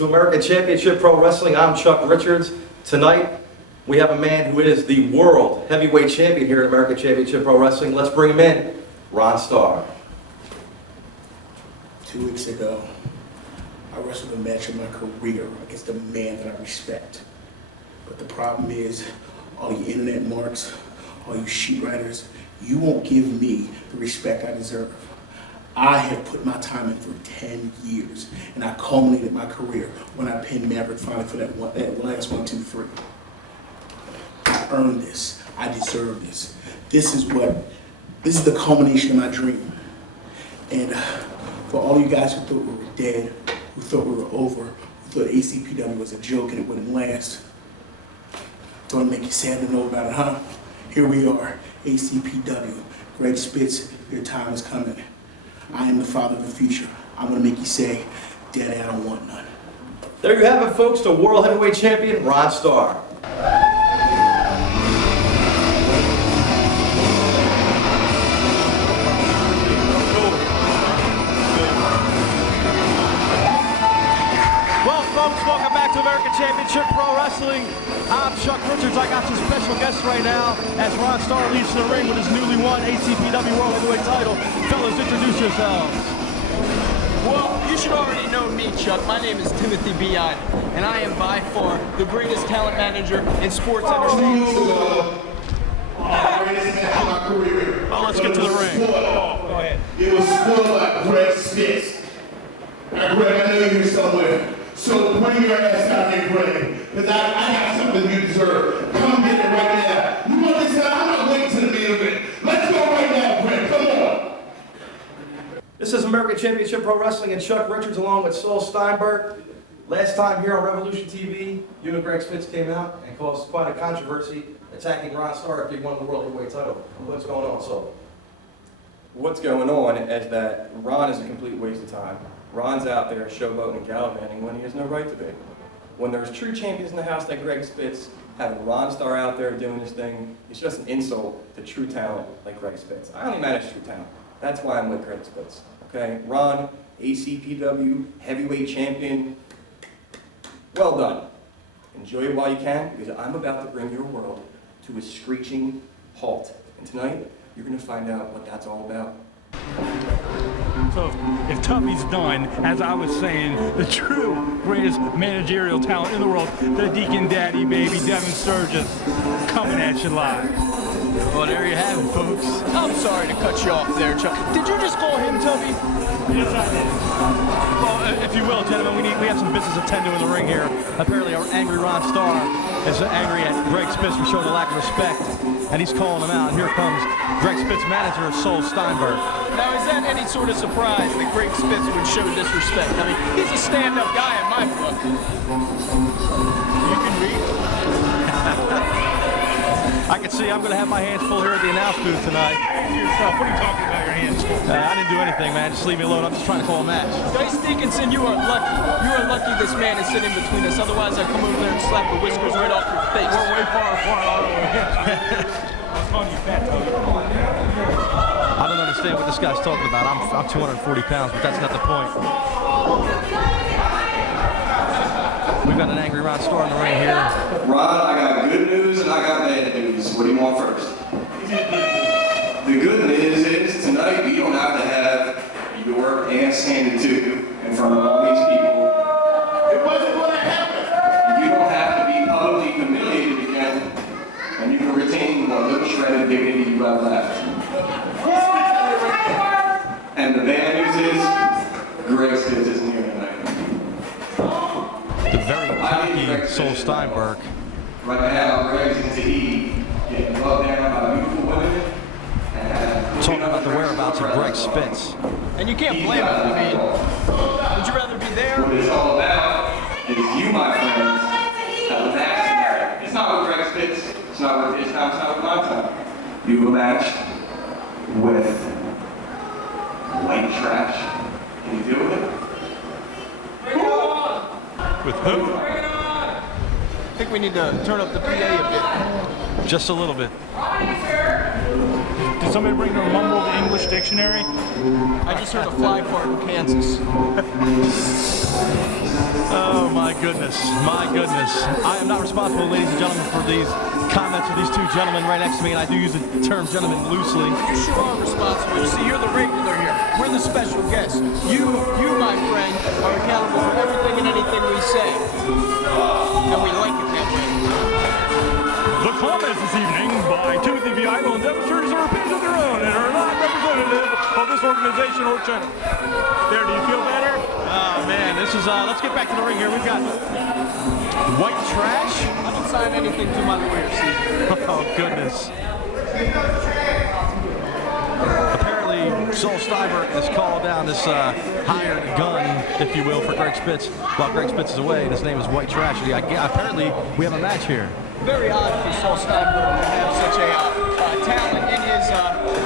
to American Championship Pro Wrestling. I'm Chuck Richards. Tonight, we have a man who is the world heavyweight champion here at American Championship Pro Wrestling. Let's bring him in, Ron Starr. 2 weeks ago, I wrestled a match of my career against a man that I respect. But the problem is, all you internet marks, all you sheet writers, you won't give me the respect I deserve. I have put my time in for 10 years, and I culminated my career when I pinned Maverick finally for that last 1, 2, 3. I earned this. I deserve this. This is the culmination of my dream. And for all you guys who thought we were dead, who thought we were over, who thought ACPW was a joke and it wouldn't last, don't it make you sad to know about it, huh? Here we are, ACPW. Greg Spitz, your time is coming. I am the father of the future. I'm gonna make you say, Daddy, I don't want none. There you have it, folks, the world heavyweight champion, Ron Starr. Well, folks, welcome back to American Championship Pro Wrestling. I'm Chuck Richards. I got some special guests right now as Ron Starr leads the ring with his newly won ACPW World Heavyweight title. Fellas, introduce yourselves. Well, you should already know me, Chuck. My name is Timothy Bion, and I am by far the greatest talent manager in sports entertainment. Oh, let's get to the ring. Go ahead. It was spoiled by Greg Spitz. Now, Greg, I know you're here somewhere. So bring your ass out here, Greg, because I got something you deserve. Come get it right now. You want this guy? I'm not waiting to the main event. Let's go right now, Greg. Come on. This is American Championship Pro Wrestling and Chuck Richards along with Saul Steinberg. Last time here on Revolution TV, you and Greg Spitz came out and caused quite a controversy attacking Ron Starr after he won the World Heavyweight title. What's going on, Saul? What's going on is that Ron is a complete waste of time. Ron's out there showboating and gallivanting when he has no right to be. When there's true champions in the house like Greg Spitz, having Ron Starr out there doing his thing, it's just an insult to true talent like Greg Spitz. I only manage true talent. That's why I'm with Greg Spitz. Okay, Ron, ACPW, heavyweight champion, well done. Enjoy it while you can, because I'm about to bring your world to a screeching halt. And tonight, you're going to find out what that's all about. So if Tuffy's done, as I was saying, the true greatest managerial talent in the world, the Deacon Daddy, baby, Devin Sturgis, coming at you live. Well, there you have it, folks. I'm sorry to cut you off there, Chuck. Did you just call him Tuffy? Yes, I did. Well, if you will, gentlemen, we have some business to tend to in the ring here. Apparently, our angry Ron Starr is angry at Greg Spitz for showing a lack of respect, and he's calling him out. And here comes Greg Spitz manager, Saul Steinberg. Now, is that any sort of surprise that Greg Spitz would show disrespect? I mean, he's a stand-up guy in my book. You can read. I can see I'm going to have my hands full here at the announce booth tonight. Yourself. What are you talking about your hands full? I didn't do anything, man. Just leave me alone. I'm just trying to call a match. Dice Dickinson, you are lucky. You are lucky this man is sitting between us. Otherwise, I'd come over there and slap the whiskers right off your face. We're way far apart. I was calling you fat, Toby. I don't understand what this guy's talking about. I'm 240 pounds, but that's not the point. We've got an angry Ron Starr in the ring here. Ron, I got good news and I got bad news. What do you want first? The good news is tonight you don't have to have your ass handed to you in front of all these people. It wasn't going to happen. You don't have to be publicly humiliated again, and you can retain the little shred of dignity you have left. And the bad news is, Greg Spitz isn't here tonight. The very cocky Saul Steinberg. Right now, Greg's into E, getting loved down by beautiful women. Talking about the whereabouts of Greg Spitz. And you can't blame him. I mean, would you rather be there? What it's all about is you, my friends, have a match tonight. It's not with Greg Spitz. It's not with his time. It's not with my time. You have a match with white trash. Can you deal with it? With who? I think we need to turn up the PA a bit. Just a little bit. Did somebody bring their mumbled English dictionary? I just heard a fly fart in Kansas. Oh my goodness, my goodness. I am not responsible, ladies and gentlemen, for these comments of these two gentlemen right next to me, and I do use the term gentleman loosely. You sure are responsible. You see, you're the regular here. We're the special guests. You, my friend, are accountable for everything and anything we say. And we like it that way. The comments this evening by Timothy B. Idle and demonstrators are opinions of their own and are not representative of this organization or channel. There, do you feel better? Oh man, this is, let's get back to the ring here. We've got White Trash. I don't sign anything to my lawyer, Caesar. Oh goodness. Apparently, Sol Steinberg has called down this hired gun, if you will, for Greg Spitz while Greg Spitz is away, and his name is White Trash. Apparently, we have a match here. Very odd for Sol Steinberg to have such a talent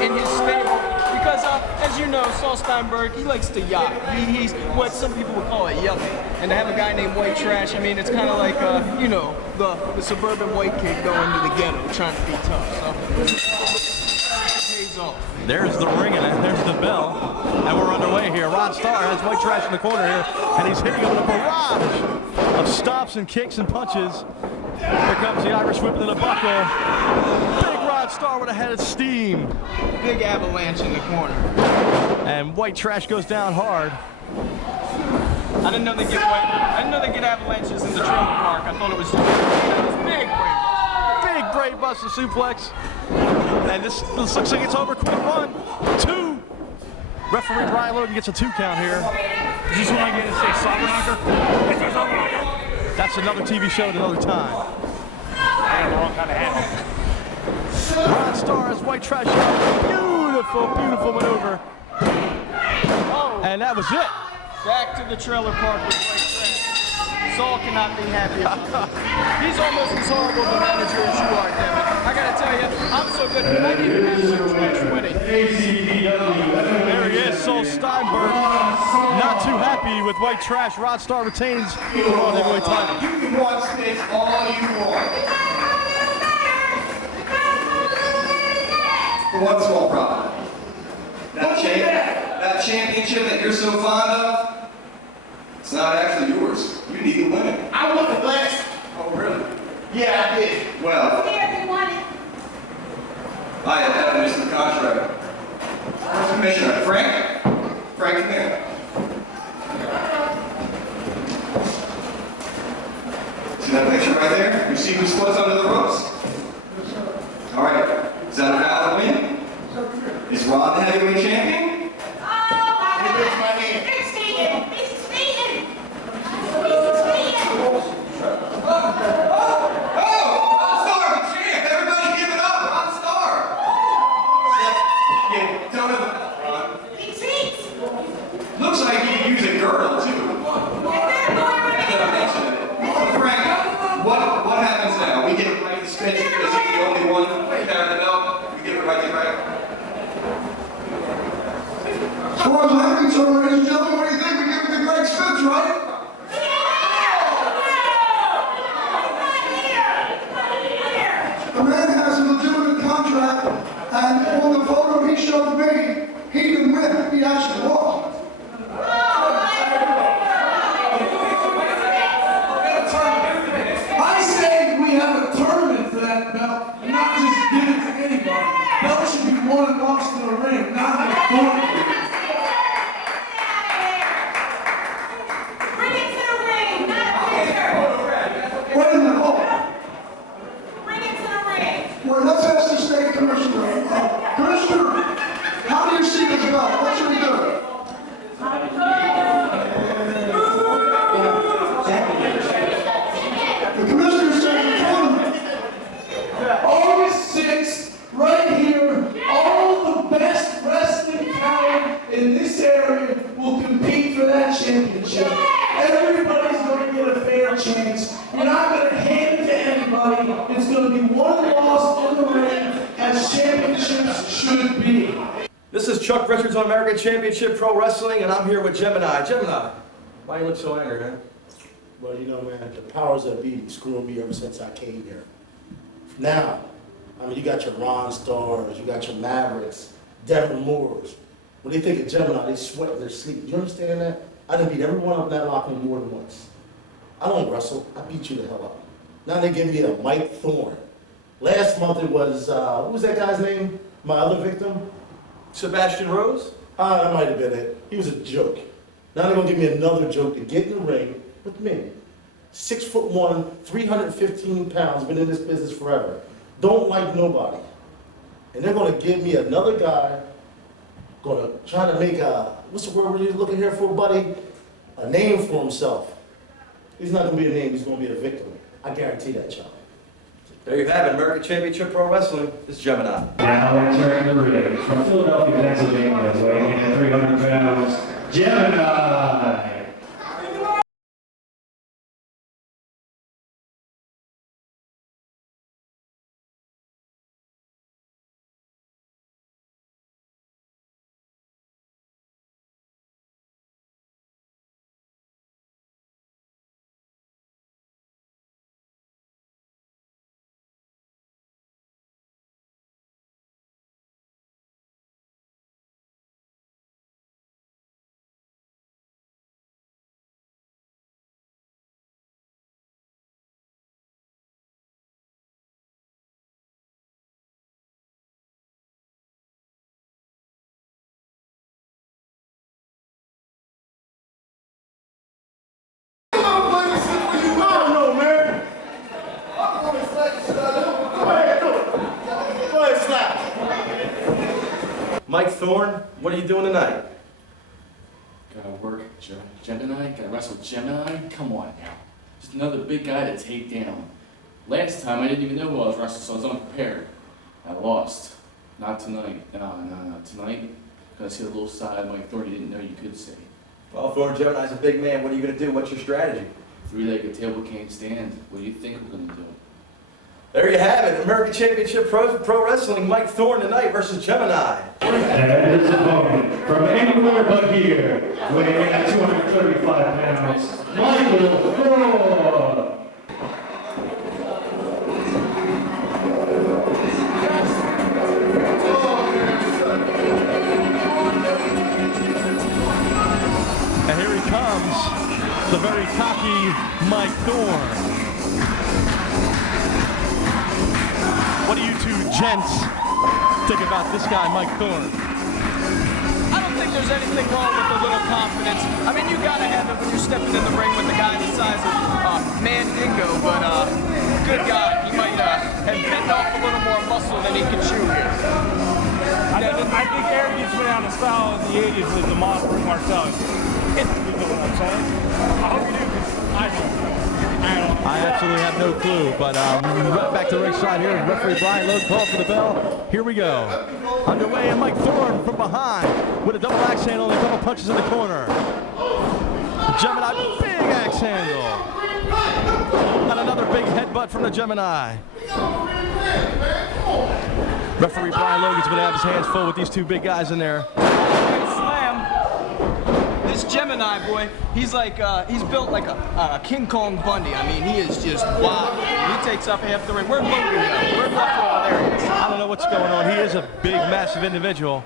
in his stable. Because, as you know, Sol Steinberg, he likes to yacht. He's what some people would call a yuppie. And to have a guy named White Trash, I mean, it's kind of like, you know, the suburban white kid going to the ghetto trying to be tough. So, it pays off. There's the ring and there's the bell. And we're underway here. Ron Starr has White Trash in the corner here, and he's hitting him with a barrage of stomps and kicks and punches. Here comes the Irish whip and the buckle. Big Ron Starr with a head of steam. Big avalanche in the corner. And White Trash goes down hard. I didn't know they get avalanches in the trailer park. I thought it was Big brain buster suplex. And this looks like it's over quick. 1, 2. Referee Brian Logan gets a 2 count here. Is this when I get to say slobber knocker? It's a slobber knocker. That's another TV show at another time. I got the wrong kind of handle. Ron Starr has White Trash. Beautiful, beautiful maneuver. And that was it. Back to the trailer park with White Trash. Saul cannot be happy about it. He's almost as horrible of a manager as you are, Devin. I gotta tell you, I'm so good. I need to manage Trash winning. ACPW. There he is, Sol Steinberg. Not too happy with White Trash. Ron Starr retains the Raw Heavyweight title. You can watch this all you want. For one small problem. That championship that you're so fond of, it's not actually yours. You need to win it. I want the last. Oh, really? Yeah, I did. Well, I have Mr. Contract. Commissioner Frank, come here. See that picture right there? You see who splits under the ropes? All right. Is that a valid win? Is Ron the heavyweight champion? Looks like you can use a girdle too. Frank, what happens now? We give it right to Spitz because he's the only one carrying the belt. We give it right to Greg. As far as I'm concerned, ladies and gentlemen, what do you think? We give it to Greg Spitz, right? The man has a legitimate contract, and on the photo he showed me, he didn't win. He actually lost. I say we have a tournament for that belt, and not just give it to anybody. Belt should be won and lost in the ring, not in a tournament. Wait a minute, hold on. Well, let's ask the state commissioner. Commissioner, how do you see this belt? What should we do? The commissioner says the tournament. August 6th, right here, all the best wrestling talent in this area will compete for that championship. Everybody's going to get a fair chance. You're not going to hand it to anybody. It's going to be one loss in the ring, as championships should be. This is Chuck Richards on American Championship Pro Wrestling, and I'm here with Gemini. Gemini, why you look so angry, man? Well, you know, man, the powers that be screwing me ever since I came here. Now, I mean, you got your Ron Stars, you got your Mavericks, Devin Moores. When they think of Gemini, they sweat in their sleep. Do you understand that? I done beat everyone up in that locker room more than once. I don't wrestle, I beat you the hell up. Now they give me a Mike Thorne. Last month it was, what was that guy's name? My other victim? Sebastian Rose? That might have been it. He was a joke. Now they're gonna give me another joke to get in the ring with me. 6'1", 315 pounds, been in this business forever. Don't like nobody. And they're gonna give me another guy, gonna try to make a, what's the word you're looking here for, buddy? A name for himself. He's not gonna be a name, he's gonna be a victim. I guarantee that, child. There you have it, American Championship Pro Wrestling. This is Gemini. Now entering the ring from Philadelphia, Pennsylvania, weighing in at 300 pounds, Gemini. Mike Thorne, what are you doing tonight? Gotta work Gemini? Gotta wrestle Gemini? Come on now. Just another big guy to take down. Last time I didn't even know who I was wrestling, so I was unprepared. I lost. Not tonight. No. Tonight, gonna see a little side of Mike Thorne you didn't know you could see. Well, Thorne Gemini's a big man. What are you going to do? What's your strategy? Three-legged table can't stand. What do you think we're gonna do? There you have it, American Championship Pro Wrestling, Mike Thorne tonight versus Gemini. And his opponent from anywhere but here, weighing in at 235 pounds, Michael Thorne. And here he comes, the very cocky Mike Thorne. What do you two gents think about this guy, Mike Thorne? I don't think there's anything wrong with a little confidence. I mean, you gotta have it when you're stepping in the ring with a guy the size of Mandingo, but good guy. He might have bent off a little more muscle than he can chew here. I think arrogance went out of style in the 80s with the monster Marcellus. You know what I'm saying? I hope you do, because I don't. I absolutely have no clue, but right back to the ringside here. Referee Brian Lowe called for the bell. Here we go. Underway, and Mike Thorne from behind with a double axe handle and a couple punches in the corner. Gemini, big axe handle. And another big headbutt from the Gemini. Referee Brian Logan's going to have his hands full with these two big guys in there. This Gemini boy, he's like, he's built like a King Kong Bundy. I mean, he is just wild. He takes up half the ring. Where'd Logan go? Where'd Buffalo? There he is. I don't know what's going on. He is a big, massive individual.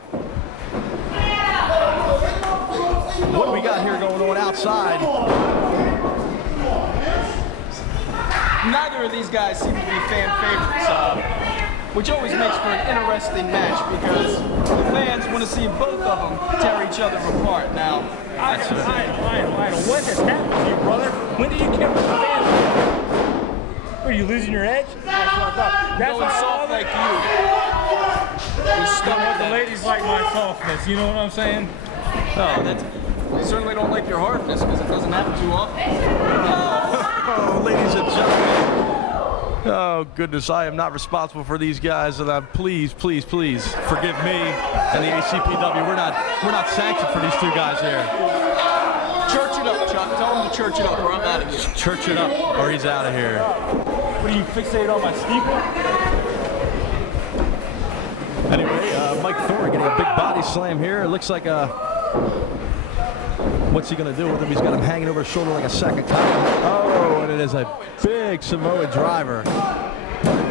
What do we got here going on outside? Neither of these guys seem to be fan favorites, which always makes for an interesting match because the fans want to see both of them tear each other apart. Now, Lionel, what has happened to you, brother? When did you get with the fans? Are you losing your edge? That's what I thought. That's going soft like you. You stuck with the ladies like my softness, you know what I'm saying? Oh, they certainly don't like your hardness because it doesn't happen too often. Oh, ladies and gentlemen. Oh, goodness, I am not responsible for these guys, and please forgive me and the ACPW. We're not sanctioned for these two guys here. Church it up, Chuck. Tell him to church it up, or I'm out of here. Church it up, or he's out of here. What, are you fixated on my steeple? Anyway, Mike Thorne getting a big body slam here. It looks like what's he going to do with him? He's got him hanging over his shoulder like a second time. Oh, and it is a big Samoa driver.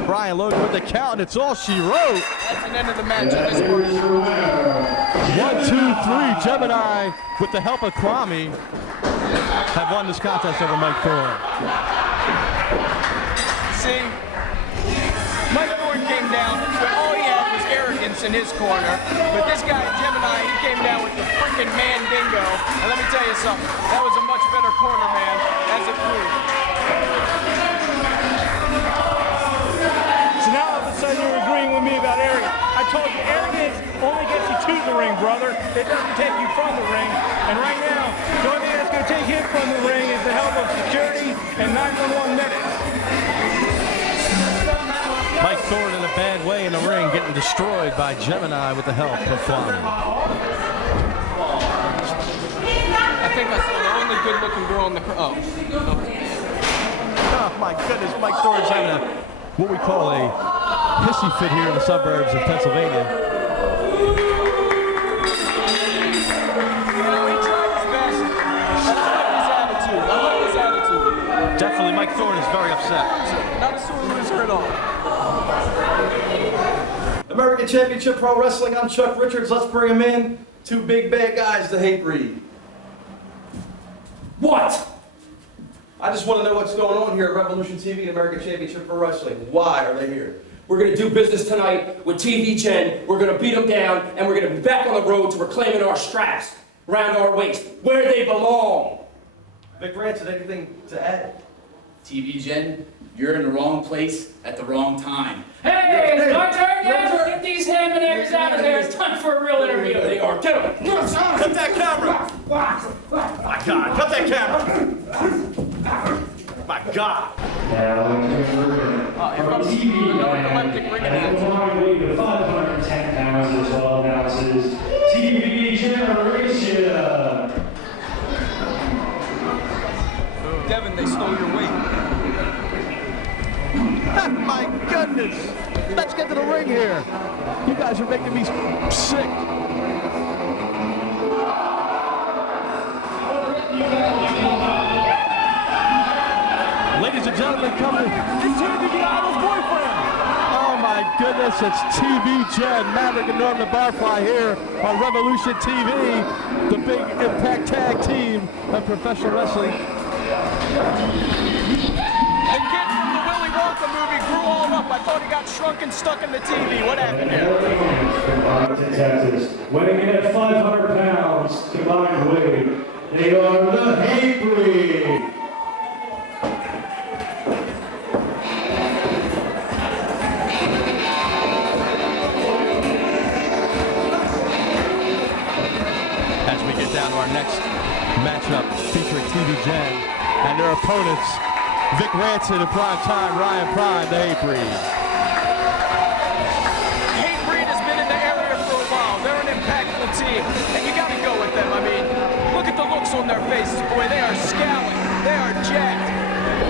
Brian Logan with the count. It's all she wrote. That's an end of the match at this point. 1, 2, 3. Gemini, with the help of Kwame, have won this contest over Mike Thorne. See, Mike Thorne came down, but all he had was arrogance in his corner. But this guy, Gemini, he came down with the freaking mandingo. And let me tell you something, that was a much better corner, man, as it proved. So now all of a sudden you're agreeing with me about arrogance. I told you arrogance only gets you to the ring, brother. It doesn't take you from the ring. And right now, the only thing that's going to take him from the ring is the help of security and 911 medics. Mike Thorne in a bad way in the ring, getting destroyed by Gemini with the help of Kwame. I think I saw the only good-looking girl in the crowd. Oh my goodness, Mike Thorne's having a, what we call a hissy fit here in the suburbs of Pennsylvania. You know, he tried his best, and I like his attitude. I like his attitude. Definitely, Mike Thorne is very upset. Not a sore loser at all. American Championship Pro Wrestling, I'm Chuck Richards. Let's bring him in. Two big bad guys, the hate breed. What? I just want to know what's going on here at Revolution TV and American Championship Pro Wrestling. Why are they here? We're going to do business tonight with TV Gen. We're going to beat them down, and we're going to be back on the road to reclaiming our straps around our waist, where they belong. Vic Rancid, anything to add? TV Gen, you're in the wrong place at the wrong time. Hey, it's my turn yet? Get these ham and eggers out of there. It's time for a real interview. There they are. Get them. Cut that camera! My God, cut that camera! My God! Now, from TV Land, at weight of 510 pounds and 12 ounces, TV Generation. Devin, they stole your weight. My goodness! Let's get to the ring here. You guys are making me sick. Ladies and gentlemen, coming. It's TV Idol's boyfriend. Oh my goodness, it's TV Gen, Maverick and Norm the Barfly here on Revolution TV, the big Impact Tag Team of professional wrestling. The kid from the Willy Wonka movie grew all up. I thought he got shrunk and stuck in the TV. What happened here? From Arlington, Texas, weighing in at 500 pounds combined weight, they are the Hate Breed. As we get down to our next matchup featuring TV Gen and their opponents, Vic Rancid and Prime Time, Ryan Prime, the Hate Breed. Hate Breed has been in the area for a while. They're an impactful team, and you got to go with them. I mean, look at the looks on their faces, boy. They are scowling. They are jacked.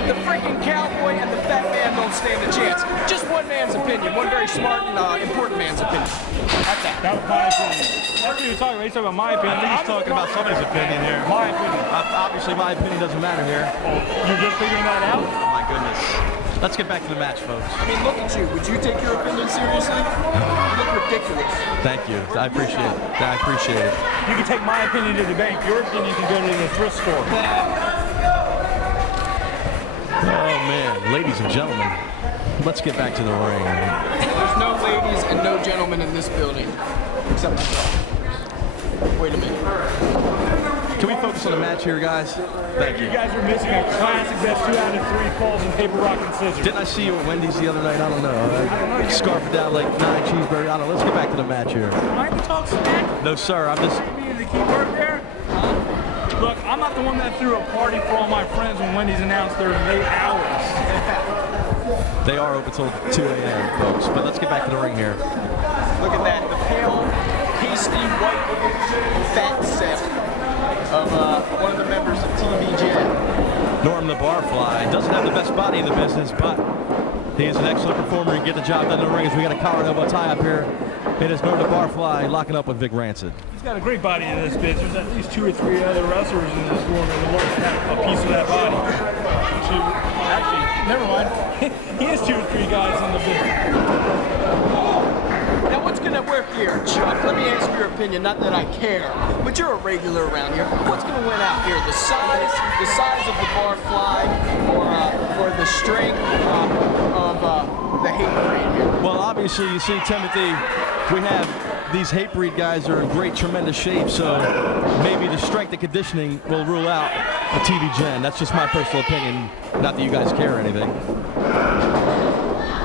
The freaking cowboy and the fat man don't stand a chance. Just one man's opinion, one very smart and important man's opinion. That was my opinion. That's what you're talking about. He's talking about my opinion. I think he's talking about somebody's opinion here. My opinion. Obviously, my opinion doesn't matter here. You're just figuring that out? Oh, my goodness. Let's get back to the match, folks. I mean, look at you. Would you take your opinion seriously? You look ridiculous. Thank you. I appreciate it. I appreciate it. You can take my opinion to the bank. Your opinion can go to the thrift store. Oh, man. Ladies and gentlemen, let's get back to the ring. There's no ladies and no gentlemen in this building. Except myself. Wait a minute. Can we focus on the match here, guys? Thank You you. guys are missing a classic best 2 out of 3 falls in paper, rock, and scissors. Didn't I see you at Wendy's the other night? I don't know. Scarfed down like 9 cheeseburgers. I don't know. Let's get back to the match here. Why you talk smack? No, sir. I'm just... Me and the keyword there? Look, I'm not the one that threw a party for all my friends when Wendy's announced their late hours. They are open till 2 a.m., folks. But let's get back to the ring here. Look at that. The pale, pasty, white, fat set of one of the members of TV Gen. Norm the Barfly doesn't have the best body in the business, but he is an excellent performer and get the job done in the ring as we got a collar and elbow tie up here. It is Norm the Barfly locking up with Vic Rancid. He's got a great body in this bitch. There's at least 2 or 3 other wrestlers in this world that would have a piece of that body. Actually, never mind. He has 2 or 3 guys in the business. Now, what's going to work here, Chuck. Let me ask your opinion. Not that I care, but you're a regular around here. What's going to win out here? The size of the bar fly, or the strength of the hate breed here? Well, obviously, you see, Timothy, we have these hate breed guys are in great, tremendous shape, so maybe the strength and conditioning will rule out a TV Gen. That's just my personal opinion. Not that you guys care or anything.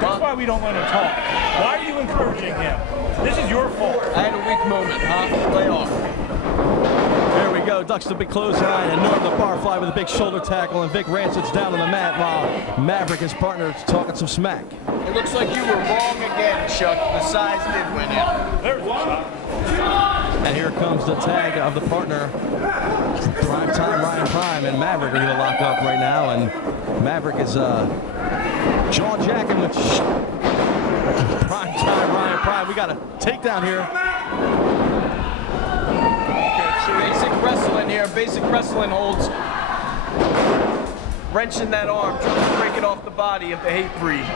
That's why we don't let him talk. Why are you encouraging him? This is your fault. I had a weak moment, huh? Lay off. There we go. Ducks the big clothesline, and Norm the Barfly with a big shoulder tackle, and Vic Rancet's down on the mat while Maverick, his partner, is talking some smack. It looks like you were wrong again, Chuck. The size did win out. There's one. And here comes the tag of the partner, Primetime Ryan Prime, and Maverick are going to lock up right now, and Maverick is jaw-jacking with Primetime Ryan Prime. We got a takedown here. Basic wrestling here. Basic wrestling holds. Wrenching that arm, trying to break it off the body of the hate breed.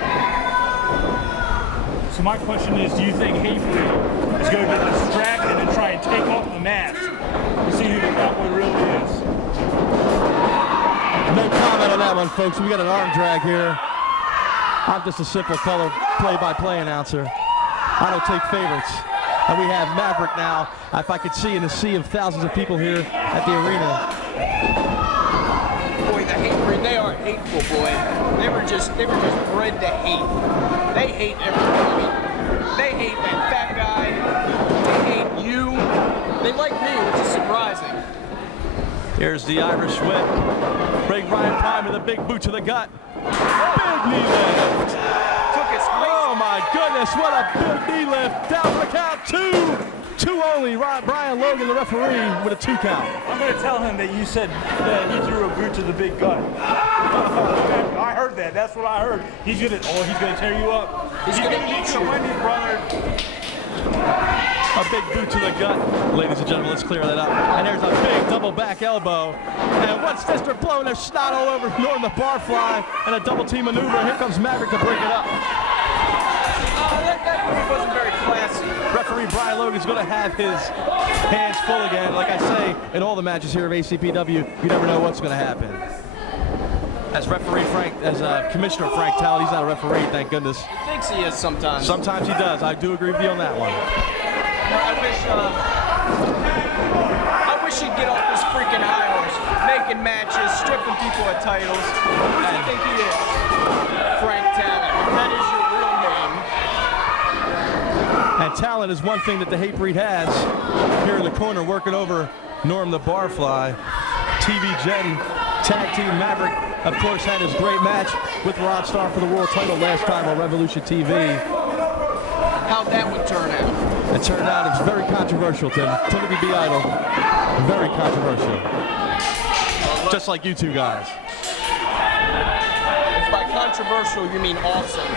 So my question is, do you think hate breed is going to get distracted and try and take off the mask to see who the cowboy really is? No comment on that one, folks. We got an arm drag here. I'm just a simple color play-by-play announcer. I don't take favorites. And we have Maverick now. If I could see in a sea of thousands of people here at the arena. Boy, the hate breed, they are hateful, boy. They were just bred to hate. They hate everybody. They hate that fat guy. They hate you. They like me, which is surprising. Here's the Irish whip. Big Ryan Prime with a big boot to the gut. Big knee lift. Took his place. Oh my goodness, what a big knee lift. Down for the count, two only. Brian Logan, the referee, with a 2 count. I'm going to tell him that you said that he threw a boot to the big gut. I heard that. That's what I heard. He's going to tear you up. He's going to eat you, Wendy's brother. A big boot to the gut. Ladies and gentlemen, let's clear that up. And there's a big double back elbow. And one sister blowing their snot all over Norm the Barfly. And a double team maneuver. Here comes Maverick to break it up. That move wasn't very classy. Referee Brian Logan's going to have his hands full again. Like I say, in all the matches here of ACPW, you never know what's going to happen. As Commissioner Frank Towle, he's not a referee, thank goodness. He thinks he is sometimes. Sometimes he does. I do agree with you on that one. I wish he'd get off this freaking high horse, making matches, stripping people of titles. Who does he think he is? Frank Towle. That is your real name. And talent is one thing that the hate breed has. Here in the corner, working over Norm the Barfly. TV Gen Tag Team Maverick, of course, had his great match with Rod Starr for the world title last time on Revolution TV. How'd that one turn out? It turned out it's very controversial, Tim. Timothy B. Idol, very controversial. Just like you two guys. If by controversial you mean awesome,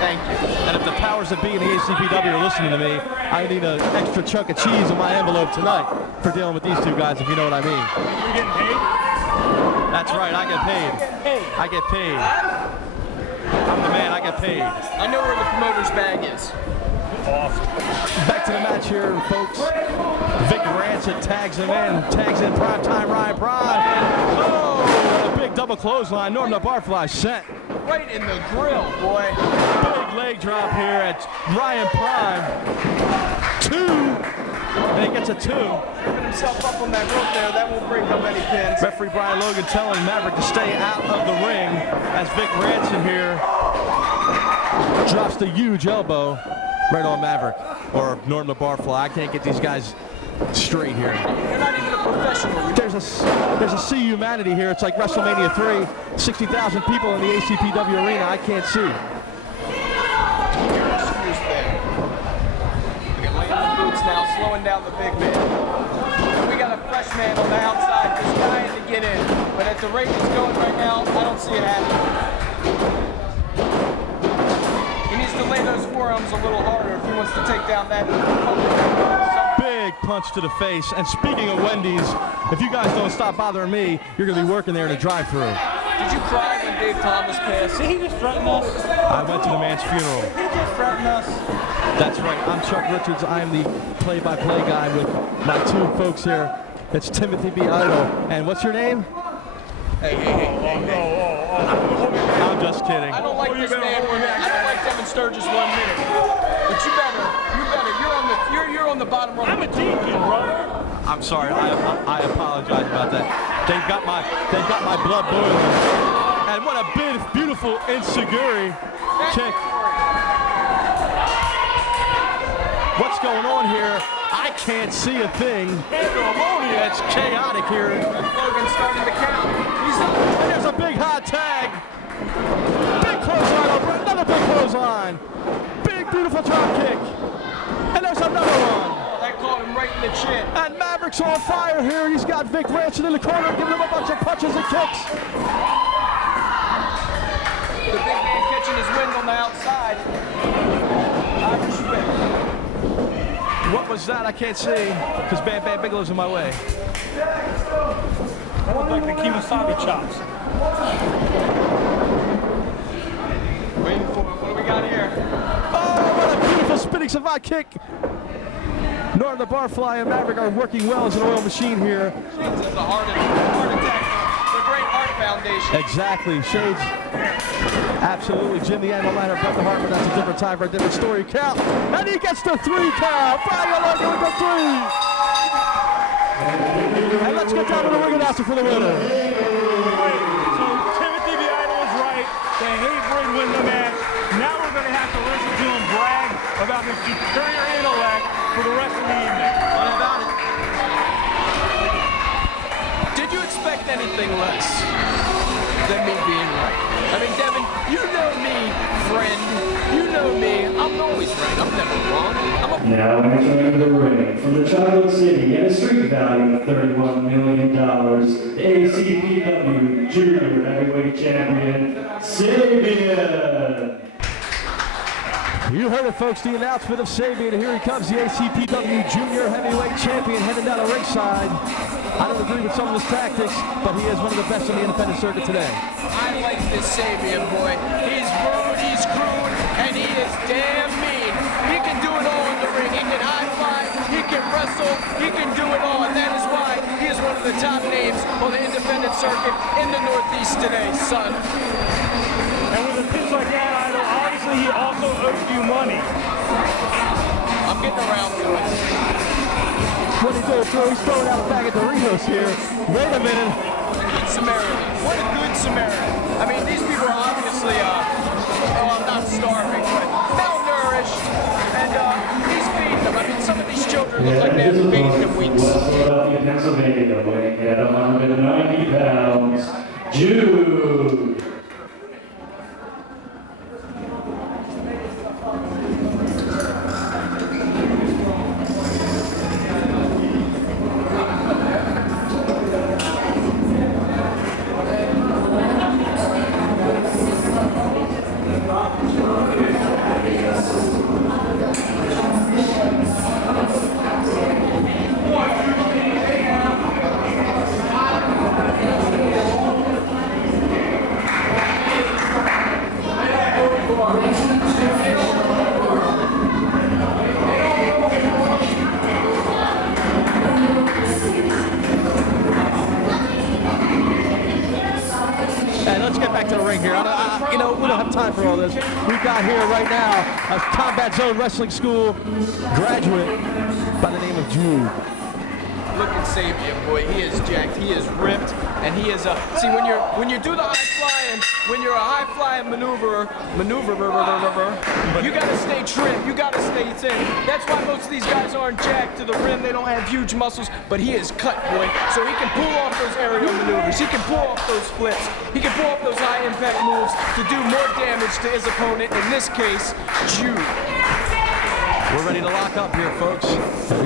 thank you. And if the powers that be in the ACPW are listening to me, I need an extra chunk of cheese in my envelope tonight for dealing with these two guys, if you know what I mean. You're getting paid? That's right, I get paid. I get paid. I'm the man, I get paid. I know where the promoter's bag is. Awesome. Back to the match here, folks. Vic Rancet tags in Primetime Ryan Prime. Oh, a big double clothesline. Norm the Barfly sent. Right in the grill, boy. Big leg drop here at Ryan Prime. 2. And he gets a 2. Putting himself up on that rope there. That won't break up any pins. Referee Brian Logan telling Maverick to stay out of the ring as Vic Rancet here drops the huge elbow right on Maverick, or Norm the Barfly. I can't get these guys straight here. You're not even a professional. There's a sea humanity here. It's like WrestleMania 3, 60,000 people in the ACPW arena. I can't see. You're excused there. We got Lightning Boots now slowing down the big man. And we got a fresh man on the outside just trying to get in. But at the rate it's going right now, I don't see it happening. He needs to lay those forearms a little harder if he wants to take down that Big punch to the face. And speaking of Wendy's, if you guys don't stop bothering me, you're going to be working there in a drive-thru. Did you cry when Dave Thomas passed? Did he just threaten us? I went to the man's funeral. Did he just threaten us? That's right. I'm Chuck Richards. I'm the play-by-play guy with my two folks here. It's Timothy B. Idol. And what's your name? Hey. I'm just kidding. I don't like this man. I don't like Devin Sturgis 1 minute. But you better. You're on the bottom rung. I'm a deacon, brother. I'm sorry. I apologize about that. They've got my blood boiling. And what a beautiful insecurity kick. What's going on here? I can't see a thing. It's chaotic here. Logan's starting to count. And there's a big hot tag. Big clothesline over, another big clothesline. Big, beautiful drop kick. And there's another one. That caught him right in the chin. And Maverick's on fire here. He's got Vic Ranson in the corner, giving him a bunch of punches and kicks. The big man catching his wind on the outside. Irish whip. What was that? I can't see, because Bam Bam Bigelow's in my way. That looked like the Kemosabe chops. Waiting for him. What do we got here? Oh, what a beautiful spinning savate kick. Norton the Barfly and Maverick are working well as an oil machine here. Shades has a heart attack. The Great Heart Foundation. Exactly, Shades. Absolutely, Jim the Animal Liner, Bret the Hartman. That's a different time for a different story. Count, and he gets the 3 count. Brian Logan with the 3. And let's get down to the ring announcer for the winner. So Timothy the Idol is right. The Hatebreed win the match. Now we're going to have to listen to him brag about his superior intellect for the rest of the evening. What about it? Did you expect anything less than me being right? I mean, Devin, you know me, friend. You know me. I'm always right. I'm never wrong. Now entering the ring from the Chocolate City at a street value of $31 million, the ACPW Junior Heavyweight Champion, Sabian. You heard it, folks, the announcement of Sabian. Here he comes, the ACPW Junior Heavyweight Champion, heading down the ringside. I don't agree with some of his tactics, but he is one of the best in the independent circuit today. I like this Sabian boy. He's rude, he's crude, and he is damn mean. He can do it all in the ring. He can high five, he can wrestle, he can do it all. And that is why he is one of the top names on the independent circuit in the Northeast today, son. And with a pitch like that, Idol, obviously he also owes you money. I'm getting around to it. What he's going to throw, he's throwing out a bag of Doritos here. Wait a minute. Good Samaritan. What a good Samaritan. I mean, these people are obviously, not starving, but malnourished. And he's feeding them. I mean, some of these children look like they haven't bathed in weeks. West Philadelphia, Pennsylvania, weighing at 190 pounds, Jude. We've got here right now a Combat Zone Wrestling School graduate by the name of Jude. Look at Sabian, boy. He is jacked. He is ripped, and he is see when you do the high flying, when you're a high flying maneuverer, you gotta stay trim. You gotta stay thin. That's why most of these guys aren't jacked to the rim. They don't have huge muscles, but he is cut, boy. So he can pull off those aerial maneuvers. He can pull off those flips. He can pull off those high impact moves to do more damage to his opponent. In this case, Jude. We're ready to lock up here, folks.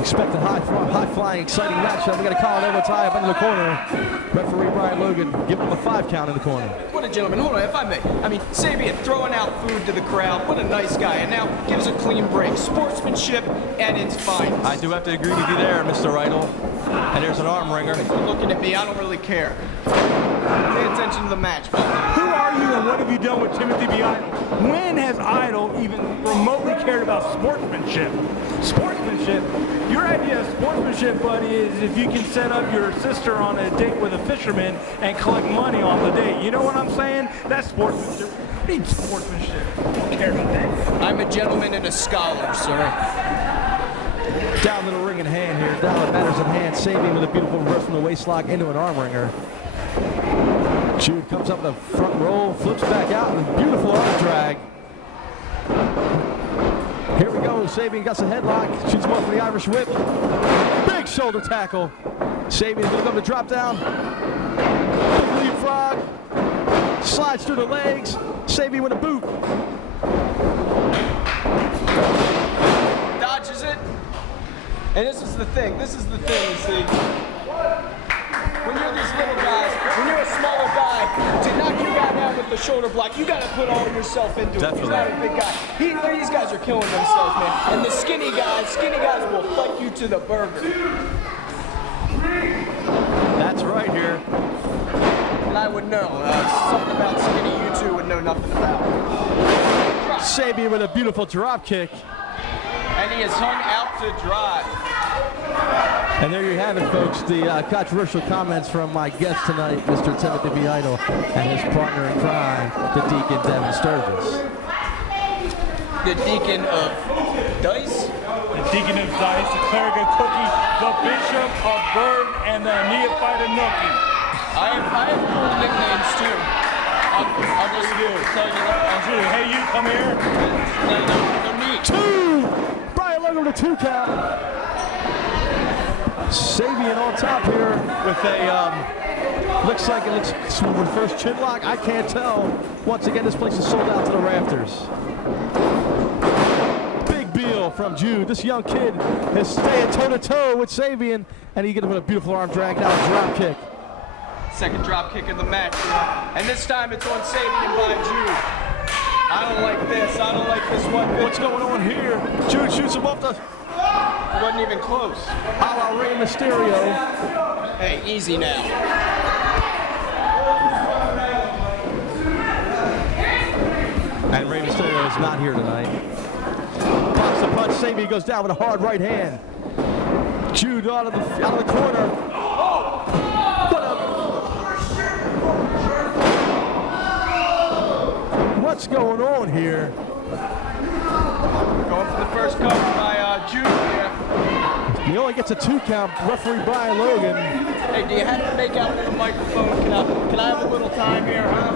Expect a high-flying, exciting matchup. We got a Colin Edwards high up in the corner. Referee Brian Logan giving him a 5 count in the corner. What a gentleman. Hold on, if I may. I mean, Sabian throwing out food to the crowd. What a nice guy. And now gives a clean break. Sportsmanship at its finest. I do have to agree with you there, Mr. Idol. And there's an arm wringer. If you're looking at me, I don't really care. Pay attention to the match, fellas. Who are are you and what have you done with Timothy B. Idol? When has Idol even remotely cared about sportsmanship? Sportsmanship? Your idea of sportsmanship, buddy, is if you can set up your sister on a date with a fisherman and collect money on the date. You know what I'm saying? That's sportsmanship. I need sportsmanship. I don't care about that. I'm a gentleman and a scholar, sir. Down to the ring in hand here. Down with matters in hand. Saving with a beautiful reverse from the waist lock into an arm wringer. Jude comes up with a front roll, flips back out, and a beautiful arm drag. Here we go. Sabian got some headlock. Shoots him off for the Irish whip. Big shoulder tackle. Sabian's going to go to drop down. Big leapfrog. Slides through the legs. Sabian with a boot. Dodges it. And this is the thing, you see. When you're these little guys, when you're a smaller guy, to knock your guy down with the shoulder block, you gotta put all yourself into it. He's not a big guy. These guys are killing themselves, man. And the skinny guys will fight you to the burger. That's right here. And I would know. Something about skinny you two would know nothing about. Sabian with a beautiful drop kick. And he is hung out to dry. And there you have it, folks. The controversial comments from my guest tonight, Mr. Timothy B. Idol, and his partner in crime, the Deacon Devin Sturgis. The Deacon of Dice? The Deacon of Dice, the Cleric of Cookie, the Bishop of Bird, and the Neophyte of Nookie. I have cool nicknames too. I'll just tell you that. Hey, you come here. No need. Two! Brian Logan with a 2 count. Sabian on top here with a, looks like it looks reverse chin lock. I can't tell. Once again, this place is sold out to the rafters. Big Beal from Jude. This young kid is staying toe-to-toe with Sabian, and he gets with a beautiful arm drag, now a drop kick. Second drop kick of the match. And this time it's on Sabian by Jude. I don't like this. I don't like this one bit. What's going on here? Jude shoots him off the... It wasn't even close. A la Rey Mysterio. Hey, easy now. And Rey Mysterio is not here tonight. Pops the punch. Sabian goes down with a hard right hand. Jude out of the corner. What's going on here? Going for the first cover by Jude here. He only gets a 2 count. Referee Brian Logan. Hey, do you have to make out with the microphone? Can I have a little time here, huh?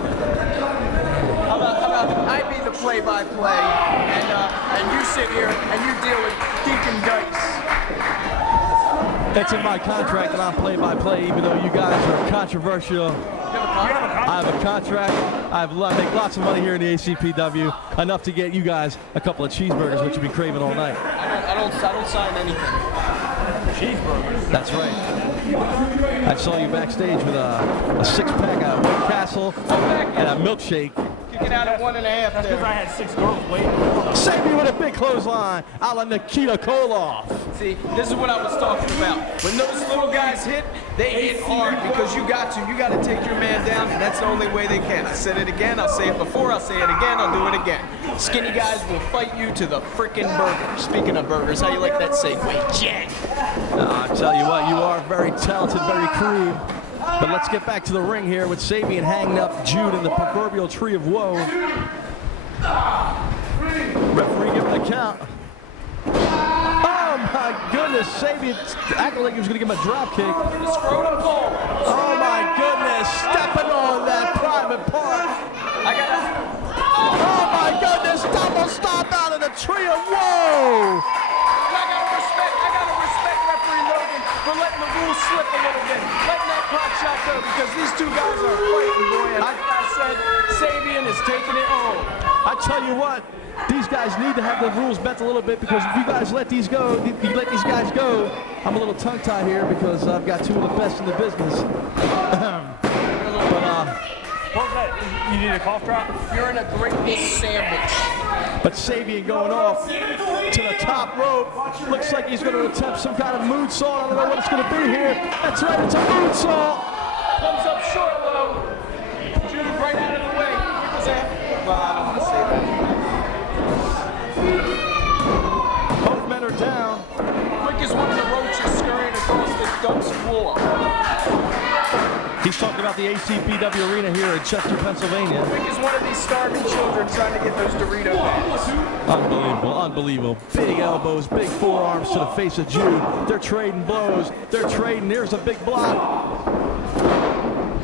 How about I be the play-by-play, and you sit here and you deal with Deacon Dice. It's in my contract that I'm play-by-play, even though you guys are controversial. I have a contract. I make lots of money here in the ACPW, enough to get you guys a couple of cheeseburgers, which you've been craving all night. I don't sign anything. Cheeseburgers. That's right. I saw you backstage with a 6-pack of White Castle and a milkshake. Kicking out at 1.5 That's there. because I had 6 girls waiting. Sabian with a big clothesline, a la Nikita Koloff. See, this is what I was talking about. When those little guys hit, they hit hard because you got to take your man down, and that's the only way they can. I said it again, I'll say it before, I'll say it again, I'll do it again. Skinny guys will fight you to the frickin' burger. Speaking of burgers, how you like that segue, Jen? I tell you what, you are very talented, very crude. But let's get back to the ring here with Sabian hanging up Jude in the proverbial tree of woe. Referee giving the count. Oh my goodness, Sabian acting like he was going to give him a drop kick. Oh my goodness, stepping on that private part. Oh my goodness, double stomp out of the tree of woe. I gotta respect referee Logan for letting the rules slip a little bit, letting that pot shot go, because these two guys are fighting, boy, and like I said, Sabian is taking it home. I tell you what, these guys need to have the rules bent a little bit, because if you guys let these go, you let these guys go, I'm a little tongue-tied here because I've got 2 of the best in the business. What was that? You need a cough drop? You're in a great big sandwich. But Sabian going off to the top rope. Looks like he's going to attempt some kind of moonsault. I don't know what it's going to be here. That's right, it's a moonsault. Comes up short, though. Jude right out of the way. He's talking about the ACPW arena here in Chester, Pennsylvania. Quick is one of these starving children trying to get those Dorito bags. Unbelievable, unbelievable. Big elbows, big forearms to the face of Jude. They're trading blows. They're trading. Here's a big block.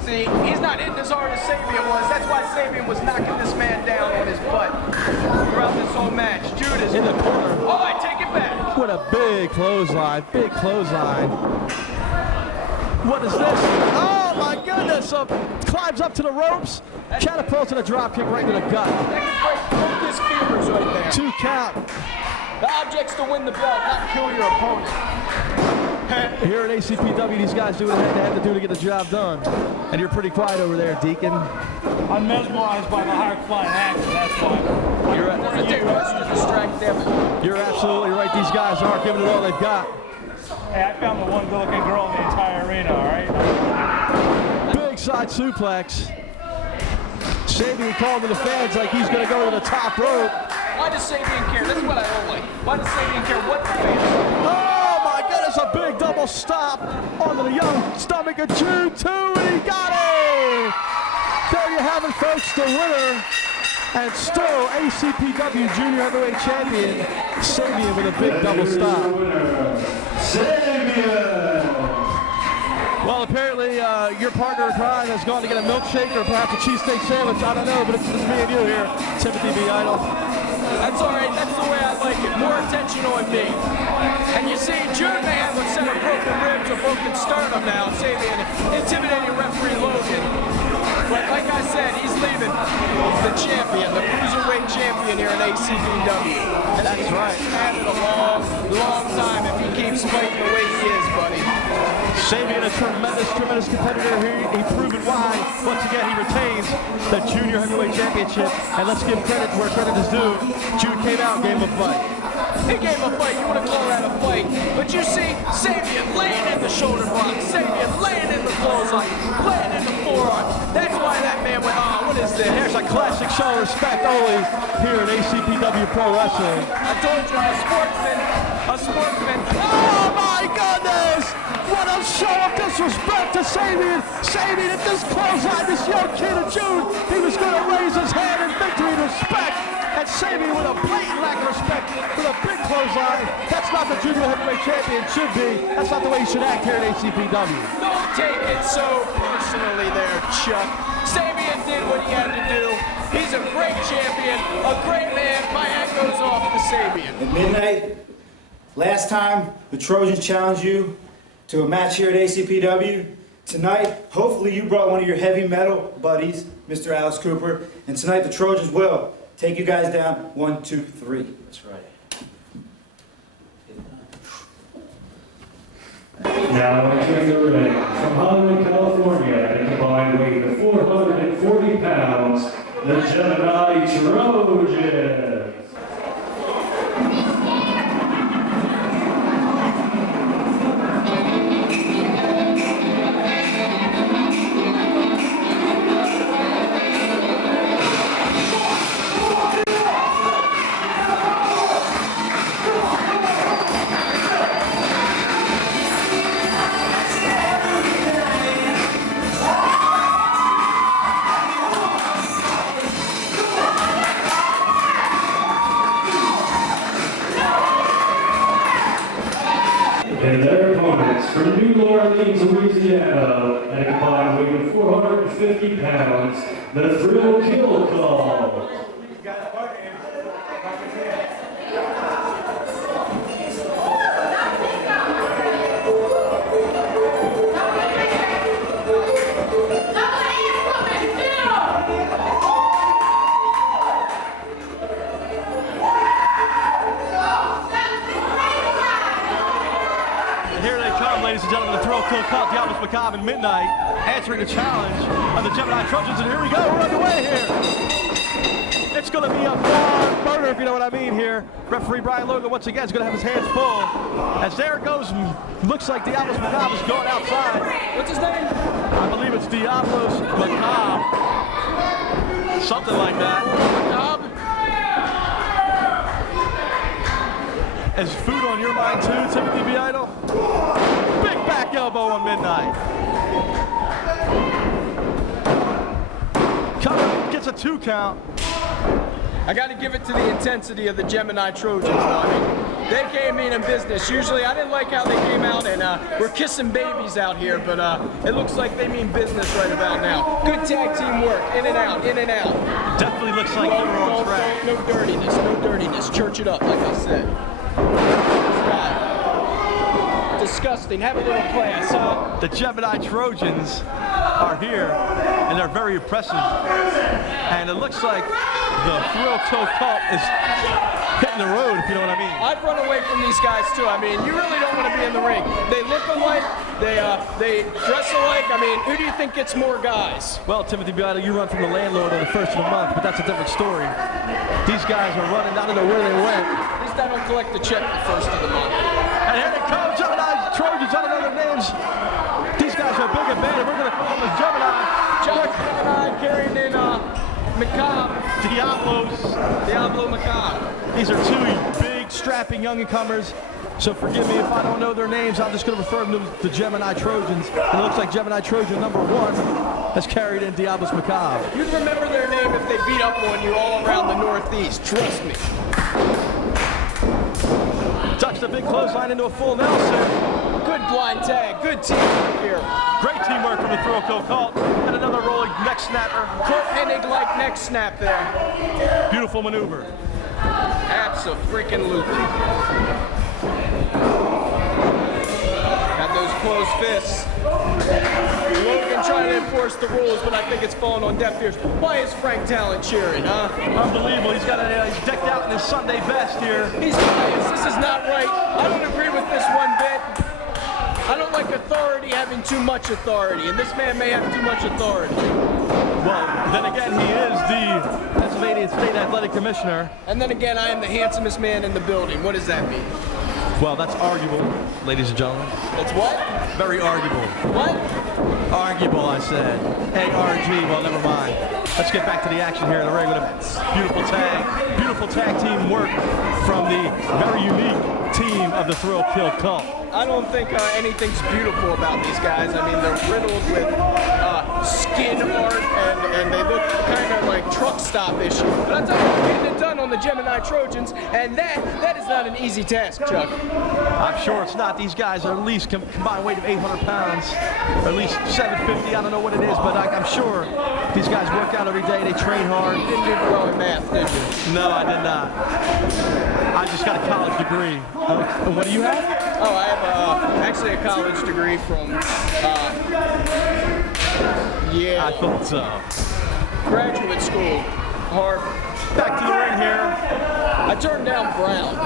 See, he's not hitting as hard as Sabian was. That's why Sabian was knocking this man down on his butt throughout this whole match. Jude is in the corner. Oh, I take it back. What a big clothesline, big clothesline. What is this? Oh my goodness! Climbs up to the ropes, catapults and a drop kick right to the gut. That could break both his fingers right there. 2 count. The object's to win the belt, not kill your opponent. Here at ACPW, these guys do what they have to do to get the job done. And you're pretty quiet over there, Deacon. I'm mesmerized by the high flying action, that's why. You're absolutely right. These guys are giving it all they've got. Hey, I found the one good-looking girl in the entire arena, all right? Big side suplex. Sabian called to the fans like he's going to go to the top rope. Why does Sabian care? That's what I don't like. Why does Sabian care what the fans do? Oh my goodness, a big double stop onto the young stomach of Jude, too, and he got it! There you have it, folks, the winner, and still ACPW Junior Heavyweight Champion, Sabian with a big double stop. Well, apparently your partner in crime has gone to get a milkshake or perhaps a cheesesteak sandwich. I don't know, but it's me and you here, Timothy B. Idol. That's all right. That's the way I like it. More attention on me. And you see, Jude may have a set of broken ribs or broken sternum now, Sabian intimidating referee Logan. But like I said, he's leaving the champion, the cruiserweight champion here in ACPW. And that's right. He's had it a long, long time if he keeps fighting the way he is, buddy. Sabian, a tremendous competitor here. He's proven why. Once again, he retains the Junior Heavyweight Championship. And let's give credit where credit is due. Jude came out and gave him a fight. He gave him a fight. You want to call that a fight. But you see, Sabian laying in the shoulder block. Sabian laying in the clothesline. Laying in the forearm. That's why that man went, oh, what is this? There's a classic show of respect only here at ACPW Pro Wrestling. I told you, I'm a sportsman. Oh my goodness! What a show of disrespect to Sabian. Sabian at this clothesline, this young kid of Jude, he was going to raise his hand in victory and respect. And Sabian with a blatant lack of respect with a big clothesline. That's not the Junior Heavyweight Champion should be. That's not the way he should act here at ACPW. Don't take it so personally there, Chuck. Sabian did what he had to do. He's a great champion, a great man. My hat goes off to Sabian. At midnight, last time the Trojans challenged you to a match here at ACPW. Tonight, hopefully you brought one of your heavy metal buddies, Mr. Alice Cooper, and tonight the Trojans will take you guys down 1, 2, 3. That's right. Now entering the ring from Hollywood, California, at a combined weight of 440 pounds, the Gemini Trojans. And their opponents from New Orleans, Louisiana, at a combined weight of 450 pounds, the Thrill Kill Call. Ladies and gentlemen, the Thrill Kill Call, Diablos Macabre and Midnight, answering the challenge of the Gemini Trojans, and here we go, we're underway here. It's going to be a far murder, if you know what I mean here. Referee Brian Logan, once again, is going to have his hands full. As there goes, looks like Diablos Macabre is going outside. What's his name? I believe it's Diablos Macabre. Something like that. Is food on your mind too, Timothy B. Idol? Big back elbow on Midnight. Cutter gets a 2 count. I got to give it to the intensity of the Gemini Trojans, though. I mean, they came in business. Usually, I didn't like how they came out and we're kissing babies out here, but it looks like they mean business right about now. Good tag team work, in and out, in and out. Definitely looks like they were on track. No dirtiness, no dirtiness. Church it up, like I said. God. Disgusting. Have a little class, huh? The Gemini Trojans are here, and they're very impressive. And it looks like the Thrill Kill Cult is hitting the road, if you know what I mean. I'd run away from these guys too. I mean, you really don't want to be in the ring. They look alike. They dress alike. I mean, who do you think gets more guys? Well, Timothy Beato, you run from the landlord on the first of the month, but that's a different story. These guys are running. I don't know where they went. At least I don't collect the check the first of the month. And here they come, Gemini Trojans. I don't know their names. These guys are big and bad, and we're going to call them as Gemini. Gemini carrying in Macabre. Diablo Macabre. These are 2 big, strapping young-and-comers. So forgive me if I don't know their names. I'm just going to refer them to the Gemini Trojans. And it looks like Gemini Trojan number 1 has carried in Diablos Macabre. You'd remember their name if they beat up on you all around the Northeast. Trust me. Tucks the big clothesline into a full Nelson. Good blind tag. Good teamwork here. Great teamwork from the Thrill Kill Cult. And another rolling neck snapper. Kurt Hennig-like neck snap there. Beautiful maneuver. Abso-freaking-lutely. Got those closed fists. Logan trying to enforce the rules, but I think it's falling on deaf ears. Why is Frank Talent cheering, huh? Unbelievable. He's he's decked out in his Sunday best here. He's biased. This is not right. I don't agree with this one bit. I don't like authority having too much authority, and this man may have too much authority. Well, then again, he is the Pennsylvania State Athletic Commissioner. And then again, I am the handsomest man in the building. What does that mean? Well, that's arguable, ladies and gentlemen. That's what? Very arguable. What? Arguable, I said. A-R-G, well, never mind. Let's get back to the action here in the ring with a beautiful tag team work from the very unique team of the Thrill Kill Cult. I don't think anything's beautiful about these guys. I mean, they're riddled with skin art, and they look kind of like truck stop issue. But I'll tell you, we're getting it done on the Gemini Trojans, and that is not an easy task, Chuck. I'm sure it's not. These guys are at least combined weight of 800 pounds, or at least 750. I don't know what it is, but I'm sure these guys work out every day. They train hard. You didn't do well in math, did you? No, I did not. I just got a college degree. What do you have? Oh, I have actually a college degree from, I thought so. Graduate school, Harvard. Back to the ring here. I turned down Brown.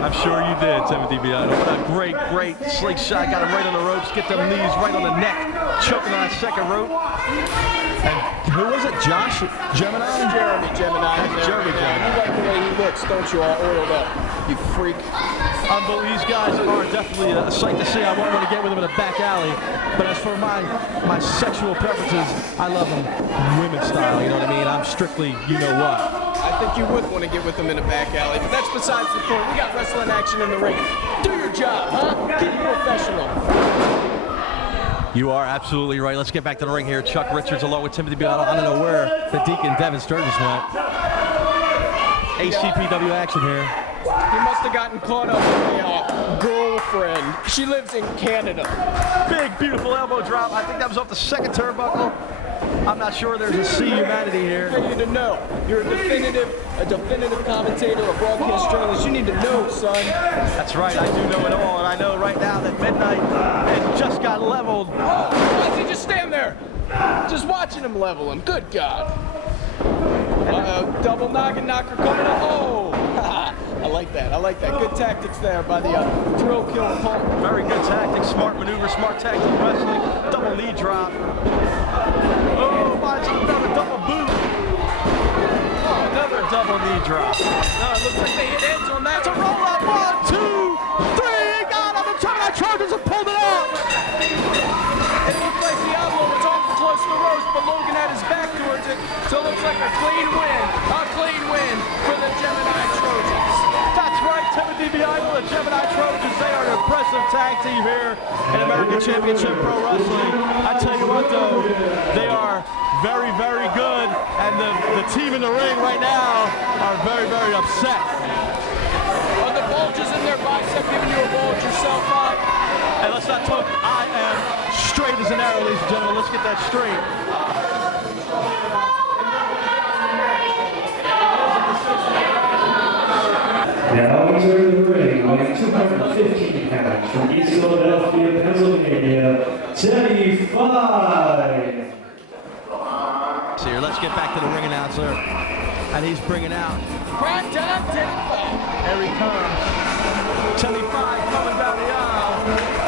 I'm sure you did, Timothy Beato. What a great slick shot. Got him right on the ropes, get them knees right on the neck, choking on that second rope. And who was it? Josh Gemini? Jeremy Gemini. Jeremy Gemini. You like the way he looks, don't you? All oiled up, you freak. These guys are definitely a sight to see. I won't want to get with them in a back alley. But as for my sexual preferences, I love them women style, you know what I mean? I'm strictly you-know-what. I think you would want to get with them in a back alley, but that's besides the point. We got wrestling action in the ring. Do your job, huh? Keep it professional. You are absolutely right. Let's get back to the ring here. Chuck Richards along with Timothy Beato. I don't know where the Deacon Devin Sturgis went. ACPW action here. He must have gotten caught up with a girlfriend. She lives in Canada. Big, beautiful elbow drop. I think that was off the second turnbuckle. I'm not sure there's a C humanity here. For you to know. You're a definitive commentator, a broadcast journalist. You need to know, son. That's right. I do know it all. And I know right now that Midnight has just got leveled. Oh, why does he just stand there? Just watching him level him. Good God. Double noggin knocker coming up. Oh, I like that. I like that. Good tactics there by the Thrill Kill Cult. Very good tactics, smart maneuver, smart tag team wrestling. Double knee drop. Oh, finds another double boot. Oh, another double knee drop. No, it looks like they hit heads on that. It's a roll up. 1, 2, 3. He got him. The Gemini Trojans have pulled it out. It looked like Diablo was awful close to the ropes, but Logan had his back towards it, so it looks like a clean win for the Gemini Trojans. That's right, Timothy Beato, the Gemini Trojans. They are the impressive tag team here in American Championship Pro Wrestling. I tell you what, though, they are very, very good, and the team in the ring right now are very, very upset. Are the bulges in their bicep giving you a bulge yourself up? And let's not talk, I am straight as an arrow, ladies and gentlemen. Let's get that straight. Now entering the ring, weighing 215 pounds from East Philadelphia, Pennsylvania, Teddy Fine. So here, let's get back to the ring announcer. And he's bringing out. Prime time, Teddy Fine. Here he comes. Teddy Fine coming down the aisle.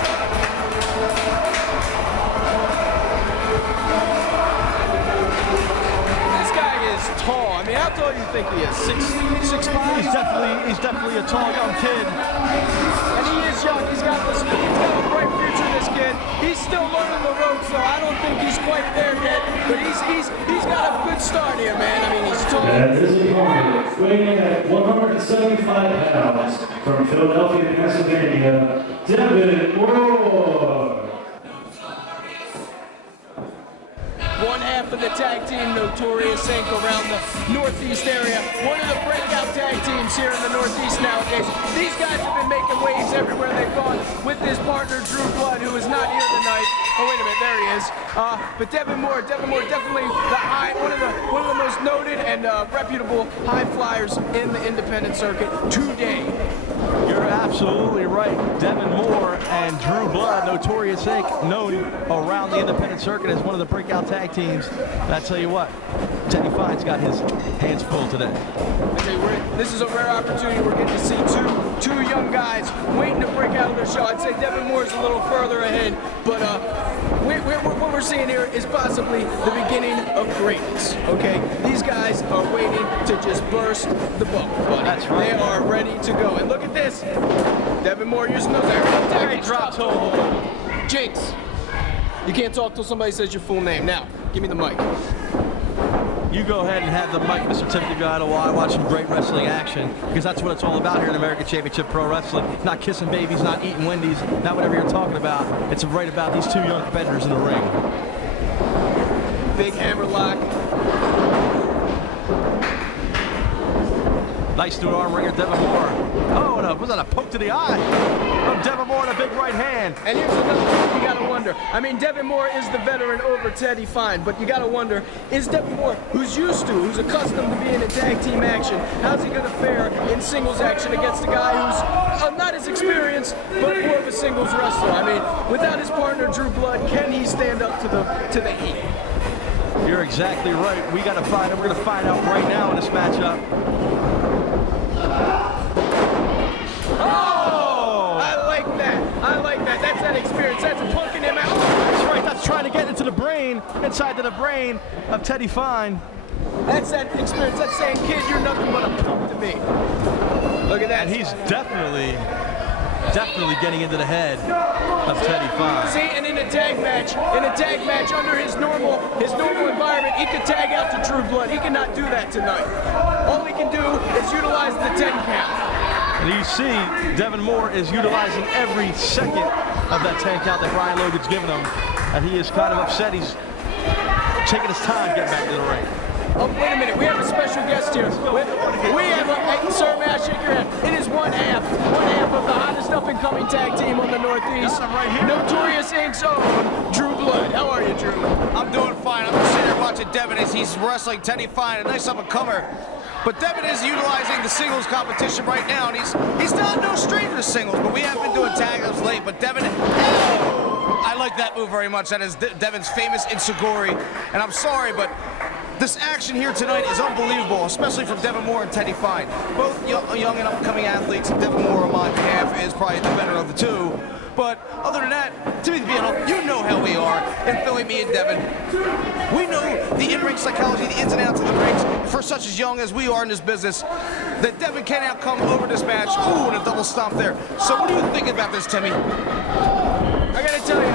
Tall. I mean, how tall do you think he is? 6'5"? He's definitely a tall young kid. And he is young. He's got a bright future, this kid. He's still learning the ropes, so I don't think he's quite there yet. But he's got a good start here, man. I mean, he's tall. And his opponent, weighing at 175 pounds from Philadelphia, Pennsylvania, Devin Moore. One half of the tag team, Notorious Inc. around the Northeast area. One of the breakout tag teams here in the Northeast nowadays. These guys have been making waves everywhere they've gone with his partner, Drew Blood, who is not here tonight. Oh, wait a minute, there he is. But Devin Moore, definitely one of the most noted and reputable high flyers in the independent circuit today. You're absolutely right. Devin Moore and Drew Blood, Notorious Inc., known around the independent circuit as one of the breakout tag teams. And I tell you what, Teddy Fine's got his hands full today. I tell you, this is a rare opportunity. We're getting to see two young guys waiting to break out of their show. I'd say Devin Moore's a little further ahead, but what we're seeing here is possibly the beginning of greatness, okay? These guys are waiting to just burst the bubble, buddy. That's right. They are ready to go. And look at this. Devin Moore using those aerial tactics. Drop toe. Jinx, you can't talk till somebody says your full name. Now, give me the mic. You go ahead and have the mic, Mr. Timothy Guido, while I watch some great wrestling action, because that's what it's all about here in American Championship Pro Wrestling. Not kissing babies, not eating Wendy's, not whatever you're talking about. It's right about these two young competitors in the ring. Big hammerlock. Nice new arm ringer, Devin Moore. Oh, was that a poke to the eye from Devin Moore and a big right hand. And here's another thing you gotta wonder. I mean, Devin Moore is the veteran over Teddy Fine, but you gotta wonder, is Devin Moore, who's accustomed to being in tag team action, how's he gonna fare in singles action against a guy who's not as experienced, but more of a singles wrestler? I mean, without his partner Drew Blood, can he stand up to the heat? You're exactly right. We're gonna find out right now in this matchup. Oh! I like that. That's that experience. That's punking him out. That's right. That's trying to get into the brain, inside to the brain of Teddy Fine. That's that experience. That's saying, kid, you're nothing but a punk to me. Look at that. And he's definitely getting into the head of Teddy Fine. See, and in a tag match, under his normal environment, he could tag out to Drew Blood. He cannot do that tonight. All he can do is utilize the 10 count. And you see, Devin Moore is utilizing every second of that 10 count that Brian Logan's given him, and he is kind of upset. He's taking his time getting back to the ring. Oh, wait a minute. We have a special guest here. We have a, sir, may I shake your hand? It is one half of the hottest up-and-coming tag team on the Northeast. Right here. Notorious Inc.'s own Drew Blood. How are you, Drew? I'm doing fine. I'm just sitting here watching Devin as he's wrestling Teddy Fine, a nice up-and-comer. But Devin is utilizing the singles competition right now, and he's not no stranger to singles, but we have been doing tag ups late. But Devin, I like that move very much. That is Devin's famous Insuguri, and I'm sorry, but this action here tonight is unbelievable, especially from Devin Moore and Teddy Fine. Both young and upcoming athletes. Devin Moore, on my behalf, is probably the better of the two. But other than that, Timothy Guido, you know how we are in Philly, me and Devin. We know the in-ring psychology, the ins and outs of the rings, for such as young as we are in this business, that Devin can outcome over this match. Ooh, and a double stomp there. So what are you thinking about this, Timmy? I gotta tell you,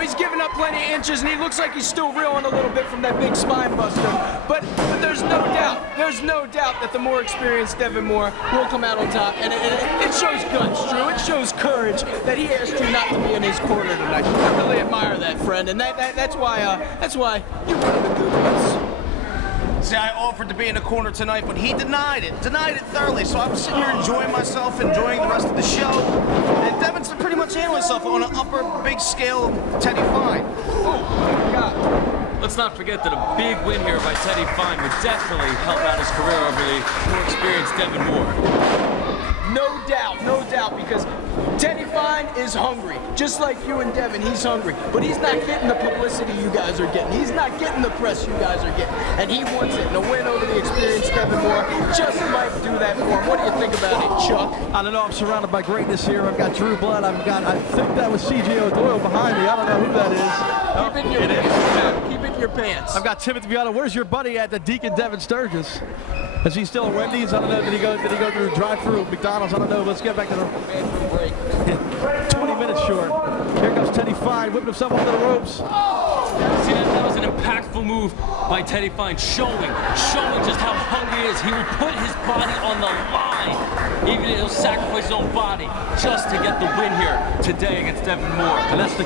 he's giving up plenty of inches, and he looks like he's still reeling a little bit from that big spine buster. But there's no doubt that the more experienced Devin Moore will come out on top, and it shows guts, Drew. It shows courage that he asked you not to be in his corner tonight. I really admire that, friend, and that's why you're one of the good ones. See, I offered to be in the corner tonight, but he denied it thoroughly. So I'm sitting here enjoying myself, enjoying the rest of the show. And Devin's pretty much handling himself on an upper big scale of Teddy Fine. Oh, my God. Let's not forget that a big win here by Teddy Fine would definitely help out his career over the more experienced Devin Moore. No doubt, because Teddy Fine is hungry. Just like you and Devin, he's hungry. But he's not getting the publicity you guys are getting. He's not getting the press you guys are getting. And he wants it. And a win over the experienced Devin Moore just might do that for him. What do you think about it, Chuck? I don't know. I'm surrounded by greatness here. I've got Drew Blood. I think that was C.J. O'Doyle behind me. I don't know who that is. Keep it in your pants. Keep it in your pants. I've got Timothy Viano. Where's your buddy at the Deacon Devin Sturgis? Is he still at Wendy's? I don't know. Did he go through drive-through McDonald's? I don't know. Let's get back to the break. 20 minutes short. Here comes Teddy Fine, whipping himself up to the ropes. See, that was an impactful move by Teddy Fine, showing just how hungry he is. He will put his body on the line, even if he'll sacrifice his own body just to get the win here today against Devin Moore. And that's the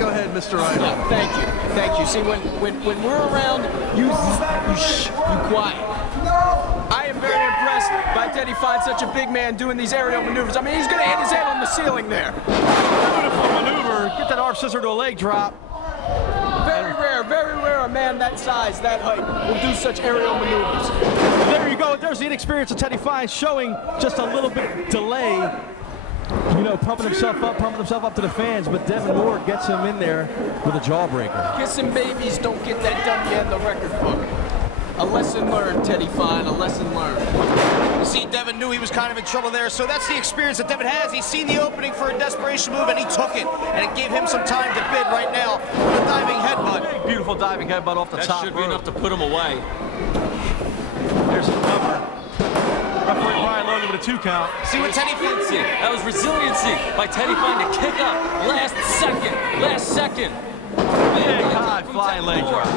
go ahead, Mr. Ryan. Thank you. See, when we're around, you quiet. I am very impressed by Teddy Fine, such a big man doing these aerial maneuvers. I mean, he's going to hit his head on the ceiling there. Beautiful maneuver. Get that arm scissor to a leg drop. Very rare a man that size, that height, will do such aerial maneuvers. There you go. There's the inexperience of Teddy Fine showing just a little bit of delay. Pumping himself up to the fans, but Devin Moore gets him in there with a jawbreaker. Kissing babies don't get that W in the record book. A lesson learned, Teddy Fine, a lesson learned. You see, Devin knew he was kind of in trouble there, so that's the experience that Devin has. He's seen the opening for a desperation move, and he took it. And it gave him some time to bid right now with a diving headbutt. Beautiful diving headbutt off the top. That should be enough to put him away. There's the cover. Referee Brian Logan with a 2 count. See what Teddy Fine see? That was resiliency by Teddy Fine to kick up last second. Big high flying leg drop.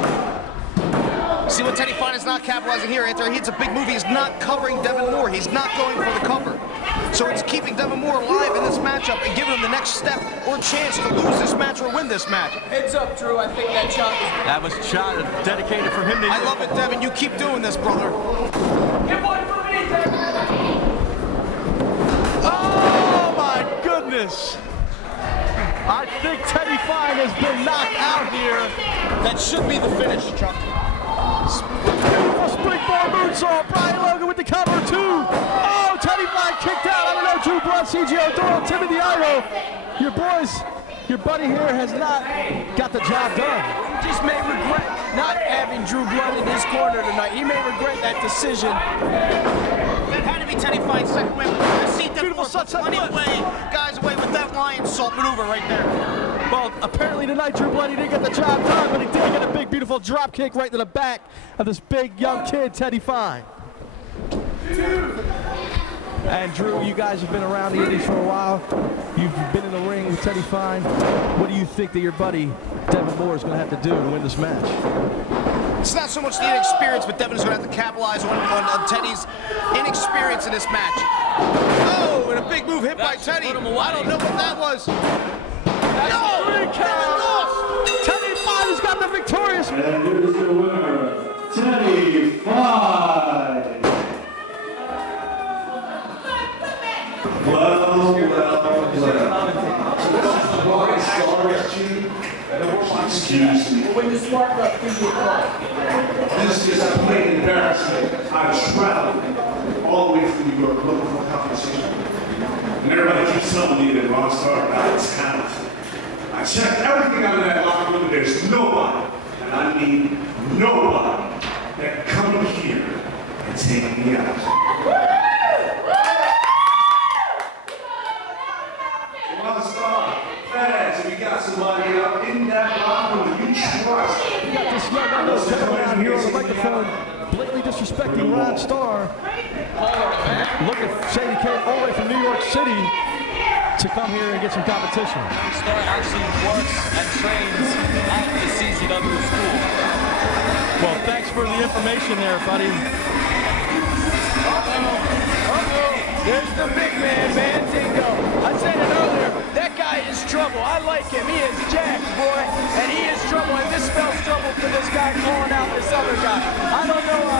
See what Teddy Fine is not capitalizing here. After he hits a big move, he's not covering Devin Moore. He's not going for the cover. So it's keeping Devin Moore alive in this matchup and giving him the next step or chance to lose this match or win this match. Heads up, Drew. I think that shot was... That was a shot dedicated for him to... I love it, Devin. You keep doing this, brother. Oh, my goodness. I think Teddy Fine has been knocked out here. That should be the finish, Chuck. Beautiful springboard moonsault. Brian Logan with the cover, too. Oh, Teddy Fine kicked out. I don't know, Drew Blood, C.J. O'Doyle, Timothy Viano. Your buddy here has not got the job done. He just may regret not having Drew Blood in his corner tonight. He may regret that decision. That had to be Teddy Fine's second win. I see Devin Moore put plenty of guys away with that lion salt maneuver right there. Well, apparently tonight, Drew Blood, he didn't get the job done, but he did get a big, beautiful drop kick right to the back of this big, young kid, Teddy Fine. And Drew, you guys have been around the Indies for a while. You've been in the ring with Teddy Fine. What do you think that your buddy, Devin Moore, is going to have to do to win this match? It's not so much the inexperience, but Devin is going to have to capitalize on Teddy's inexperience in this match. Oh, and a big move hit by Teddy. I don't know what that was. No! 3 count. Teddy Fine has got the victorious. And here's the winner, Teddy Fine. Excuse me. This is a plain embarrassment. I traveled all the way from New York looking for compensation. And everybody keeps telling me that Ron Starr got talent. I checked everything out of that locker room, and there's nobody, and I mean nobody, that can come here and take me out. Ron Starr, fast, we got somebody out in that locker room you trust. We got this young unknown gentleman out here on the microphone blatantly disrespecting Ron Starr. Looking, saying he came all the way from New York City to come here and get some competition. Star actually works and trains at the CCW school. Well, thanks for the information there, buddy. There's the big man, Mandingo. I said it earlier, that guy is trouble. I like him. He is jacked, boy, and he is trouble. And this spells trouble for this guy calling out this other guy. I don't know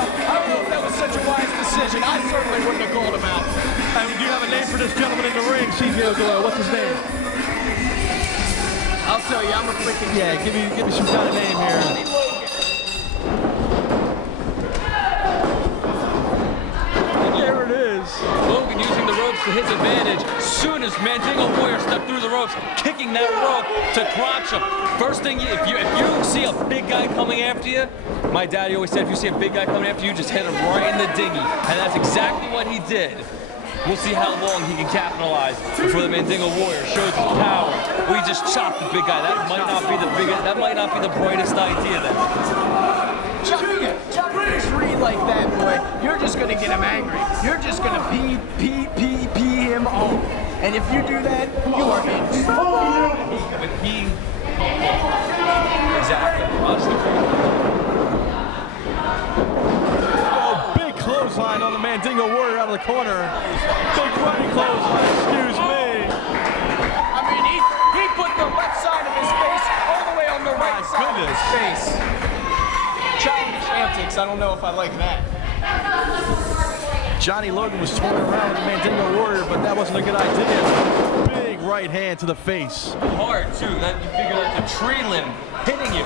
if that was such a wise decision. I certainly wouldn't have called him out. And do you have a name for this gentleman in the ring, CJ Doyle? What's his name? I'll tell you, I'm a freaking... Yeah, give me some kind of name here. Johnny Logan. There it is. Logan using the ropes to his advantage. Soon as Mandingo Warrior stepped through the ropes, kicking that rope to crotch him. First thing, if you see a big guy coming after you, my daddy always said, if you see a big guy coming after you, just hit him right in the dinghy. And that's exactly what he did. We'll see how long he can capitalize before the Mandingo Warrior shows his power. We just chopped the big guy. That might not be the biggest. That might not be the brightest idea. Then. Chopping a tree like that, boy, you're just gonna get him angry. You're just gonna pee him off. And if you do that, you are in trouble. But he exactly. Clothesline on the Mandingo Warrior out of the corner. Big running clothesline, excuse me. I mean, he put the left side of his face all the way on the right side of his face. Childish antics, I don't know if I like that. Johnny Logan was toying around with the Mandingo Warrior, but that wasn't a good idea. Big right hand to the face. Hard, too. That you figure that's a tree limb hitting you.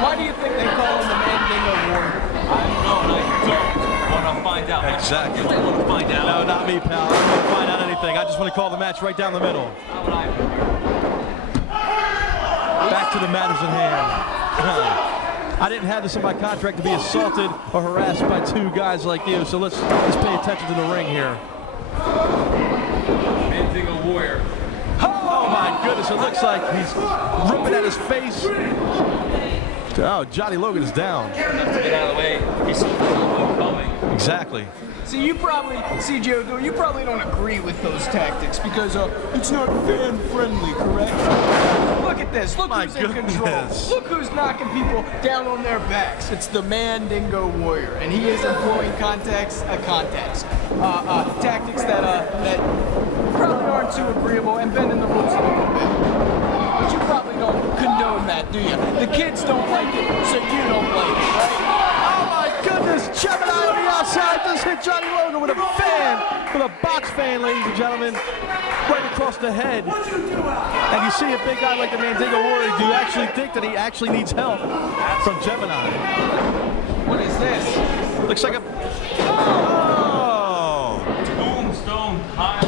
Why do you think they call him the Mandingo Warrior? I don't know, and I don't want to find out. Exactly. You might want to find out. No, not me, pal. I don't want to find out anything. I just want to call the match right down the middle. Back to the matters at hand. I didn't have this in my contract to be assaulted or harassed by two guys like you, so let's pay attention to the ring here. Mandingo Warrior. Oh my goodness, it looks like he's ripping at his face. Oh, Johnny Logan is down. Get out of the way. He's coming. Exactly. See, CJ, you probably don't agree with those tactics because it's not fan-friendly, correct? Look at this. Look who's in control. Look who's knocking people down on their backs. It's the Mandingo Warrior, and he is employing tactics that probably aren't too agreeable and bending the rules a little bit. But you probably don't condone that, do you? The kids don't like it, so you don't like it, right? Oh my goodness, Gemini on the outside just hit Johnny Logan with a box fan, ladies and gentlemen, right across the head. And you see a big guy like the Mandingo Warrior, do you actually think that he actually needs help from Gemini? What is this? Looks like a... Oh! Tombstone high.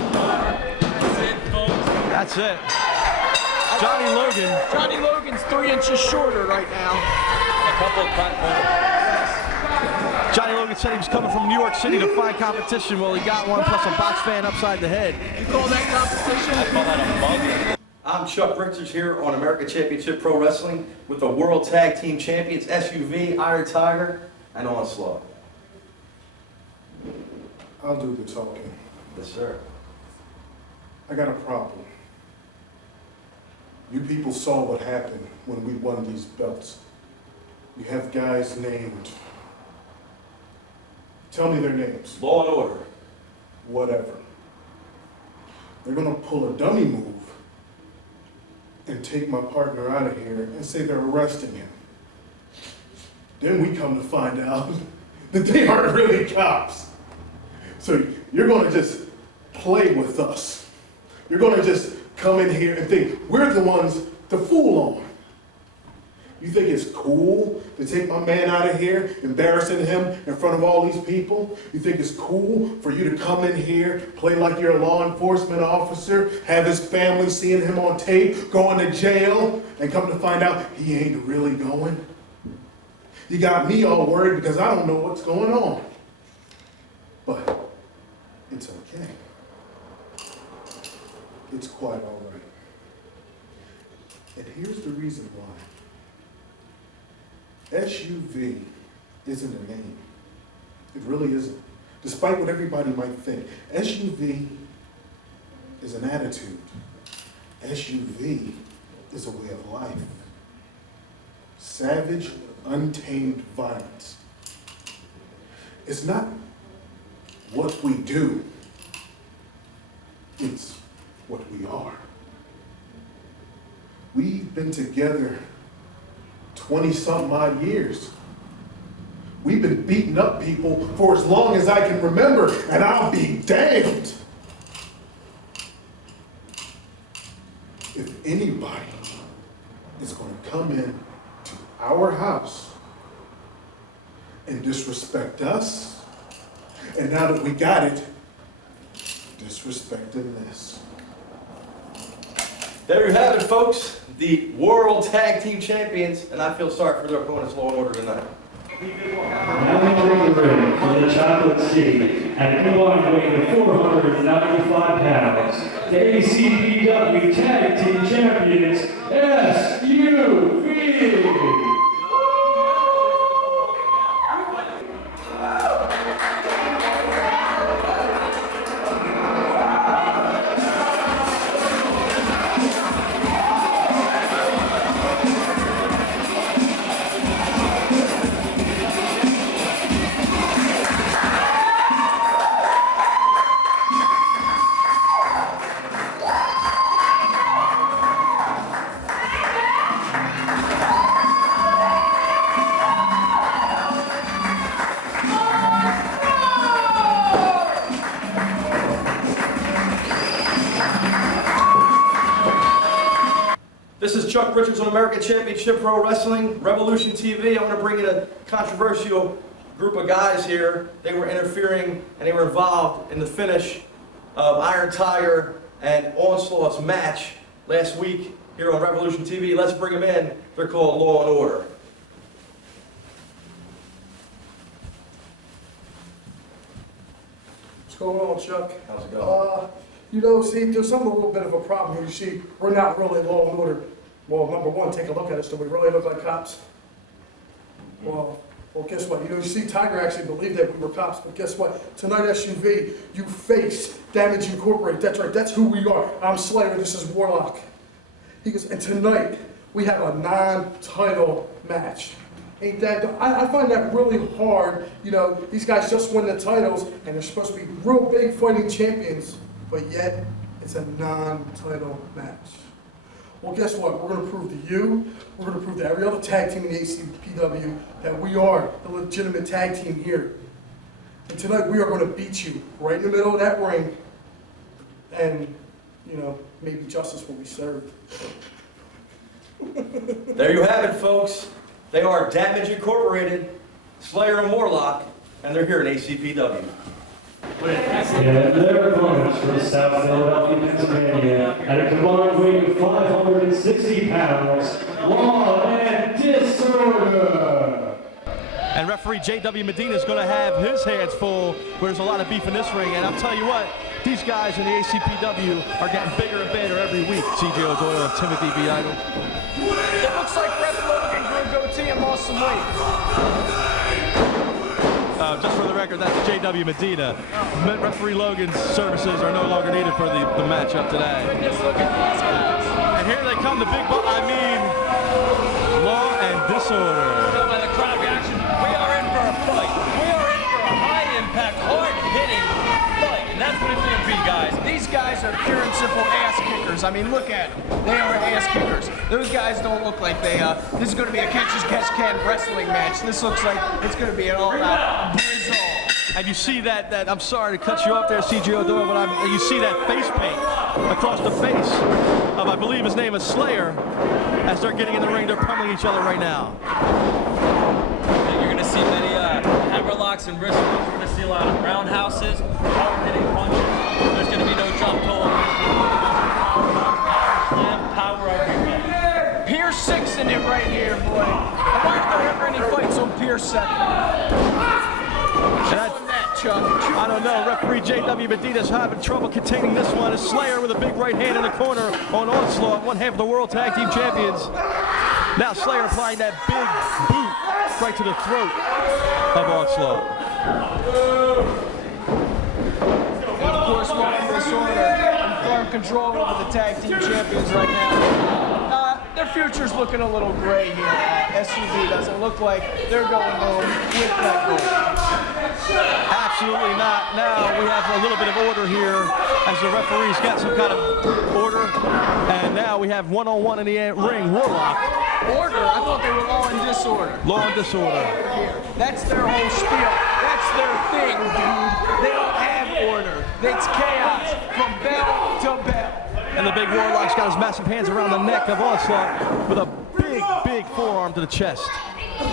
That's it, folks. That's it. Johnny Logan's 3 inches shorter right now. A couple of Johnny Logan said he was coming from New York City to find competition. Well, he got one plus a box fan upside the head. You call that competition? I call that a mug. I'm Chuck Richards here on American Championship Pro Wrestling with the World Tag Team Champions, SUV, Iron Tiger, and Onslaught. I'll do the talking. Yes, sir. I got a problem. You people saw what happened when we won these belts. You have guys named. Tell me their names. Law and Order. Whatever. They're gonna pull a dummy move and take my partner out of here and say they're arresting him. Then we come to find out that they aren't really cops. So you're gonna just play with us. You're gonna just come in here and think we're the ones to fool on. You think it's cool to take my man out of here, embarrassing him in front of all these people? You think it's cool for you to come in here, play like you're a law enforcement officer, have his family seeing him on tape, going to jail, and come to find out he ain't really going? You got me all worried because I don't know what's going on. But it's okay. It's quite all right. And here's the reason why. SUV isn't a name. It really isn't. Despite what everybody might think. SUV is an attitude. SUV is a way of life. Savage, untamed violence. It's not what we do, it's what we are. We've been together 20-something odd years. We've been beating up people for as long as I can remember, and I'll be damned if anybody is going to come in to our house and disrespect us, and now that we got it, disrespecting this. There you have it, folks. The World Tag Team Champions, and I feel sorry for their opponents, Law and Order, tonight. Now entering the ring for the Chocolate City at a combined weight of 495 pounds, the ACPW Tag Team Champions, SUV. This is Chuck Richards on American Championship Pro Wrestling, Revolution TV. I want to bring in a controversial group of guys here. They were interfering and they were involved in the finish of Iron Tiger and Onslaught's match last week here on Revolution TV. Let's bring them in. They're called Law and Order. What's going on, Chuck? How's it going? You know, see, there's a little bit of a problem here. You see, we're not really Law and Order. Well, number one, take a look at us. Do we really look like cops? Well, guess what? You see, Tiger actually believed that we were cops, but guess what? Tonight, SUV, you face Damage Incorporated. That's right, that's who we are. I'm Slayer, this is Warlock. He goes, and tonight, we have a non-title match. Ain't that, I find that really hard. You know, these guys just won the titles, and they're supposed to be real big fighting champions, but yet, it's a non-title match. Well, guess what? We're going to prove to you, we're going to prove to every other tag team in the ACPW that we are the legitimate tag team here. And tonight we are going to beat you right in the middle of that ring. And, you know, maybe justice will be served. There you have it, folks. They are Damage Incorporated, Slayer and Warlock, and they're here in ACPW. And their opponents from South Philadelphia, Pennsylvania, at a combined weight of 560 pounds, Law and Disorder. And referee J.W. Medina is going to have his hands full, where there's a lot of beef in this ring. And I'll tell you what, these guys in the ACPW are getting bigger and better every week. C.J. O'Doyle and Timothy B. Idol. It looks like Brett Logan grew a goatee and lost some weight. Just for the record, that's J.W. Medina. Referee Logan's services are no longer needed for the matchup today. And here they come, the big ball. I mean, Law and Disorder. By the crowd reaction, we are in for a fight. We are in for a high-impact, hard-hitting fight, and that's what it's going to be, guys. These guys are pure and simple ass kickers. I mean, look at them. They are ass kickers. Those guys don't look like they, this is going to be a catch-as-catch-can wrestling match. This looks like it's going to be an all-out brizzle. And you see that, I'm sorry to cut you off there, C.J. O'Doyle, but you see that face paint across the face of, I believe his name is Slayer, as they're getting in the ring. They're pummeling each other right now. You're going to see many hammerlocks and wrist moves. We're going to see a lot of roundhouses, hard-hitting punches. There's going to be no jump toe. Power everywhere. Pier 6 in it right here, boy. I wonder if there are ever any fights on Pier 7. I don't know. Referee J.W. Medina's having trouble containing this one. It's Slayer with a big right hand in the corner on Onslaught, one half of the World Tag Team Champions. Now Slayer applying that big boot right to the throat of Onslaught. And of course, Law and Disorder in firm control over the tag team champions right now. Their future's looking a little gray here. SUV doesn't look like they're going home with that gold. Absolutely not. Now we have a little bit of order here as the referees got some kind of order. And now we have one-on-one in the ring. Warlock. Order? I thought they were law and disorder. Law and disorder. That's their whole spiel. That's their thing, dude. They don't have order. It's chaos from bell to bell. And the big Warlock's got his massive hands around the neck of Onslaught with a big, big forearm to the chest.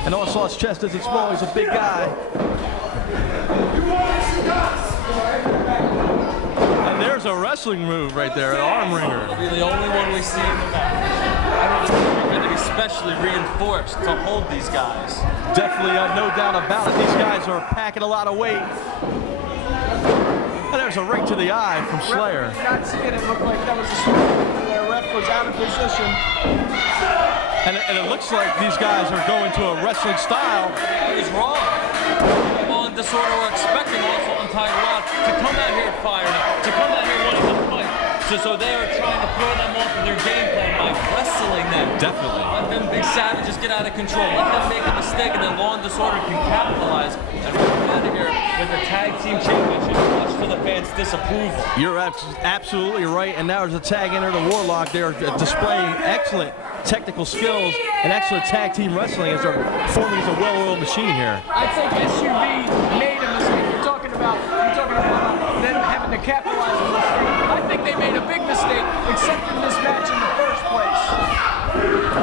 And Onslaught's chest isn't small, he's a big guy. And there's a wrestling move right there, an arm wringer. It'll be the only one we see in the match. I don't think we're going to be specially reinforced to hold these guys. Definitely, no doubt about it. These guys are packing a lot of weight. And there's a ring to the eye from Slayer. Not seeing it look like that was a swing where ref was out of position. And it looks like these guys are going to a wrestling style. He's wrong. Law and disorder were expecting also on Tiger Wild to come out here fired up, to come out here wanting to fight. So they are trying to throw them off of their game plan by wrestling them. Definitely. Let them big savages get out of control. Let them make a mistake, and then Law and Disorder can capitalize and run out of here with the tag team championship, much to the fans' disapproval. You're absolutely right. And now there's a tag enter the Warlock. They're displaying excellent technical skills and excellent tag team wrestling as they're forming as a well-oiled machine here. I think SUV made a mistake. You're talking about them having to capitalize on the mistake. I think they made a big mistake accepting this match in the first place.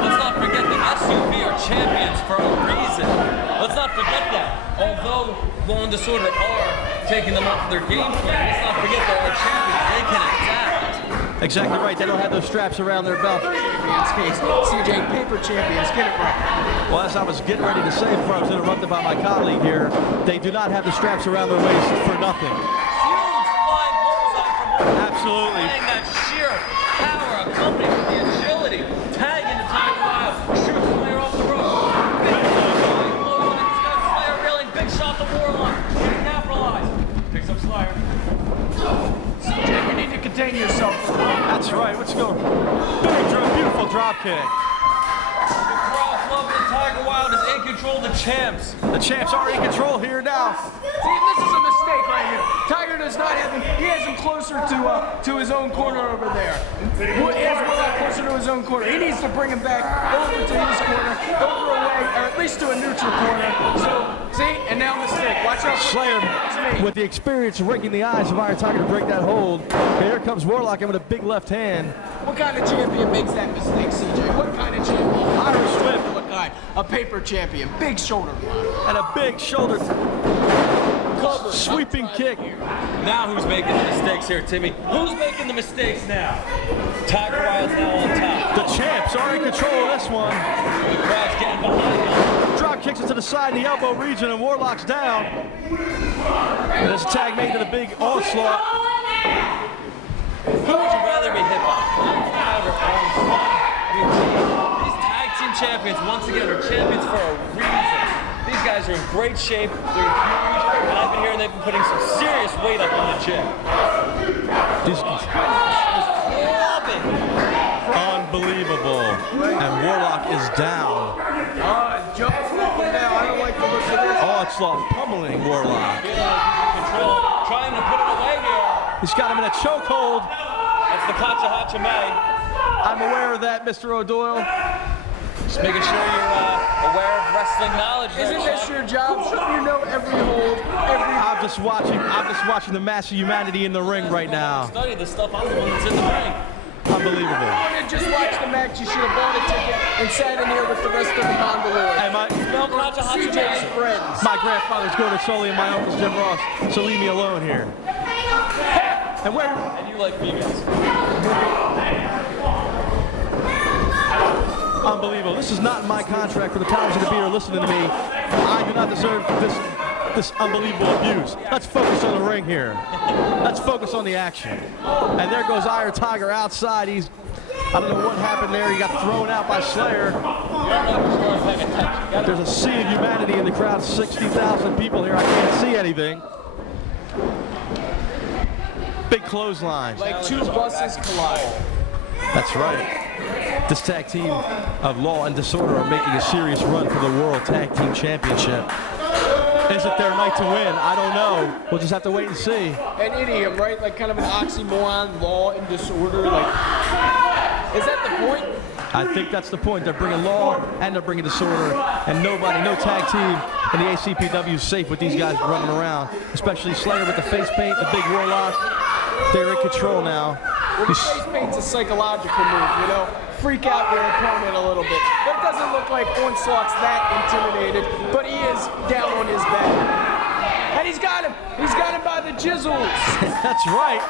Let's not forget that SUV are champions for a reason. Let's not forget that. Although Law and Disorder are taking them off their game plan, let's not forget they are champions. They can adapt. Exactly right. They don't have those straps around their belt. Champions case. CJ, paper champions, get it right. Well, as I was getting ready to say before I was interrupted by my colleague here, they do not have the straps around their waist for nothing. Huge flying bullseye from Absolutely. Playing that sheer power accompanied with the agility. Tag into Tiger Wild. Shoot Slayer off the rope. Big flying blows on it. He's got Slayer reeling. Big shot to Warlock. Can capitalize. Picks up Slayer. CJ, you need to contain yourself. That's right. What's going on? Beautiful drop kick. Tiger Wild is in control of the champs. The champs are in control here now. See, this is a mistake right here. Tiger does not have him. He has him closer to his own corner over there. He has Warlock closer to his own corner. He needs to bring him back over to his corner, over away, or at least to a neutral corner. So, see, and now mistake. Watch out. Slayer, with the experience raking the eyes of Iron Tiger to break that hold. And here comes Warlock in with a big left hand. What kind of champion makes that mistake, CJ? What kind of champion? Irish whip. What kind? A paper champion. Big shoulder block. And a big shoulder sweeping kick. Now who's making the mistakes here, Timmy? Who's making the mistakes now? Tiger Wild's now on top. The champs are in control of this one. The crowd's getting behind him. Drop kicks it to the side in the elbow region, and Warlock's down. And this tag made to the big Onslaught. Who would you rather be hit by? Crowd or Onslaught? These tag team champions, once again, are champions for a reason. These guys are in great shape. They're huge. And I've been hearing they've been putting some serious weight up on the gym. These unbelievable. And Warlock is down. Now, I don't like the look of this. Onslaught pummeling Warlock. Control, trying to put it away here. He's got him in a chokehold. That's the Kacha Hachime. I'm aware of that, Mr. O'Doyle. Just making sure you're aware of wrestling knowledge. Isn't this your job? Shouldn't you know every hold, I'm just watching the mass of humanity in the ring right now. Study this stuff. I'm the one that's in the ring. Unbelievable. If you just watch the match, you should have bought a ticket and sat in here with the rest of the Mandalorian. And CJ's friends. my grandfather's Gordon Sully and my uncle's Jim Ross, so leave me alone here. And you like females. Unbelievable. This is not in my contract for the powers that be are listening to me. I do not deserve this unbelievable abuse. Let's focus on the ring here. Let's focus on the action. And there goes Iron Tiger outside. I don't know what happened there. He got thrown out by Slayer. There's a sea of humanity in the crowd. 60,000 people here. I can't see anything. Big clothesline. Like two buses collide. That's right. This tag team of Law and Disorder are making a serious run for the World Tag Team Championship. Is it their night to win? I don't know. We'll just have to wait and see. An idiom, right? Like kind of an oxymoron, law and disorder. Like, is that the point? I think that's the point. They're bringing law and they're bringing disorder, and nobody, no tag team in the ACPW is safe with these guys running around, especially Slayer with the face paint, the big warlock. They're in control now. Well, the face paint's a psychological move, you know? Freak out your opponent a little bit. But it doesn't look like Onslaught's that intimidated, but he is down on his back. And he's got him. He's got him by the jizzles. That's right.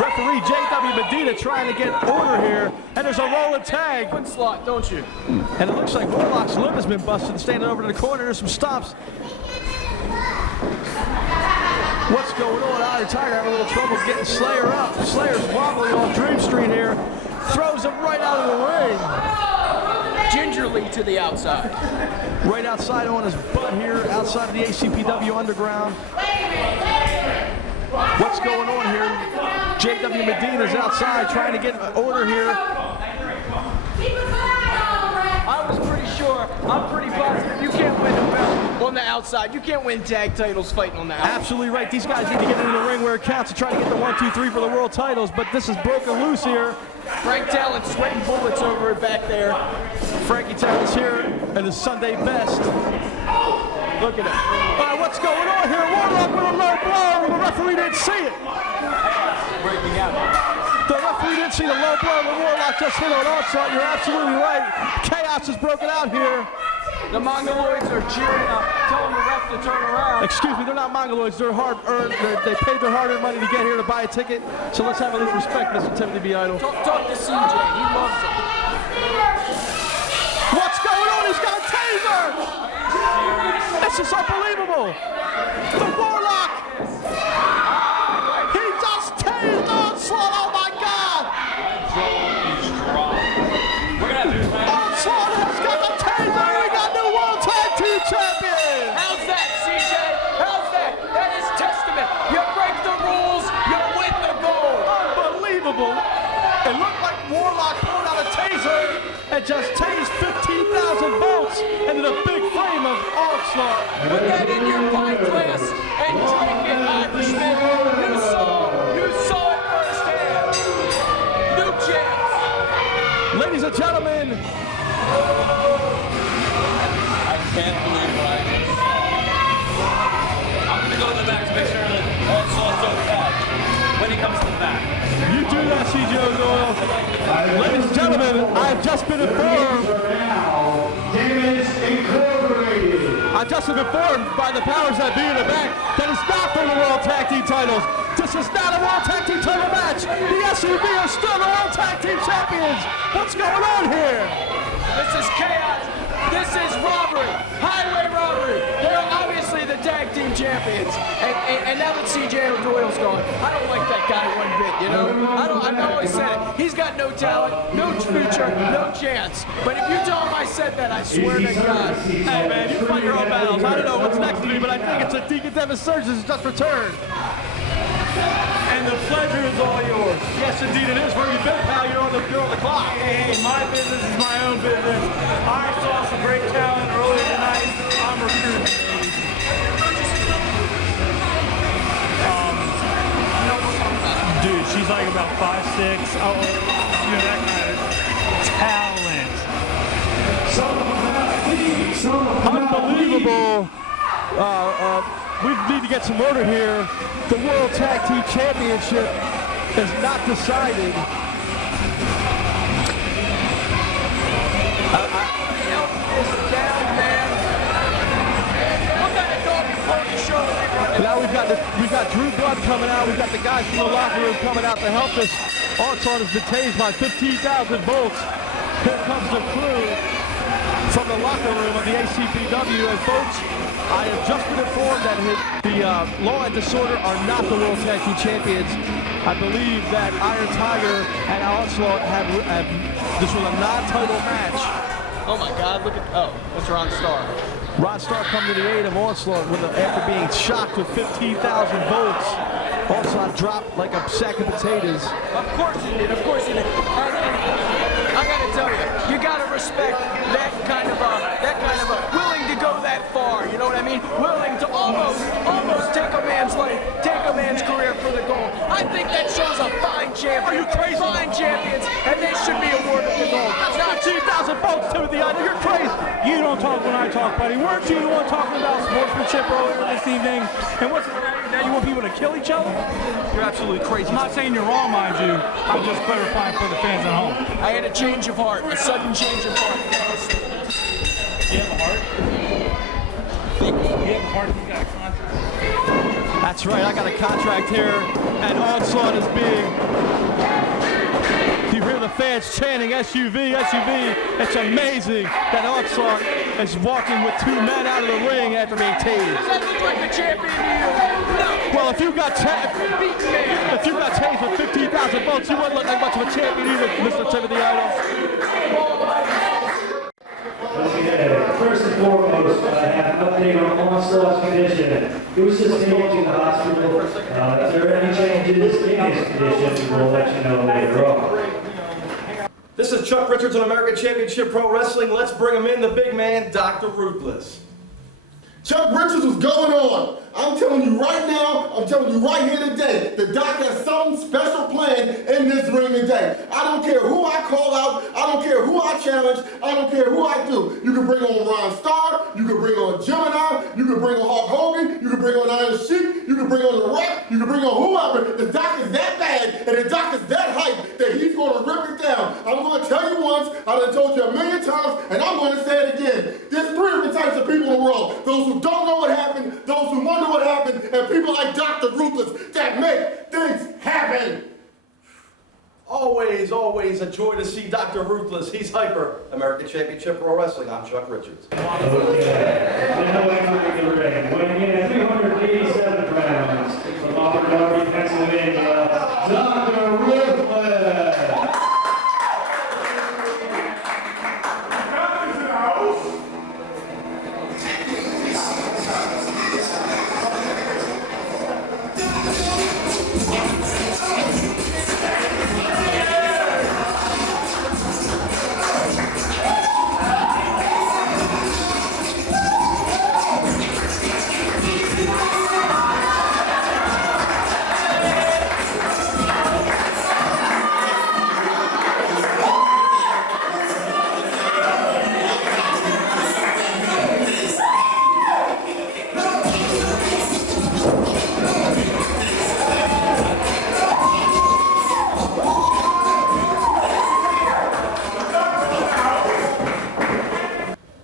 Referee J.W. Medina trying to get order here, and there's a rolling tag. Onslaught, don't you? And it looks like Warlock's lip has been busted, standing over to the corner. There's some stops. What's going on? Iron Tiger having a little trouble getting Slayer up. Slayer's wobbling on Dream Street here. Throws him right out of the ring. Gingerly to the outside. Right outside on his butt here, outside of the ACPW underground. What's going on here? J.W. Medina's outside trying to get order here. I was pretty sure, I'm pretty positive you can't win a belt on the outside. You can't win tag titles fighting on the outside. Absolutely right. These guys need to get into the ring where it counts to try to get the 1, 2, 3 for the world titles, but this is broken loose here. Frank Talent sweating bullets over it back there. Frankie Talent's here in his Sunday best. Look at it. What's going on here? Warlock with a low blow. The referee didn't see it. Breaking out. The referee didn't see the low blow. The Warlock just hit on Onslaught. You're absolutely right. Chaos is broken out here. The Mongoloids are cheering up, telling the ref to turn around. Excuse me, they're not Mongoloids. They're hard-earned. They paid their hard-earned money to get here to buy a ticket. So let's have a little respect, Mr. Timothy B. Idol. Talk to CJ. He loves it. What's going on? He's got a taser! This is unbelievable! The Warlock! He just tased Onslaught! Oh my God! Onslaught has got the taser! We got new World Tag Team Champion! How's that, CJ? How's that? That is testament. You break the rules, you win the gold. Unbelievable! It looked like Warlock pulled out a taser and just tased 15,000 volts into the big frame of Onslaught. Put that in your pint glass and drink it, Irishman. You saw it firsthand. New chance. Ladies and gentlemen, I can't believe what I just saw. I'm gonna go in the back to make sure that Onslaught's okay when he comes to the back. you do that, CJ O'Doyle. Ladies and gentlemen, I've just been informed. I've just been informed by the powers that be in the back that it's not for the World Tag Team titles. This is not a World Tag Team title match. The SUV are still the World Tag Team champions. What's going on here? This is chaos. This is robbery. Highway robbery. They're obviously the tag team champions. And now that CJ O'Doyle's gone, I don't like that guy one bit, you know? I've always said it. He's got no talent, no future, no chance. But if you tell him I said that, I swear to God. Hey man, you fight your own battles. I don't know what's next to me, but I think it's a Deacon Devin Surgeons has just returned. And the pleasure is all yours. Yes, indeed it is. Where you been, pal? You're on the clock. Hey, my business is my own business. I saw some great talent earlier tonight. I'm recruiting. Dude, she's like about 5'6". Oh, you know, that kind of talent. Unbelievable. We need to get some order here. The World Tag Team Championship is not decided. Now we've got Drew Blood coming out. We've got the guys from the locker room coming out to help us. Onslaught has been tased by 15,000 volts. Here comes the crew from the locker room of the ACPW. And folks, I have just been informed that the Law and Disorder are not the World Tag Team Champions. I believe that Iron Tiger and Onslaught have this was a non-title match. Oh my God, look at, that's Ron Starr. Ron Starr coming to the aid of Onslaught after being shocked with 15,000 volts. Onslaught dropped like a sack of potatoes. Of course you did. Of course you did. And I gotta tell you, you gotta respect that kind of a willing to go that far. You know what I mean? Willing to almost take a man's life, take a man's career for the gold. I think that shows a fine champion. Are you crazy? Fine champions, and they should be awarded the gold. Now 2,000 votes, Timothy Idol. You're crazy. You don't talk when I talk, buddy. Weren't you the one talking about sportsmanship earlier this evening? And what's the matter now? You want people to kill each other? You're absolutely crazy. I'm not saying you're wrong, mind you. I'm just clarifying for the fans at home. I had a change of heart, a sudden change of heart. You have a heart? You have a heart, you got a contract. That's right, I got a contract here, and Onslaught is being... You hear the fans chanting SUV, SUV. It's amazing that Onslaught is walking with 2 men out of the ring after being tased. Does that look like the champion to you? No. Well, if you got tased with 15,000 votes, you wouldn't look like much of a champion either, Mr. Timothy Idol. Okay, first and foremost, I have an update on Onslaught's condition. He was just taken to the hospital. If there are any changes in his condition, we'll let you know later on. This is Chuck Richards on American Championship Pro Wrestling. Let's bring him in, the big man, Dr. Ruthless. Chuck Richards, what's going on? I'm telling you right now, I'm telling you right here today, the doc has something special planned in this ring today. I don't care who I call out, I don't care who I challenge, I don't care who I do. You can bring on Ron Starr, you can bring on Gemini, you can bring on Hulk Hogan, you can bring on Iron Sheik, you can bring on The Rock, you can bring on whoever. The doc is that bad and the doc is that hype that he's going to rip it down. I'm going to tell you once, I done told you a million times, and I'm going to say it again. There's 3 different types of people in the world. Those who don't know what happened, those who wonder what happened, and people like Dr. Ruthless that make things happen. Always, always a joy to see Dr. Ruthless. He's hyper. American Championship Pro Wrestling. I'm Chuck Richards. Okay, now entering the ring, weighing in at 387 pounds, from Auburn Darby, Pennsylvania, Dr. Ruthless.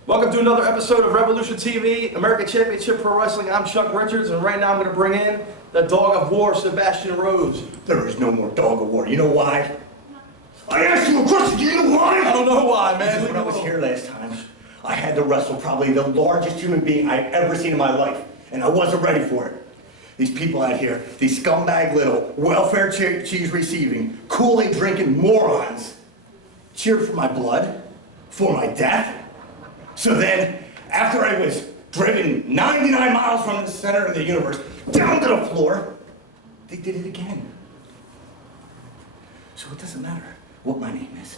Welcome to another episode of Revolution TV, American Championship Pro Wrestling. I'm Chuck Richards, and right now I'm going to bring in the Dog of War, Sebastian Rose. There is no more Dog of War. You know why? I asked you a question. Do you know why? I don't know why, man. When I was here last time, I had to wrestle probably the largest human being I've ever seen in my life, and I wasn't ready for it. These people out here, these scumbag little welfare cheese receiving, Kool-Aid drinking morons, cheered for my blood, for my death. So then, after I was driven 99 miles from the center of the universe down to the floor, they did it again. So it doesn't matter what my name is.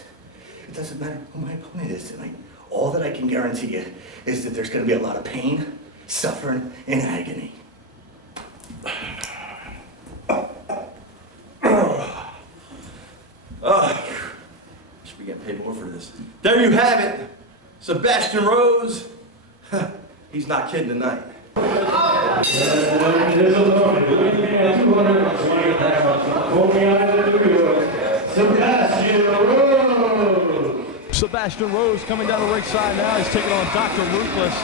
It doesn't matter who my opponent is tonight. All that I can guarantee you is that there's going to be a lot of pain, suffering, and agony. Should be getting paid more for this. There you have it. Sebastian Rose. He's not kidding tonight. There's a moment, weighing in at 220 pounds, from Coney Island, New York, Sebastian Rose. Sebastian Rose coming down the ringside now. He's taking on Dr. Ruthless.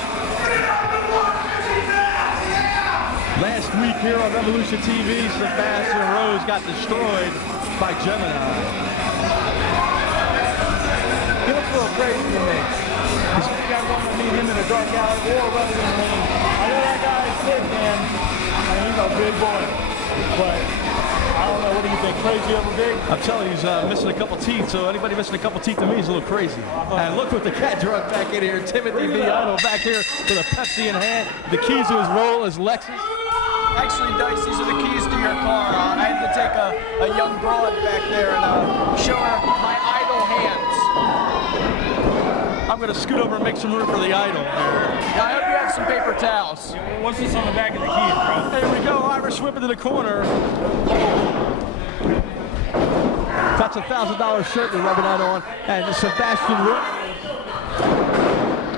Last week here on Revolution TV, Sebastian Rose got destroyed by Gemini. He looks a little crazy to me. You guys want to meet him in a dark alley or wrestling ring. I know that guy's big, man. I mean, he's a big boy. But I don't know, what do you think? Crazy over big? I'm telling you, he's missing a couple teeth, so anybody missing a couple teeth to me is a little crazy. And look what the cat drug back in here. Timothy V. Idol back here with a Pepsi in hand. The keys to his role is Lexus. Actually, Dice, these are the keys to your car. I had to take a young broad back there and show her my idle hands. I'm going to scoot over and make some room for the idol. Yeah, I hope you have some paper towels. What's this on the back of the keys, bro? There we go, Irish whip into the corner. That's a $1,000 shirt we're rubbing that on. And Sebastian Rook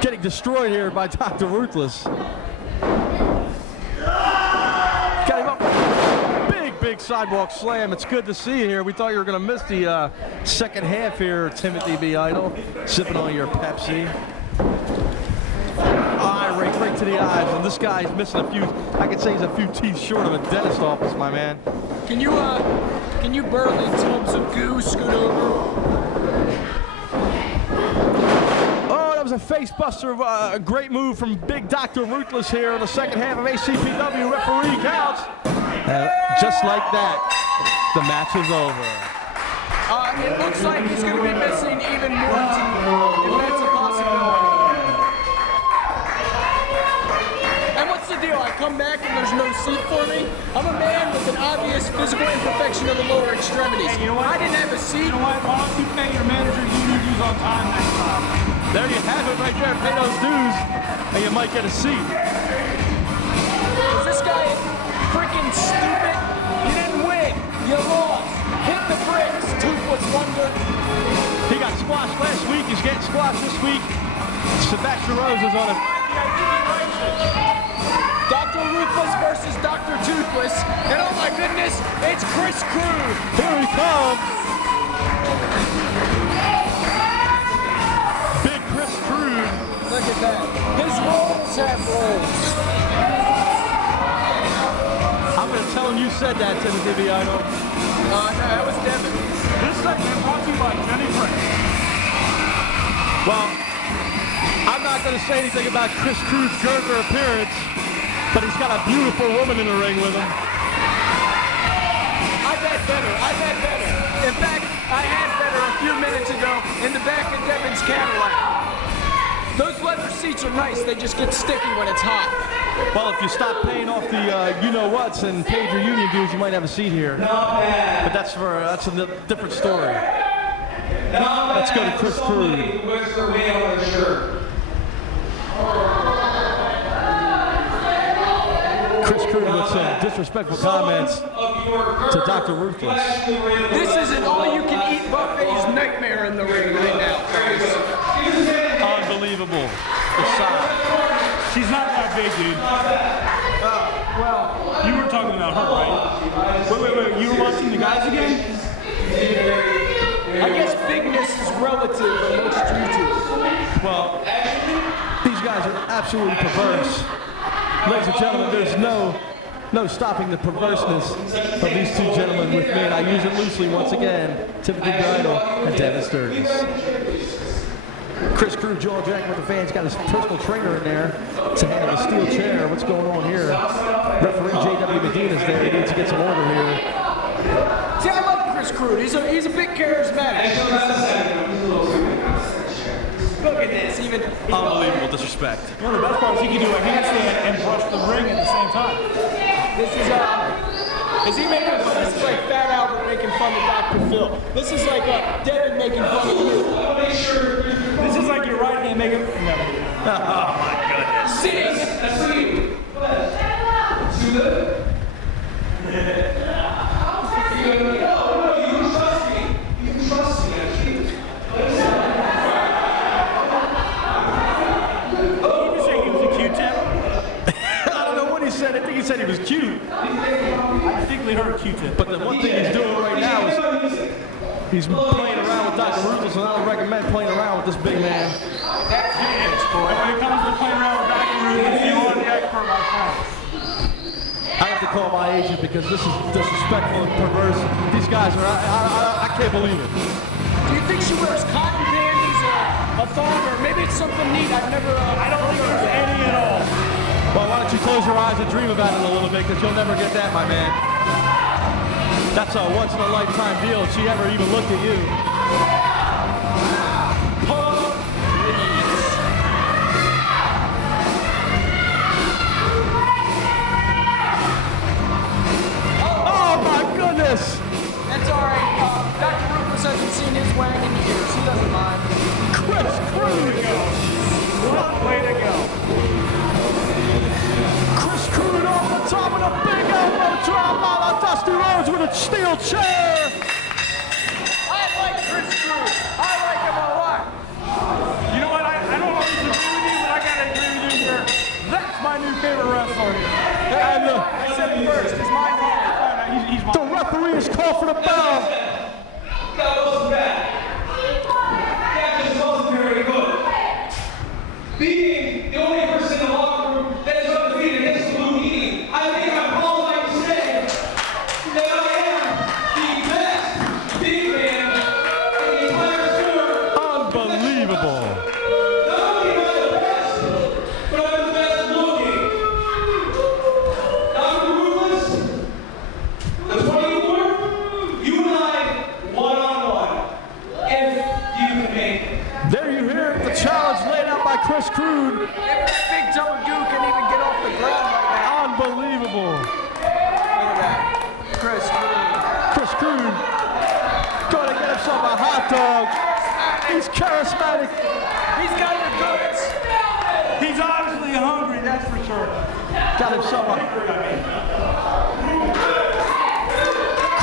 getting destroyed here by Dr. Ruthless. Got him up. Big sidewalk slam. It's good to see you here. We thought you were going to miss the second half here, Timothy B. Idol. Sipping on your Pepsi. Eye right to the eyes. And this guy's missing a few, I could say he's a few teeth short of a dentist office, my man. Can you burly tubs of goo scoot over? Oh, that was a face buster. A great move from Big Dr. Ruthless here in the second half of ACPW. Referee counts. Just like that, the match is over. It looks like he's going to be missing even more teeth, if that's a possibility. And what's the deal? I come back and there's no seat for me? I'm a man with an obvious physical imperfection of the lower extremities. Hey, you know what? I didn't have a seat. You know what? Why don't you pay your manager union dues on time next time? There you have it right there. Pay those dues, and you might get a seat. Is this guy freaking stupid? You didn't win. You lost. Hit the bricks, Toothless Wonder. He got squashed last week. He's getting squashed this week. Sebastian Rose is on it. Dr. Ruthless versus Dr. Toothless. And oh my goodness, it's Chris Crude. Here he comes. Big Chris Crude. Look at that. His rolls have rolls. I'm going to tell him you said that, Timothy B. Idol. No, that was Devin. This segment brought to you by Jenny Frank. Well, I'm not going to say anything about Chris Crude's Gerber appearance, but he's got a beautiful woman in the ring with him. I bet better. In fact, I had better a few minutes ago in the back of Devin's Cadillac. Those leather seats are nice. They just get sticky when it's hot. Well, if you stop paying off the you-know-whats and paid your union dues, you might have a seat here. But that's a different story. Let's go to Chris Crude. What's the way on the shirt? Chris Crude with some disrespectful comments to Dr. Ruthless. This is an all-you-can-eat buffet's nightmare in the ring right now, folks. Unbelievable. The size. She's not that big, dude. Well, you were talking about her, right? Wait. You were watching the guys again? I guess bigness is relative amongst YouTubers. Well, these guys are absolutely perverse. Ladies and gentlemen, there's no stopping the perverseness of these two gentlemen with me, and I use it loosely once again. Timothy Bridle and Devin Sturgis. Chris Crude, jaw jack with the fans, got his personal trainer in there to handle the steel chair. What's going on here? Referee J.W. Medina's there. He needs to get some order here. See, I love Chris Crude. He's a bit charismatic. Look at this, even unbelievable disrespect. One of the best parts, he can do a handstand and brush the ring at the same time. Is he making fun? This is like Fat Albert making fun of Dr. Phil. This is like Devin making fun of you. This is like your right hand making. No. Oh my goodness. Sing. You can trust me. I think he said he was cute. I distinctly heard Q-tip. But the one thing he's doing right now is he's playing around with Dr. Ruthless, and I don't recommend playing around with this big man. That's it, boy. When it comes to playing around with Dr. Ruthless, you are the expert, my friend. I have to call my agent because this is disrespectful and perverse. These guys are, I can't believe it. Do you think she wears cotton panties or a thong, or maybe it's something neat I've never, I don't think there's any at all. Well, why don't you close your eyes and dream about it a little bit, because you'll never get that, my man. That's a once-in-a-lifetime deal if she ever even looked at you. swang in the ears. He doesn't mind. Chris Crude. What way to go. Chris Crude off the top of the big elbow drop a la Dusty Rhodes with a steel chair. I like Chris Crude. I like him a lot. You know what? I don't always agree with you, but I gotta agree with you here. That's my new favorite wrestler here. And I said it first. It's mine. He's my the referee is called for the bell. That wasn't bad. That just wasn't very good. Being the only person in the locker room that is undefeated against the Blue Meanie, I think I'm all like to say that I am the best big man in the entire sport. Unbelievable. Not only am I the best, but I'm the best looking. Dr. Ruthless, the 24, you and I, one-on-one, if you can make it. There you hear it, the challenge laid out by Chris Crude. Big Double Duke can even get off the ground right now. Unbelievable. Look at that. Chris Crude. Chris Crude gonna get himself a hot dog. He's charismatic. He's got the goods. He's obviously hungry, that's for sure. Got himself a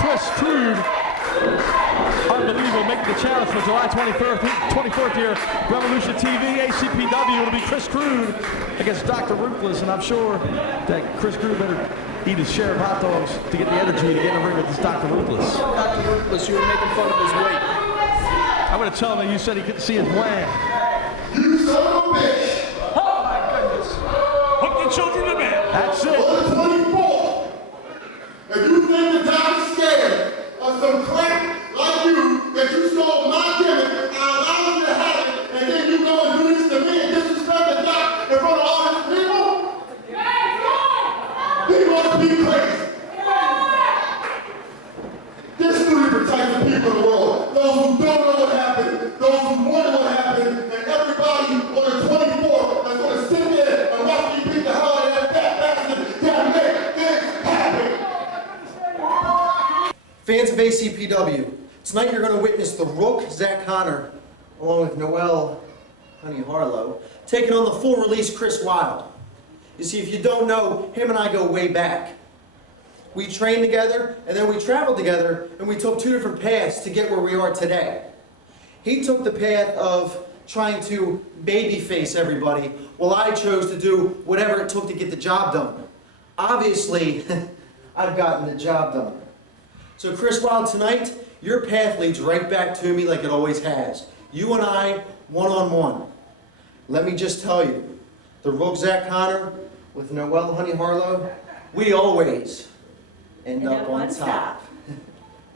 Chris Crude. Unbelievable, making the challenge for July 24th here. Revolution TV, ACPW. It'll be Chris Crude against Dr. Ruthless, and I'm sure that Chris Crude better eat his share of hot dogs to get the energy to get in the ring with this Dr. Ruthless. Dr. Ruthless, you were making fun of his weight. I'm going to tell him that you said he couldn't see his wham. You son of a bitch! Oh my goodness. Hook the children to bed. That's it. On the 24th, if you think that I'm scared of some crap like you, that you stole my gimmick, I allowed you to have it, and then you go and do this to me and disrespect the doc in front of all his people? He must be crazy. There's three different types of people in the world. Those who don't know what happened, those who wonder what happened, and everybody on the 24th that's going to sit there and watch me beat the hell out of that fat bastard that make things happen. Fans of ACPW, tonight you're going to witness the Rook, Zach Connor, along with Noel, Honey Harlow, taking on the full release Chris Wilde. You see, if you don't know, him and I go way back. We trained together, and then we traveled together, and we took two different paths to get where we are today. He took the path of trying to babyface everybody, while I chose to do whatever it took to get the job done. Obviously, I've gotten the job done. So Chris Wilde, tonight, your path leads right back to me like it always has. You and I, one-on-one. Let me just tell you, the Rook Zach Connor with Noel Honey Harlow, we always end up on top.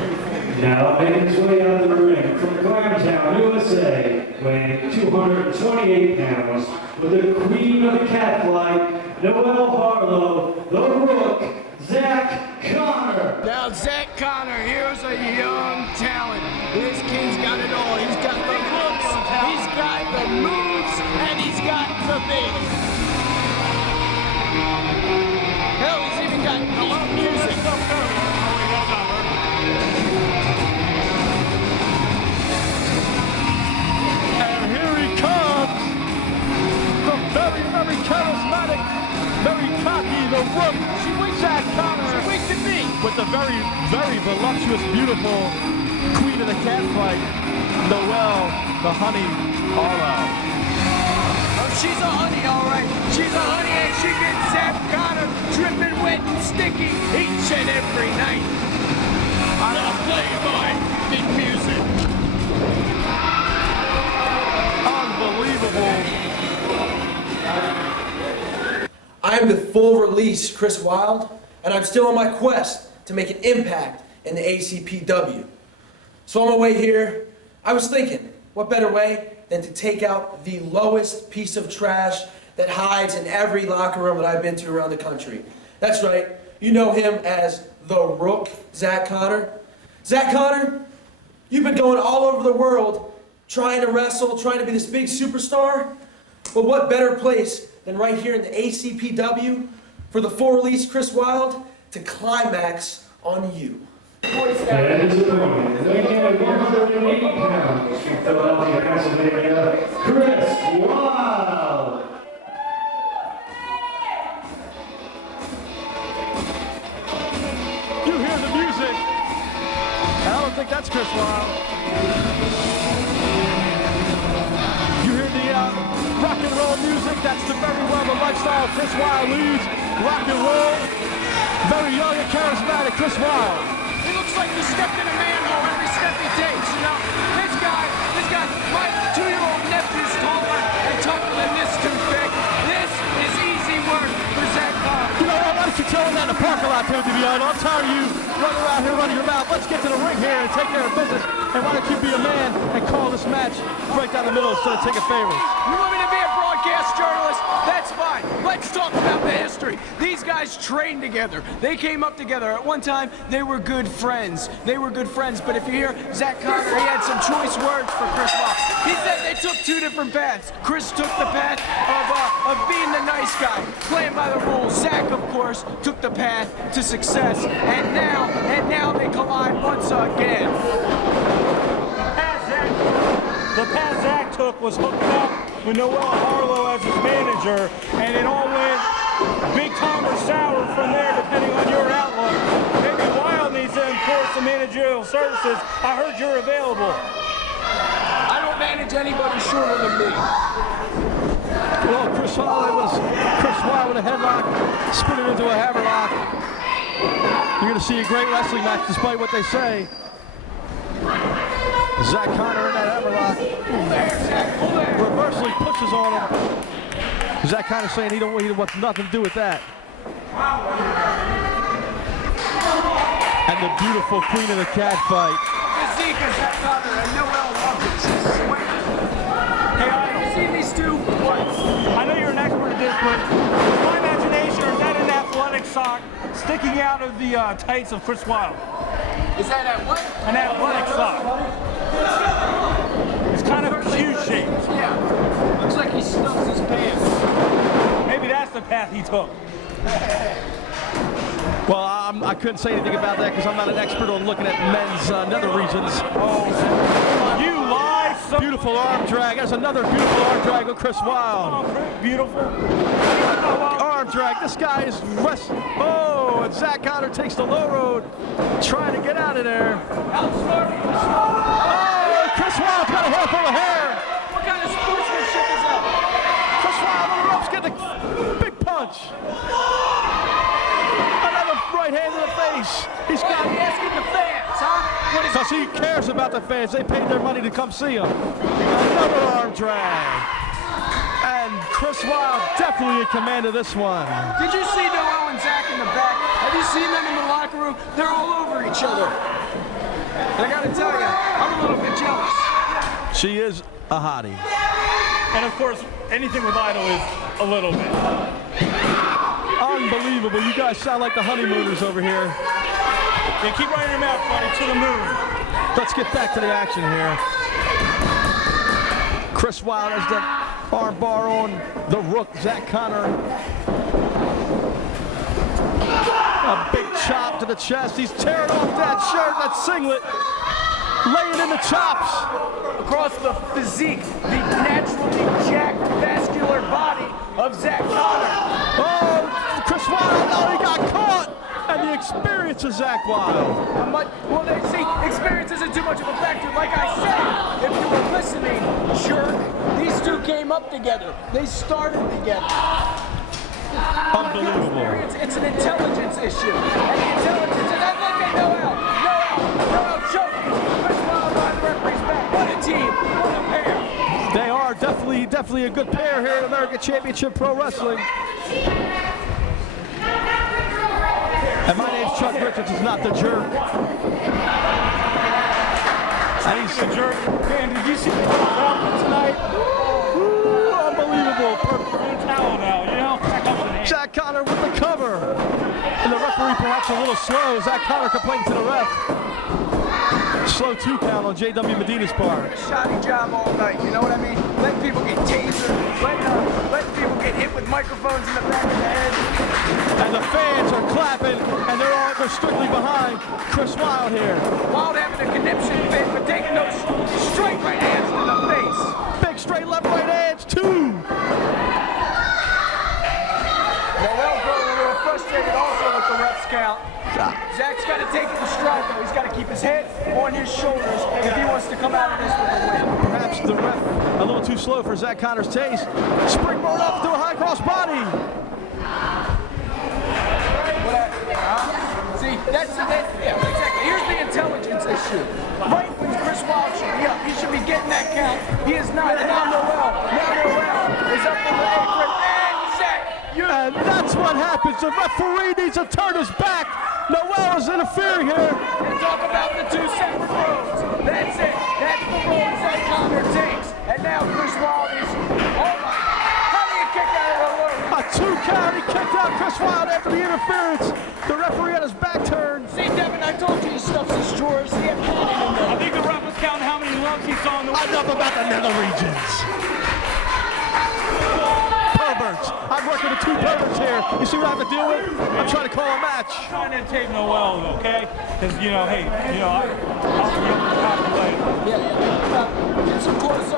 Now making his way out of the ring from Claremont, USA, weighing 228 pounds, with the queen of the catfight, Noel Harlow, the Rook, Zach Connor. Now Zach Connor, here's a young talent. This kid's got it all. He's got the looks, he's got the moves, and he's got the base. Hell, he's even got neat music. And here he comes, the very, very charismatic, very cocky, the Rook, Zach Connor. She winked at me. With the very, very voluptuous, beautiful queen of the catfight, Noel, the Honey Harlow. Oh, she's a honey, all right. She's a honey, and she gets Zach Connor dripping wet and sticky each and every night. I'll play my big music. Unbelievable. I am the full release Chris Wilde, and I'm still on my quest to make an impact in the ACPW. So on my way here, I was thinking, what better way than to take out the lowest piece of trash that hides in every locker room that I've been to around the country. That's right, you know him as the Rook, Zach Connor. Zach Connor, you've been going all over the world trying to wrestle, trying to be this big superstar. But what better place than right here in the ACPW for the full release Chris Wilde to climax on you. And his opponent, weighing in at 180 pounds, You hear the rock and roll music? That's the very well the lifestyle Chris Wilde leads. Rock and roll. Very young and charismatic Chris Wilde. He looks like he stepped in a manhole every step he takes, you know? This guy, my 2-year-old nephew's taller and tougher than this toothpick. This is easy work for Zach Carter. You know what? Why don't you tell him that in the parking lot, Timothy Beyond? I'm tired of you running around here running your mouth. Let's get to the ring here and take care of business. And why don't you be a man and call this match right down the middle instead of taking favors? You want me to be a broadcast journalist? That's fine. Let's talk about the history. These guys trained together. They came up together. At one time, they were good friends. But if you hear Zach Carter, he had some choice words for Chris Wilde. He said they took 2 different paths. Chris took the path of being the nice guy, playing by the rules. Zach, of course, took the path to success. And now they collide once again. The path Zach took was hooked up with Noel Harlow as his manager, and it all went big time or sour from there, depending on your outlook. Maybe Wild needs to enforce some managerial services. I heard you're available. I don't manage anybody shorter than me. Well, Chris Wilde with a headlock, spin it into a hammerlock. You're going to see a great wrestling match, despite what they say. Zach Carter in that hammerlock. Reversely pushes on him. Zach Carter saying he wants nothing to do with that. And the beautiful queen of the cat fight. Physique of Zach Carter and Noel Robbins. Hey, you see these two? What? I know you're an expert at this, but is my imagination, or is that an athletic sock sticking out of the tights of Chris Wilde? Is that a what? An athletic sock. It's kind of Q-shaped. Yeah. Looks like he stuffs his pants. Maybe that's the path he took. Well, I couldn't say anything about that because I'm not an expert on looking at men's nether regions. Oh, you lie! Beautiful arm drag. There's another beautiful arm drag of Chris Wilde. Beautiful. Arm drag. This guy is wrestling. Oh, and Zach Carter takes the low road, trying to get out of there. Oh, Chris Wilde's got a hair full of hair. What kind of sportsmanship is that? Chris Wilde on the ropes getting a big punch. Another right hand to the face. He's got asking the fans, huh? Because he cares about the fans. They paid their money to come see him. Another arm drag. And Chris Wilde definitely in command of this one. Did you see Noel and Zach in the back? Have you seen them in the locker room? They're all over each other. And I gotta tell you, I'm a little bit jealous. She is a hottie. And of course, anything with Idol is a little bit. Unbelievable. You guys sound like the honeymooners over here. Yeah, keep running your mouth, buddy, to the moon. Let's get back to the action here. Chris Wilde has the arm bar on the Rook, Zach Carter. A big chop to the chest. He's tearing off that shirt, that singlet. Laying in the chops. Across the physique, the naturally jacked, vascular body of Zach Carter. Oh, Chris Wilde, oh, he got caught. And the experience of Zach Wilde. Well, they see, experience isn't too much of a factor. Like I said, if you were listening, jerk, these two came up together. They started together. Unbelievable. It's an intelligence issue. And the intelligence is, look at Noel choking. Chris Wilde by the referee's back. What a team, what a pair. They are definitely a good pair here at American Championship Pro Wrestling. And my name's Chuck Richards, is not the jerk. And he's the jerk. Man, did you see the outfit tonight? Ooh, unbelievable. Perfect towel now, you know? Zach Carter with the cover. And the referee perhaps a little slow. Zach Carter complaining to the ref. Slow 2 count on J.W. Medina's part. Shoddy job all night, you know what I mean? Letting people get tasered, letting people get hit with microphones in the back of the head. And the fans are clapping, and they're strictly behind Chris Wilde here. Wilde having a conniption fit, but taking those straight right hands to the face. Big straight left right hands, 2. Noel growing a little frustrated also with the ref's count. Zach's got to take it in stride, though. He's got to keep his head on his shoulders if he come out of this with a win. Perhaps the ref a little too slow for Zach Connor's taste. Springboard up to a high cross body. See, that's yeah, exactly. Here's the intelligence issue. Right when Chris Wild should be up, he should be getting that count. He is not. And now Noel is up in the apron. And Zach, and that's what happens. The referee needs to turn his back. Noel is interfering here. And talk about the two separate roads. That's it. That's the road Zach Connor takes. And now Chris Wild is, oh my, how do you kick out of the road? A 2 count. He kicked out Chris Wild after the interference. The referee had his back turned. See, Devin, I told you he stuffs his drawers. He had padding in there. I think the ref was counting how many lumps he saw in the... Enough about the nether regions. Perverts. I'm working with 2 perverts here. You see what I have to deal with? I'm trying to call a match. I'm trying to take Noel, okay? Because, you know, hey, you know, I'll forget the copy later.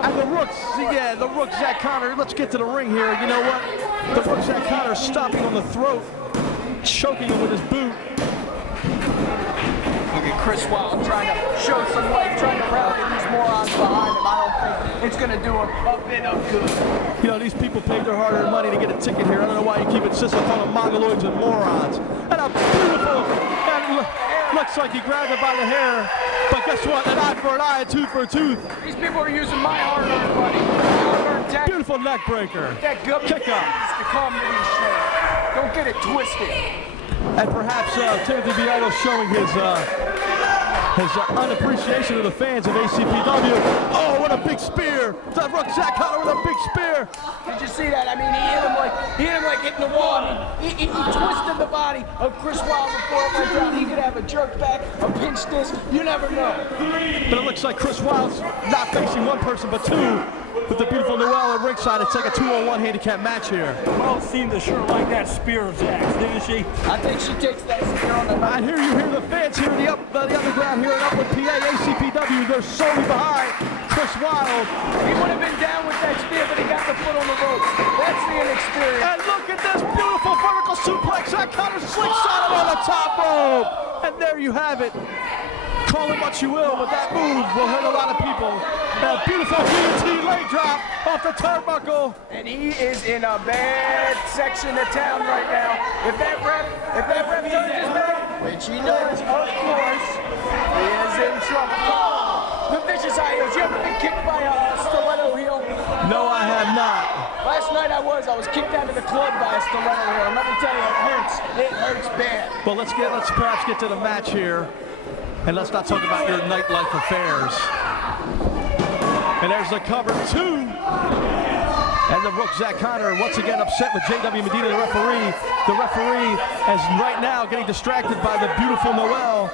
And the Rooks, yeah, the Rook, Zach Connor. Let's get to the ring here. You know what? The Rook, Zach Connor, stopping on the throat, choking him with his boot. Look at Chris Wild trying to show some life, trying to rally these morons behind him. I don't think it's going to do him a bit of good. You know, these people paid their hard-earned money to get a ticket here. I don't know why you keep insisting on calling them mongoloids and morons. And a beautiful, and looks like he grabbed it by the hair. But guess what? An eye for an eye, a tooth for a tooth. These people are using my hard-earned money. Hard-earned tax. Beautiful neck breaker. That guppy kick up. to come to these shows. Don't get it twisted. And perhaps Timothy Vieto showing his unappreciation of the fans of ACPW. Oh, what a big spear! The Rook, Zach Connor with a big spear. Did you see that? I mean, he hit him like hitting the wall. I mean, he twisted the body of Chris Wild before it went down. He could have a jerk back, a pinch disc. You never know. But it looks like Chris Wild's not facing one person, but 2. With the beautiful Noel at ringside, it's like a 2-on-1 handicap match here. Well, seemed to sure like that spear of Zach's, didn't she? I think she takes that spear on the I hear the fans here in the underground here in Upland, PA, ACPW. They're solely behind Chris Wild. He would have been down with that spear, but he got the foot on the rope. That's the inexperience. And look at this beautiful vertical suplex. That kind of slingshot him on the top rope. And there you have it. Call it what you will, but that move will hurt a lot of people. A beautiful guillotine leg drop off the turnbuckle. And he is in a bad section of town right now. If that ref turns his back, which he does, of course, he is in trouble. The vicious eye heels. You ever been kicked by a stiletto heel? No, I have not. Last night I was kicked out of the club by a stiletto heel. Let me tell you, it hurts. It hurts bad. Well, let's perhaps get to the match here. And let's not talk about your nightlife affairs. And there's the cover 2. And the Rook, Zach Connor, once again upset with J.W. Medina, the referee. The referee is right now getting distracted by the beautiful Noel.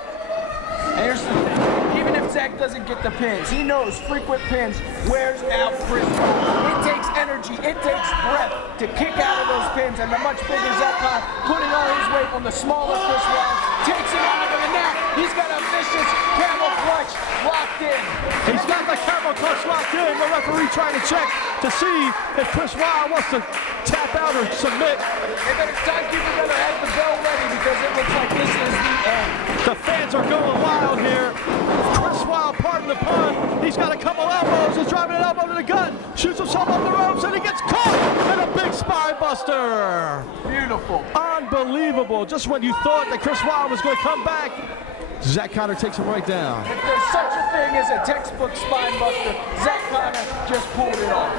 And here's the thing. Even if Zach doesn't get the pins, he knows frequent pins wears out Chris Wild. It takes energy, it takes breath to kick out of those pins. And the much bigger Zach Connor, putting all his weight on the smaller Chris Wild, takes it out of him. And now he's got a vicious camel clutch locked in. He's got the camel clutch locked in. The referee trying to check to see if Chris Wild wants to tap out or submit. Timekeeper better have the bell ready because it looks like this is the end. The fans are going wild here. Chris Wild, pardon the pun, he's got a couple elbows. He's driving an elbow to the gut, shoots himself off the ropes, and he gets caught in a big spine buster. Beautiful. Unbelievable. Just when you thought that Chris Wild was going to come back, Zach Connor takes him right down. If there's such a thing as a textbook spine buster, Zach Connor just pulled it off.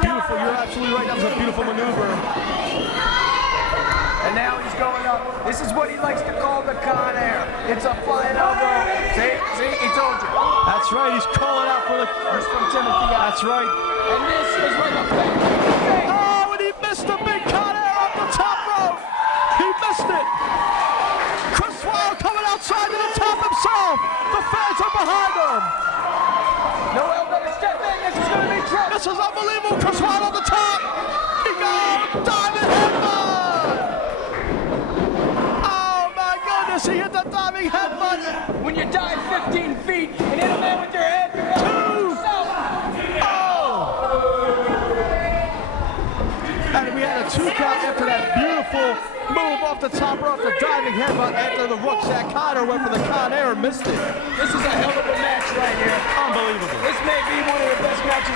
Beautiful, you're absolutely right. That was a beautiful maneuver. And now he's going up. This is what he likes to call the Con Air. It's a flying elbow. See, he told you. That's right, he's calling out for the... First from Timothy. That's right. And this is where the fans... Oh, and he missed a big Con Air off the top rope. He missed it. Chris Wild coming outside to the top himself. The fans are behind him. Noel better step in. This is going to be trouble. This is unbelievable. Chris Wild on the top. He goes diamond headbutt. Oh my goodness, he hit the diving headbutt. When you dive 15 feet and hit a man with your head, you're yourself. Oh! And we had a 2 count after that beautiful move off the top rope, the diving headbutt after the Rook, Zach Connor went for the Con Air and missed it. This is a hell of a match right here. Unbelievable.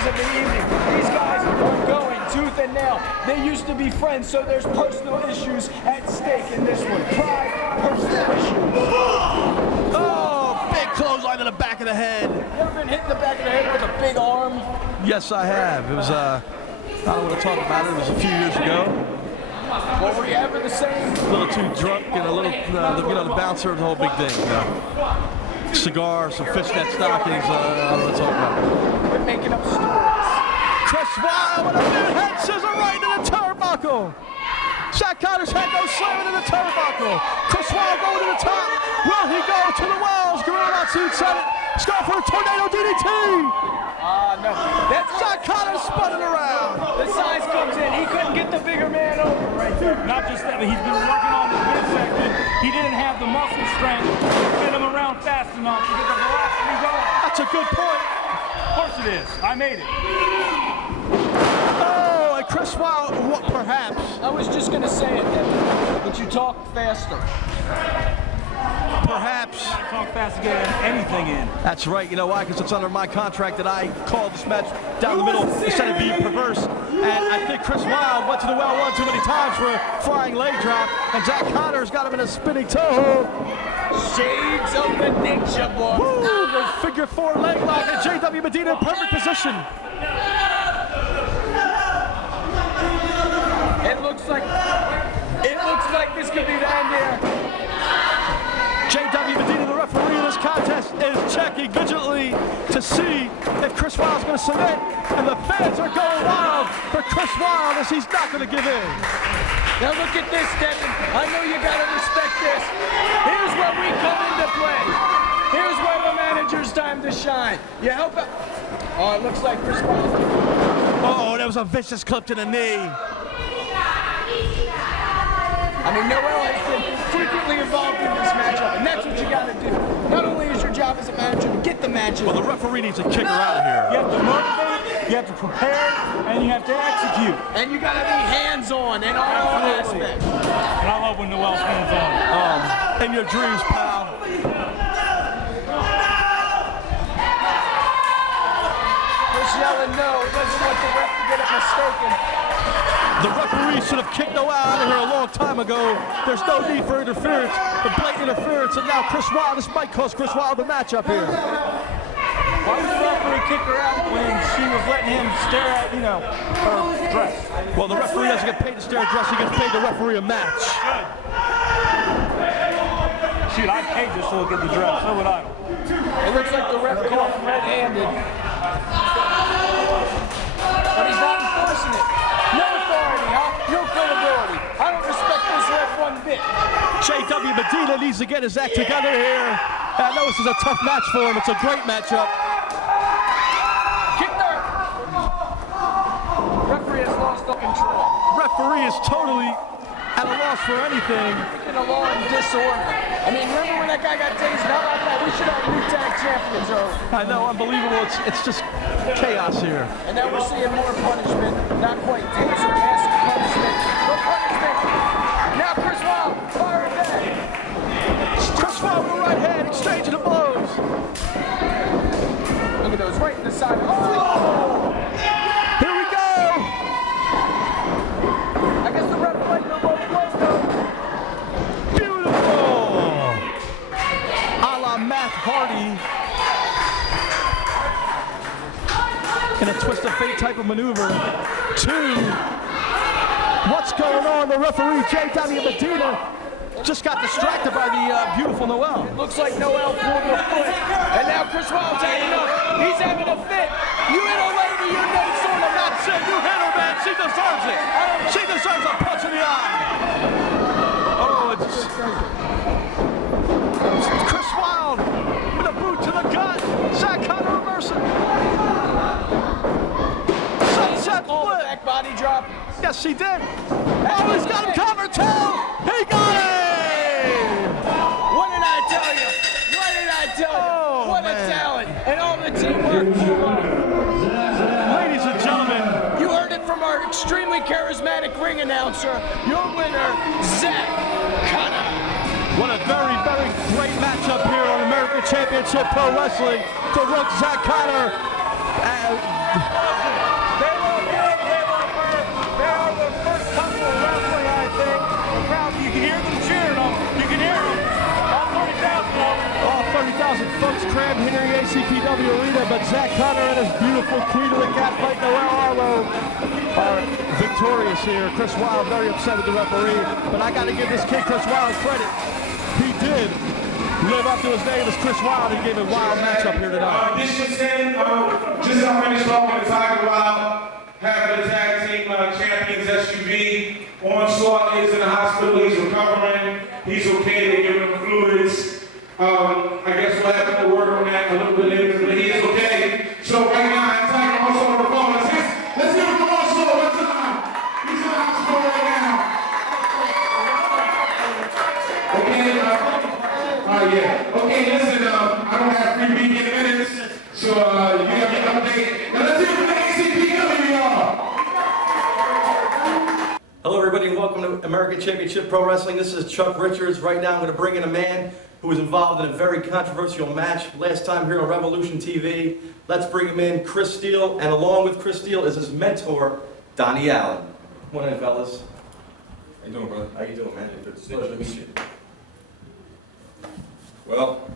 matches of the evening. These guys are going tooth and nail. They used to be friends, so there's personal issues at stake in this one. Pride, personal issues. Oh, big clothesline to the back of the head. You ever been hit in the back of the head with a big arm? Yes, I have. It was, I don't want to talk about it. It was a few years ago. Well, were you ever the same? A little too drunk and a little, the bouncer, the whole big thing. Cigars, some fishnet stockings, I don't want to talk about it. We're making up stories. Chris Wilde with a big head scissor right into the turnbuckle. Zach Connor's head goes slamming into the turnbuckle. Chris Wilde going to the top. Will he go to the walls? Gorilla Monsoon said it. He's going for a tornado DDT. No. That's Zach Connor spun it around. The size comes in. He couldn't get the bigger man over right there. Not just that, but he's been working on his midsection. He didn't have the muscle strength to get him around fast enough to get the velocity going. That's a good point. Of course it is. I made it. Oh, and Chris Wilde, what, perhaps? I was just going to say it, Devin, but you talk faster. Perhaps. You gotta talk fast to get anything in. That's right. You know why? Because it's under my contract that I called this match down the middle instead of being perverse. And I think Chris Wilde went to the well one too many times for a flying leg drop. And Zach Connor's got him in a spinning toe. Shades of the ninja boy. Woo, the figure four leg lock and JW Medina in perfect position. It looks like this could be the end here. JW Medina, the referee in this contest, is checking vigilantly to see if Chris Wilde's going to submit. And the fans are going wild for Chris Wilde as he's not going to give in. Now look at this, Devin. I know you got to respect this. Here's where we come into play. Here's where the manager's time to shine. You help out. Oh, it looks like Chris Wilde. Oh, that was a vicious clip to the knee. I mean, Noel has been frequently involved in this matchup, and that's what you got to do. Not only is your job as a manager to get the matches. Well, the referee needs to kick her out of here. You have to motivate, you have to prepare, and you have to execute. And you got to be hands-on in all aspects. And I love when Noel's hands-on. In your dreams, pal. Chris yelling no. He doesn't want the ref to get it mistaken. The referee should have kicked Noel out of here a long time ago. There's no need for interference, but blatant interference, and now Chris Wilde, this might cost Chris Wilde the matchup here. Why would the referee kick her out when she was letting him stare at, her dress? Well, the referee doesn't get paid to stare at dress, he gets paid to referee a match. Shoot, I paid just to look at the dress, so would I. It looks like the ref caught him red-handed. But he's not enforcing it. No authority, huh? No credibility. I don't respect this ref one bit. JW Medina needs to get his act together here. I know this is a tough match for him. It's a great matchup. Kick there. Referee has lost all control. Referee is totally at a loss for anything. In a law and disorder. I mean, remember when that guy got tased? How about that? We should have new tag champions over. I know, unbelievable. It's just chaos here. And now we're seeing more punishment. Not quite taser, massive punishment. But punishment. Now Chris Wilde firing back. Chris Wilde with the right hand, exchanging the blows. Look at those right in the side. Oh! Here we go. I guess the ref played no both blows though. Beautiful. A la Matt Hardy. In a twist of fate type of maneuver. Two. What's going on? The referee, JW Medina, just got distracted by the beautiful Noel. It looks like Noel pulled the foot. And now Chris Wilde's hanging up. He's having a fit. You hit a lady, you're no sort of That's it. You hit her, man. She deserves it. She deserves a punch in the eye. Oh, it's Chris Wilde with a boot to the gut. Zach Connor reversing. Sunset flip. Back body drop. Yes, he did. Oh, he's got him covered too. He got him. What did I tell you? What did I tell you? What a talent. And all the teamwork. Ladies and gentlemen. You heard it from our extremely charismatic ring announcer. Your winner, Zach Connor. What a very, very great matchup here on American Championship Pro Wrestling. The Rook, Zach Connor. ACPW arena, but Zach Connor and his beautiful Queen of the Catfight, Noel Arlo, are victorious here. Chris Wilde very upset with the referee, but I got to give this kid Chris Wilde credit. He did live up to his name as Chris Wilde and gave a wild matchup here tonight. This was in, just I finished talking to Tiger Wilde, having the tag team champions SUV. Onslaught is in the hospital, he's recovering, he's okay, they're giving him fluids. I guess we'll have to work on that a little bit later, but he is okay. So right now, I have Tiger also on the phone. Let's give him a Onslaught, what's up? He's in the hospital right now. Okay, yeah. Okay, listen, I don't have free media minutes, so you have your update. Now let's hear from the ACPW, y'all. Hello everybody and welcome to American Championship Pro Wrestling. This is Chuck Richards. Right now I'm going to bring in a man who was involved in a very controversial match last time here on Revolution TV. Let's bring him in, Chris Steele, and along with Chris Steele is his mentor, Donnie Allen. Come on in, fellas. How you doing, brother? How you doing, man? It's a pleasure to meet you. Well,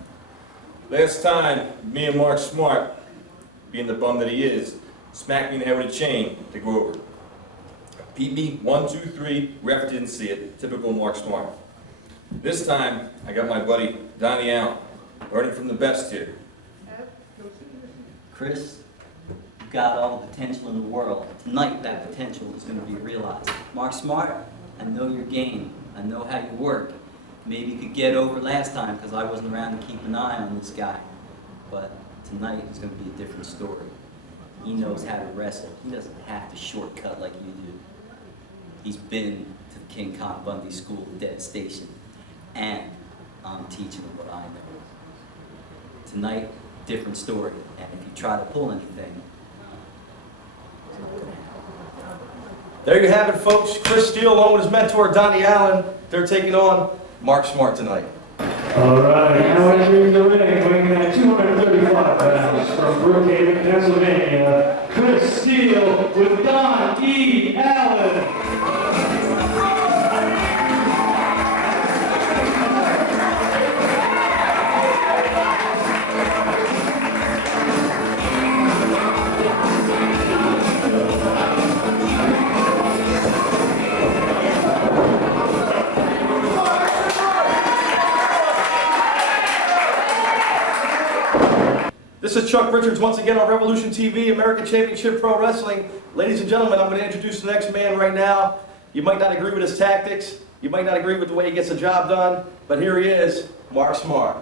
last time, me and Mark Smart, being the bum that he is, smacked me in the head with a chain to go over. Beat me 1, 2, 3, ref didn't see it, typical Mark Smart. This time, I got my buddy Donnie Allen, learning from the best here. Chris, you've got all the potential in the world. Tonight, that potential is going to be realized. Mark Smart, I know your game. I know how you work. Maybe you could get over last time because I wasn't around to keep an eye on this guy. But tonight is going to be a different story. He knows how to wrestle. He doesn't have to shortcut like you do. He's been to the King Kong Bundy School of Devastation. And I'm teaching him what I know. Tonight, different story. And if you try to pull anything, it's not going to happen. There you have it, folks. Chris Steele along with his mentor, Donnie Allen. They're taking on Mark Smart tonight. All right, now entering the ring, weighing at 235 pounds from Brookhaven, Pennsylvania, Chris Steele with Don E. Allen. This is Chuck Richards once again on Revolution TV, American Championship Pro Wrestling. Ladies and gentlemen, I'm going to introduce the next man right now. You might not agree with his tactics, you might not agree with the way he gets the job done, but here he is, Mark Smart.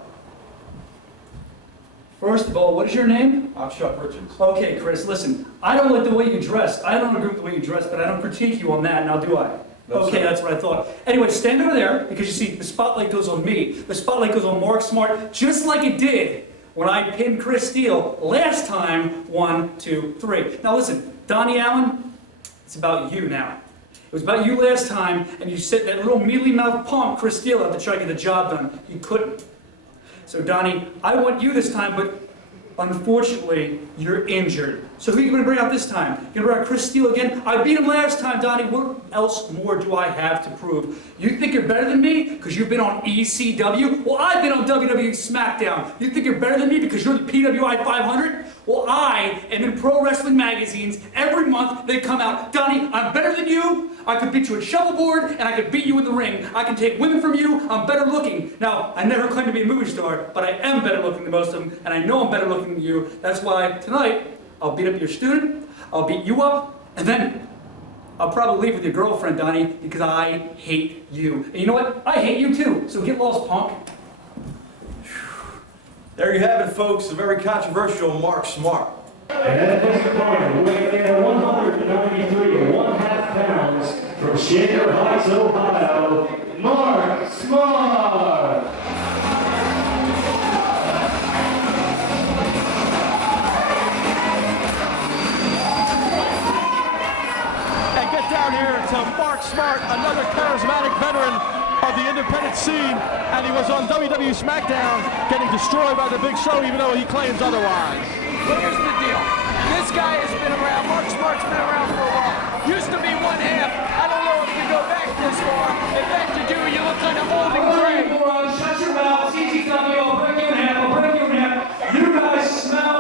First of all, what is your name? I'm Chuck Richards. Okay, Chris, listen, I don't like the way you dressed. I don't agree with the way you dressed, but I don't critique you on that, now do I? No, okay, sir. that's what I thought. Anyway, stand over there, because you see, the spotlight goes on me. The spotlight goes on Mark Smart, just like it did when I pinned Chris Steele last time, 1, 2, 3. Now listen, Donnie Allen, it's about you now. It was about you last time, and you set that little mealy-mouthed punk Chris Steele out to try to get the job done. You couldn't. So Donnie, I want you this time, but unfortunately, you're injured. So who are you going to bring out this time? You're going to bring out Chris Steele again? I beat him last time, Donnie. What else more do I have to prove? You think you're better than me because you've been on ECW? Well, I've been on WWE SmackDown. You think you're better than me because you're the PWI 500? Well, I am in pro wrestling magazines. Every month they come out. Donnie, I'm better than you. I could beat you at shuffleboard, and I could beat you in the ring. I can take women from you. I'm better looking. Now, I never claimed to be a movie star, but I am better looking than most of them, and I know I'm better looking than you. That's why tonight, I'll beat up your student, I'll beat you up, and then I'll probably leave with your girlfriend, Donnie, because I hate you. And you know what? I hate you too, so get lost, punk. There you have it, folks, the very controversial Mark Smart. And at this point, weighing in at 193 1/2 pounds from Shaker Heights, Ohio, Mark Smart. And get down here to Mark Smart, another charismatic veteran of the independent scene, and he was on WWE SmackDown getting destroyed by the Big Show, even though he claims otherwise. But here's the deal. This guy has been around. Mark Smart's been around for a while. Used to be 1/2. I don't know if you go back this far. In fact, you do. You look kind of old and gray. Shut your mouth. CCW, I'll break you in half. I'll break you in half. You guys smell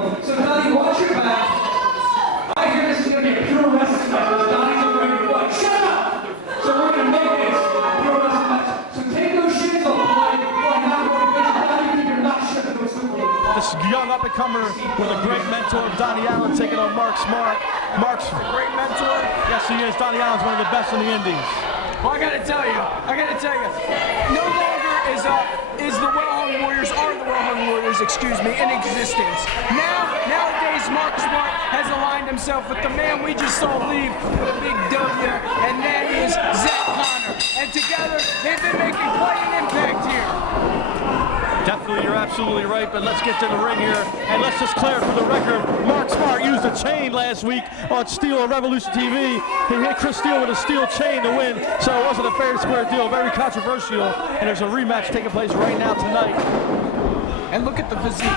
critical. So Donnie, watch your back. I hear this is going to be a pure wrestling match. Donnie's going to bring what? Shut up! So we're going to make this a pure wrestling match. So take those shits off, boy. Boy, not going to bitch. Donnie, keep your mouth shut. This young up-and-comer with a great mentor, Donnie Allen, taking on Mark Smart. Mark's a great mentor. Yes, he is. Donnie Allen's one of the best in the Indies. Well, I gotta tell you, no longer is the Well-Hung Warriors, are the Well-Hung Warriors, excuse me, in existence. Nowadays, Mark Smart has aligned himself with the man we just saw leave with a big W, and that is Zach Connor. And together, they've been making quite an impact here. Definitely, you're absolutely right, but let's get to the ring here, and let's just clear it for the record. Mark Smart used a chain last week on Steel on Revolution TV. He hit Chris Steele with a steel chain to win, so it wasn't a fair and square deal. Very controversial, and there's a rematch taking place right now tonight. And look at the physique.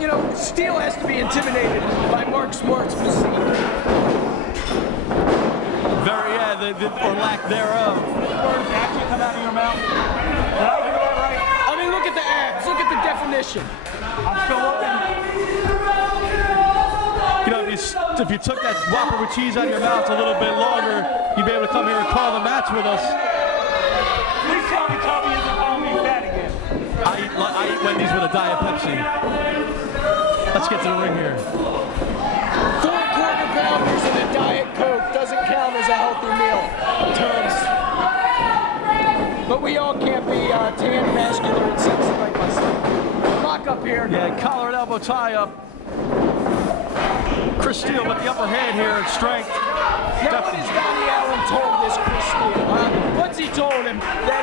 You know, Steele has to be intimidated by Mark Smart's physique. Very, or lack thereof. Words actually come out of your mouth. Did I hear that right? I mean, look at the abs. Look at the definition. I'm still looking. You know, if you took that Whopper with cheese out of your mouth a little bit longer, you'd be able to come here and call the match with us. Please tell me Toby isn't calling me fat again. I eat Wendy's with a Diet Pepsi. Let's get to the ring here. 4 quarter pounders and a Diet Coke doesn't count as a healthy meal. Terms. But we all can't be tan, masculine, and sexy like myself. Lock up here. Yeah, collar and elbow tie up. Chris Steele with the upper hand here in strength. Now what has Donnie Allen told this Chris Steele? What's he told him that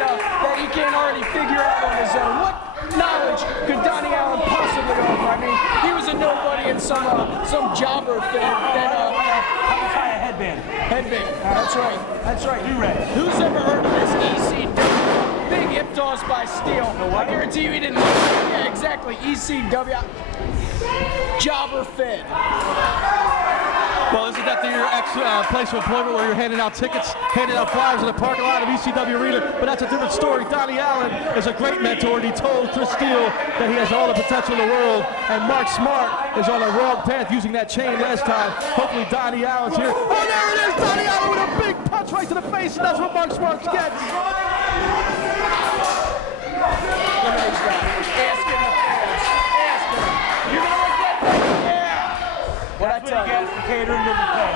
he can't already figure out on his own? What knowledge could Donnie Allen possibly offer? I mean, he was a nobody in some jobber thing that tie a headband. Headband. That's right. That's right. You read. Who's ever heard of this ECW? Big hip toss by Steele. I guarantee you he didn't. Yeah, exactly. ECW. Jobber fed. Well, isn't that your place of employment where you're handing out tickets, handing out flyers in the parking lot of ECW Arena? But that's a different story. Donnie Allen is a great mentor, and he told Chris Steele that he has all the potential in the world. And Mark Smart is on the wrong path using that chain last time. Hopefully Donnie Allen's here. Oh, there it is! Donnie Allen with a big punch right to the face, and that's what Mark Smart gets. What I tell you, for catering to the fans.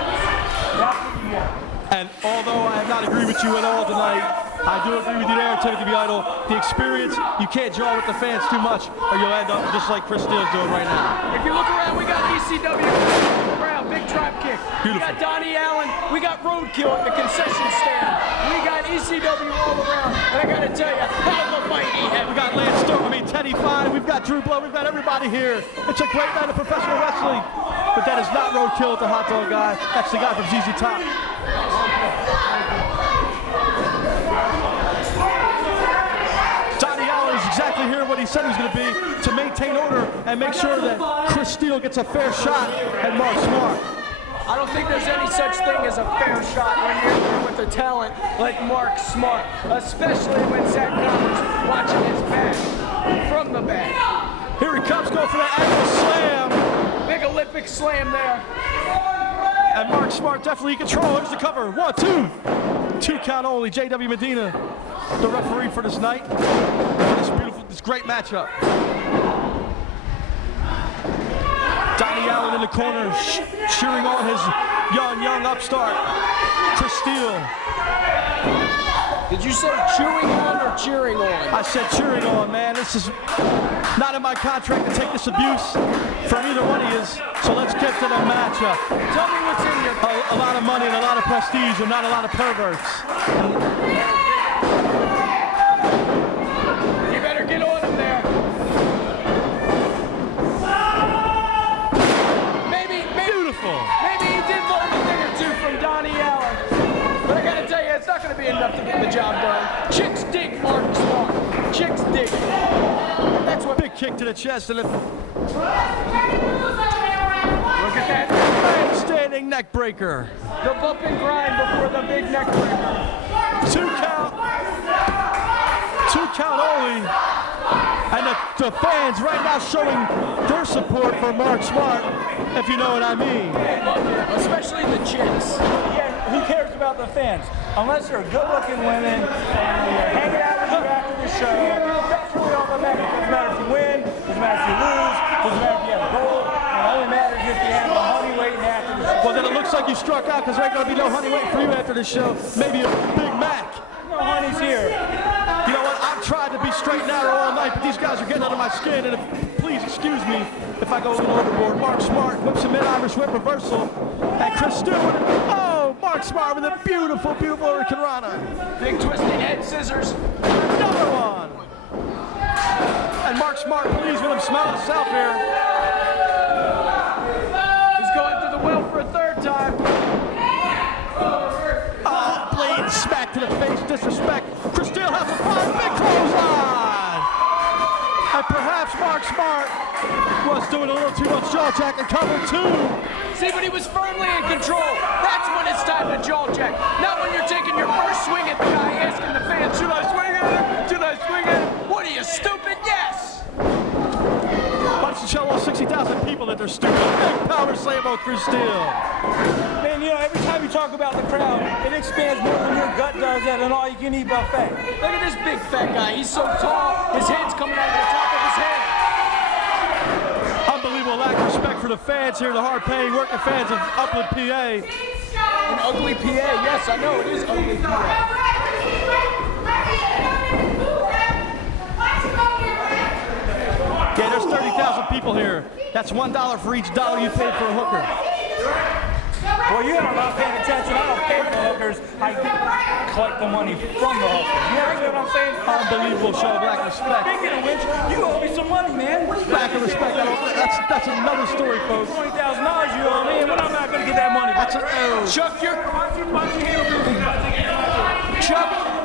That's what you get. And although I have not agreed with you at all tonight, I do agree with you there, Timothy Beidle. The experience, you can't draw with the fans too much, or you'll end up just like Chris Steele's doing right now. If you look around, we got ECW around, big drop kick. Beautiful. We got Donnie Allen, we got Roadkill at the concession stand. We got ECW all around, and I gotta tell you, hell of a fight he had. We got Lance Storm, Teddy Fine, we've got Drew Blow, we've got everybody here. It's a great night of professional wrestling. But that is not Roadkill, the hot dog guy. That's the guy from ZZ Top. Donnie Allen is exactly here what he said he was going to be, to maintain order and make sure that Chris Steele gets a fair shot at Mark Smart. I don't think there's any such thing as a fair shot when you're there with a talent like Mark Smart, especially when Zach Connor's watching his back from the back. Here he comes, going for that ankle slam. Big Olympic slam there. And Mark Smart definitely in control. Here's the cover. 1, 2. 2 count only. J.W. Medina, the referee for this night. For this great matchup. Donnie Allen in the corner, cheering on his young upstart, Chris Steele. Did you say chewing on or cheering on? I said cheering on, man. This is not in my contract to take this abuse from either one of you. So let's get to the matchup. Tell me what's in your... A lot of money and a lot of prestige and not a lot of perverts. You better get on him there. Beautiful. Maybe he did learn a thing or two from Donnie Allen. But I gotta tell you, it's not gonna be enough to get the job done. Chicks dig Mark Smart. Chicks dig it. That's what... Big kick to the chest and a... Look at that. Standing neck breaker. The bump and grind before the big neck breaker. 2 count. 2 count only. And the fans right now showing their support for Mark Smart, if you know what I mean. Especially the chicks. Yeah, who cares about the fans? Unless they're good-looking women and they're hanging out with you after the show. That's really all that matters. It doesn't matter if you win, doesn't matter if you lose, doesn't matter if you have a goal. It only matters if you have a honey waiting after the show. Well, then it looks like you struck out because there ain't going to be no honey waiting for you after the show. Maybe a Big Mac. No honey's here. You know what? I've tried to be straight and narrow all night, but these guys are getting under my skin. And please excuse me if I go a little overboard. Mark Smart whips a mid-Irish whip reversal. And Chris Stewart. Oh, Mark Smart with a beautiful, beautiful Hurricane Rana. Big twisting head scissors. Another one. And Mark Smart, please, with him smell himself here. He's going to the well for a third time. Blatant smack to the face, disrespect. Chris Steele has a fire, big clothesline. And perhaps Mark Smart was doing a little too much jaw jack and cover two. See, but he was firmly in control. That's when it's time to jaw jack. Not when you're taking your first swing at the guy asking the fans, should I swing at him? Should I swing at him? What are you, stupid? Yes! Why don't you tell all 60,000 people that they're stupid? Big power slam on Chris Steele. Man, you know, every time you talk about the crowd, it expands more than your gut does at an all-you-can-eat buffet. Look at this big fat guy. He's so tall, his head's coming out of the top of his head. Unbelievable lack of respect for the fans here, the hard-paying working fans of Upland, PA. An ugly PA, yes, I know, it is ugly PA. Yeah, there's 30,000 people here. That's $1 for each dollar you pay for a hooker. Well, you're not paying attention. I don't pay for hookers. I collect the money from the hookers. You understand what I'm saying? Unbelievable show of lack of respect. Speaking of which, you owe me some money, man. Lack of respect. That's another story, folks. $20,000 you owe me, but I'm not going to get that money. That's an O. Chuck,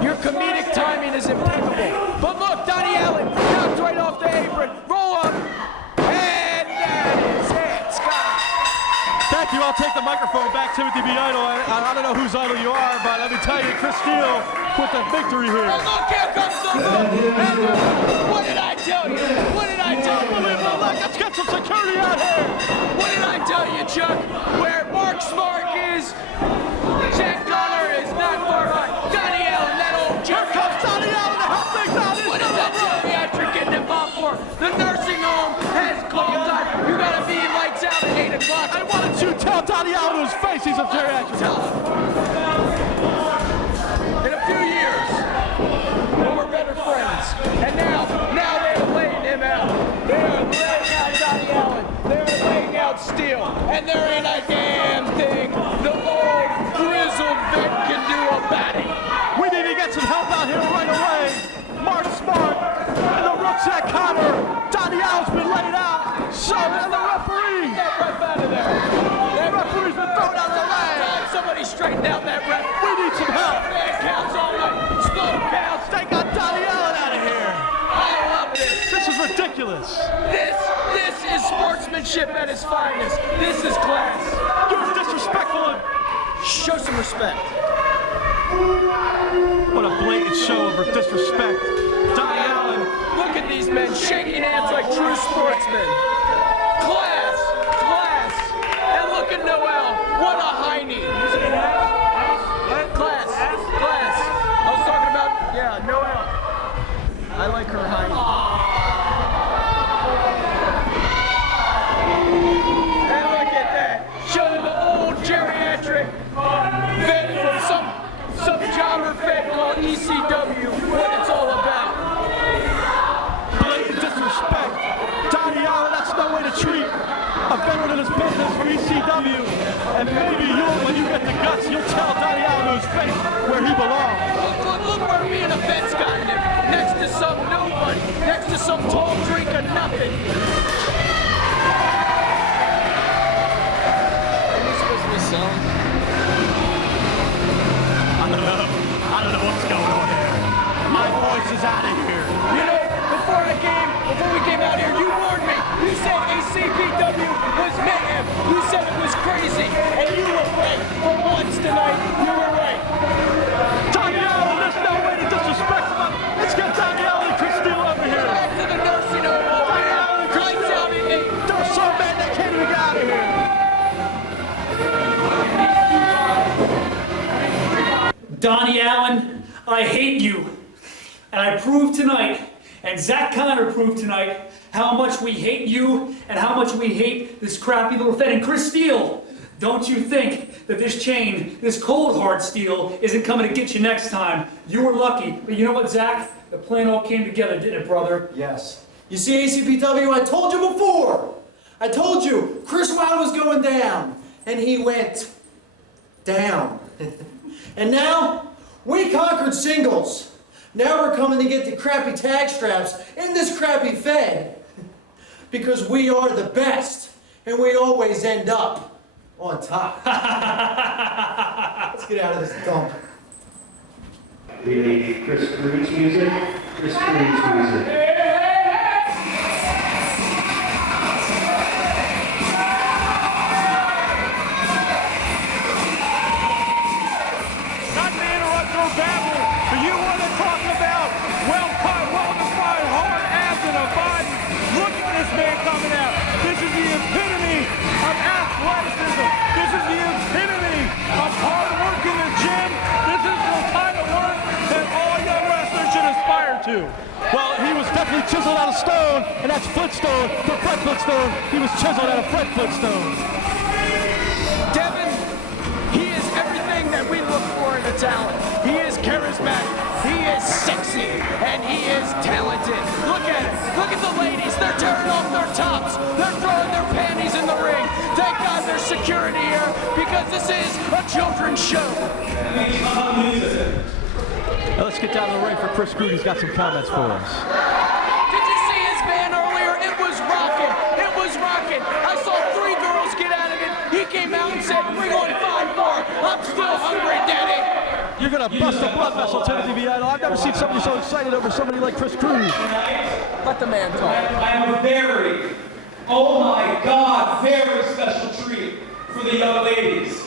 your comedic timing is impeccable. But look, Donnie Allen knocked right off the apron. Roll up. And that is it, Scott. Thank you. I'll take the microphone back, Timothy B. Idol. I don't know whose idol you are, but let me tell you, Chris Steele with the victory here. Oh, look, here comes the look. What did I tell you? What did I tell you? Let's get some security out here. What did I tell you, Chuck? Where Mark Smart is, Jack Connor is not far behind. Donnie Allen, that old jerk. Here comes Donnie Allen to help things out. What is that geriatric getting involved for? The nursing home has closed time. You gotta be lights out at 8 o'clock. And why don't you tell Donnie Allen to his face he's a geriatric? In a few years, when we're better friends. And now they're laying him out. They're laying out Donnie Allen. They're laying out Steele. And there ain't a damn thing the old grizzled vet can do about it. We need to get some help out here right away. Mark Smart and the Rucksack Connor. Donnie Allen's been laid out. So, and the referee. Get that ref out of there. That referee's been thrown out of the ring. Somebody straighten out that ref. We need some help. Man counts all night. Slow counts. They got Donnie Allen out of here. I love this. This is ridiculous. This is sportsmanship at its finest. This is class. You're disrespectful. Show some respect. What a blatant show of disrespect. Donnie Allen. Look at these men shaking hands like true sportsmen. Class. And look at Noel. What a hiney. Class. I was talking about, yeah, Noel. I like her hiney. And look at that. Showing the old geriatric vet from some jobber vet called ECW what it's all about. Blatant disrespect. Donnie Allen, that's no way to treat a veteran in his business for ECW. And maybe when you get the guts, you'll tell Donnie Allen to his face where he belongs. Look where me and a vet's gotten him. Next to some nobody. Next to some tall drink of nothing. Are you supposed to be selling? I don't know what's going on here. My voice is out of here. You know, before we came out here, you warned me. You said ACPW was mayhem. You said it was crazy. And you were right. For once tonight, you were right. Donnie Donnie Allen, I hate you. And I proved tonight, and Zach Connor proved tonight, how much we hate you and how much we hate this crappy little Fed. And Chris Steele, don't you think that this chain, this cold hard steel, isn't coming to get you next time? You were lucky. But you know what, Zach? The plan all came together, didn't it, brother? Yes. You see, ACPW, I told you before. I told you, Chris Wilde was going down. And he went down. And now, we conquered singles. Now we're coming to get the crappy tag straps in this crappy Fed. Because we are the best. And we always end up on top. Let's get out of this dump. We need Chris Cruz music. Chris Cruz music. Well, he was definitely chiseled out of stone, and that's Footstone. For Fred Footstone, he was chiseled out of Fred Footstone. Devin, he is everything that we look for in a talent. He is charismatic, he is sexy, and he is talented. Look at it. Look at the ladies. They're tearing off their tops. They're throwing their panties in the ring. Thank God there's security here, because this is a children's show. Now let's get down to the ring for Chris Cruz. He's got some comments for us. Did you see his van earlier? It was rocking. It was rocking. I saw 3 girls get out of it. He came out and said, bring on 5 more. I'm still hungry, Daddy. You're going to bust a blood vessel, Timothy Viano. I've never seen somebody so excited over somebody like Chris Cruz. Let the man talk. I have a very, oh my God, very special treat for the young ladies.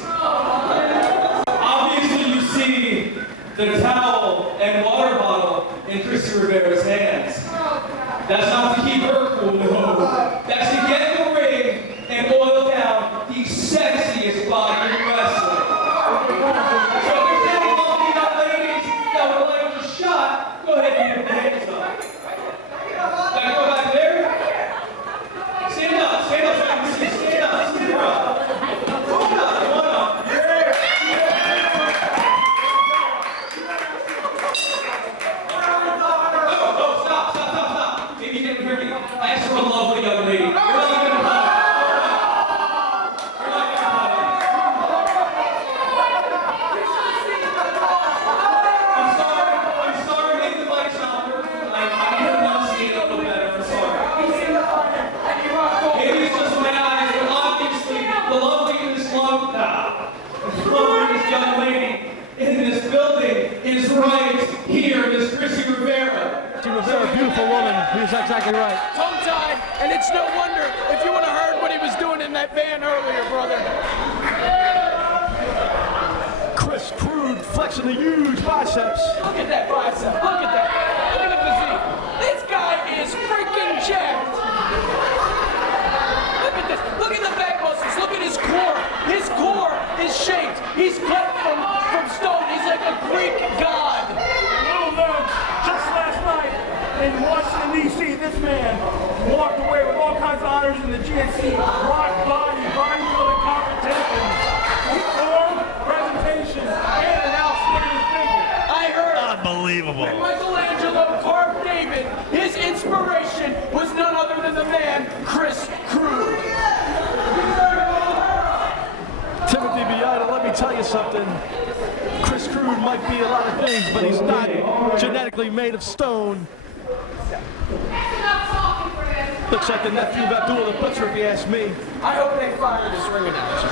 Obviously, you see the towel and water bottle in Christy Rivera's hands. That's not to keep her cool, no. That's to get in the ring and oil down the sexiest body in wrestling. So if there's any of the young ladies that would like a shot, go ahead and put your hands up. Now go back there. Stand up, stand up, stand up, stand up. Stand up. Come on, yeah. I asked for a lovely young lady. You're not even I'm sorry, make the lights on. I need to enunciate a little better. I'm sorry. Maybe it's just my eyes, but obviously the loveliness, loveliest young lady in this building is right here, Miss Chrissy Rivera. Rivera, beautiful woman. He was exactly right. Tongue-tied, and it's no wonder if you would have heard what he was doing in that van earlier, brother. Chris Cruz flexing the huge biceps. Look at that bicep. Look at that. Look at the physique. This guy is freaking jacked. Look at this. Look at the back muscles. Look at his core. His core is shaped. He's cut from stone. He's like a Greek god. Just last night in Washington, D.C., this man walked away with all kinds of honors in the GNC Rock Body Bodybuilding Competition. Form, presentation, and an outstanding figure. I heard. Unbelievable. When Michelangelo carved David, his inspiration was none other than the man, Chris Cruz. Timothy Viano, let me tell you something. Chris Cruz might be a lot of things, but he's not genetically made of stone. Looks like the nephew of Abdullah the Butcher, if you ask me. I hope they fire this ring announcer.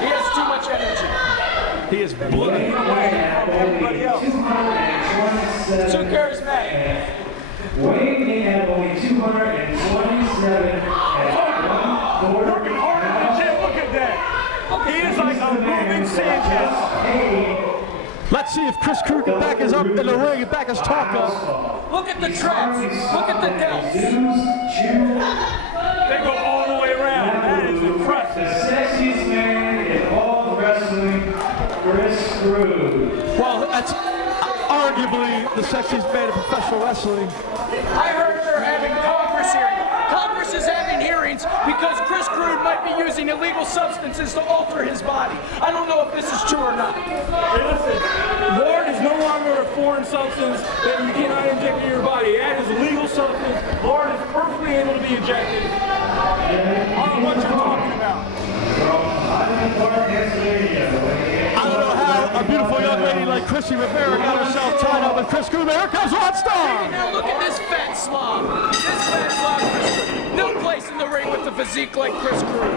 He has too much energy. He is bloody. Too charismatic. Weighing in at only 227 and 1/4. Working hard in the gym, look at that. He is like a moving sandcastle. Let's see if Chris Cruz can back us up in the ring and back his talk up. Look at the traps. Look at the depths. They go all the way around. That is impressive. The sexiest man in all wrestling, Chris Cruz. Well, That's arguably the sexiest man in professional wrestling. I heard they're having Congress hearings. Congress is having hearings because Chris Crude might be using illegal substances to alter his body. I don't know if this is true or not. Hey, listen, lard is no longer a foreign substance that you cannot inject in your body. That is a legal substance. Lard is perfectly able to be injected. I don't know what you're talking about. I don't know how a beautiful young lady like Chrissy Rivera got herself tied up with Chris Crude. Here comes Rod Starr. Now look at this fat slob. This fat slob, Chris Crude. No place in the ring with the physique like Chris Crude.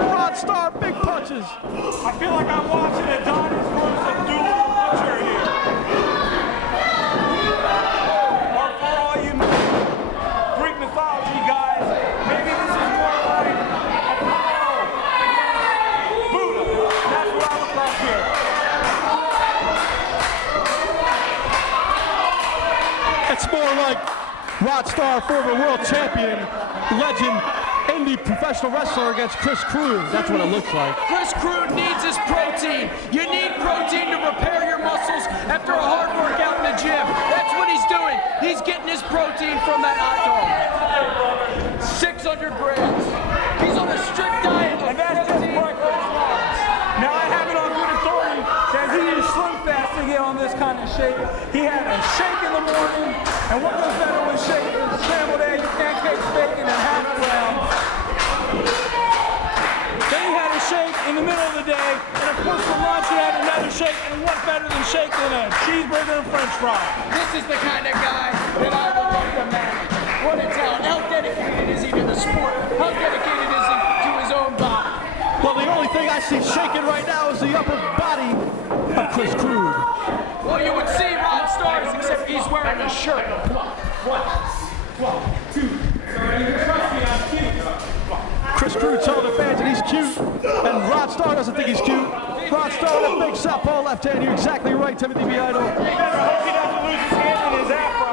Rod Starr, big punches. I feel like I'm watching Adonis versus Duel the Butcher here. Or for all you Greek mythology guys, maybe this is more like Apollo, Buddha. That's what I look like here. It's more like Rod Starr, former world champion, legend, indie professional wrestler against Chris Crude. That's what it looks like. Chris Crude needs his protein. You need protein to repair your muscles after a hard workout in the gym. That's what he's doing. He's getting his protein from that hot dog. 600 grams. He's on a strict diet of and that's just breakfast. Now I have it on good authority that he is slim fast to get on this kind of shape. He had a shake in the morning, and what goes better with shake than scrambled eggs, pancakes, bacon, and hash browns. Then he had a shake in the middle of the day, and of course for lunch he had another shake, and what better than shake than a cheeseburger and french fry? This is the kind of guy that I would love to manage. What a talent. How dedicated is he to the sport? How dedicated is he to his own body? Well, the only thing I see shaking right now is the upper body of Chris Crude. Well, you would see Rod Starr's, except he's wearing a shirt. Chris Crude telling the fans that he's cute, and Rod Starr doesn't think he's cute. Rod Starr with a big southpaw left hand. You're exactly right, Timothy B. Idol. He better hope he doesn't lose his hand in his afro.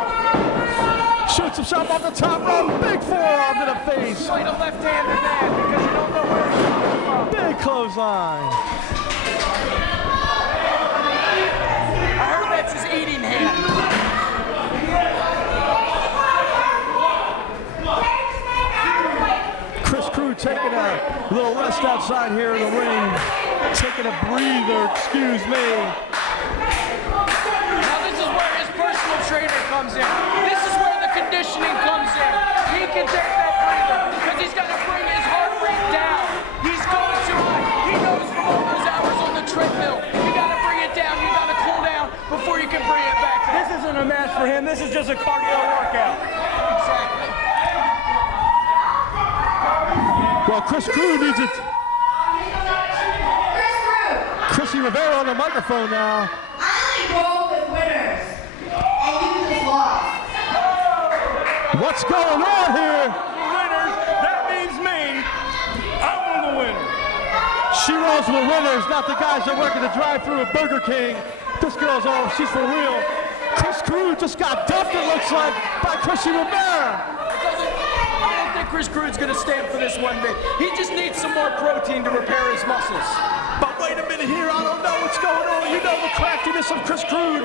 Shoots himself off the top rope. Big forearm to the face. Fight a left-handed man because you don't know where he's coming from. Big clothesline. I heard that's his eating hand. Chris Crude taking a little rest outside here in the ring. Taking a breather, excuse me. Now this is where his personal trainer comes in. This is where the conditioning comes in. He can take that breather because he's got to bring his heart rate down. He's going too high. He knows from all those hours on the treadmill. You got to bring it down. You got to cool down before you can bring it back up. This isn't a match for him. This is just a cardio workout. Exactly. Well, Chris Crude needs it. Chrissy Rivera on the microphone now. I only roll with winners, and you just lost. What's going on here? Winners, that means me. I'm one of the winners. She rolls with the winners, not the guys that work at the drive-thru at Burger King. This girl's on, she's for real. Chris Crude just got dumped, it looks like, by Chrissy Rivera. I don't think Chris Crude's going to stand for this one bit. He just needs some more protein to repair his muscles. But wait a minute here, I don't know what's going on. You know the craftiness of Chris Crude.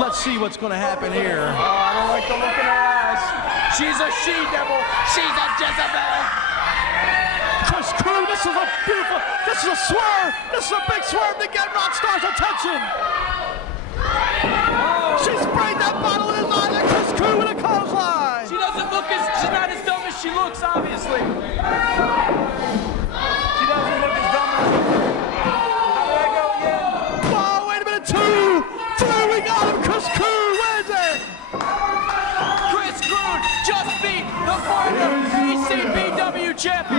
Let's see what's going to happen here. Oh, I don't like the look in her eyes. She's a she-devil. She's a Jezebel. Chris Crude, this is a beautiful, this is a swerve. This is a big swerve to get Rod Starr's attention. She sprayed that bottle in his eye like Chris Crude with a clothesline. She's not as dumb as she looks, obviously. She doesn't look as dumb as how did I go again? Oh, wait a minute, 2, 3, we got him. Chris Crude wins it. Chris Crude just beat the former ACPW champion.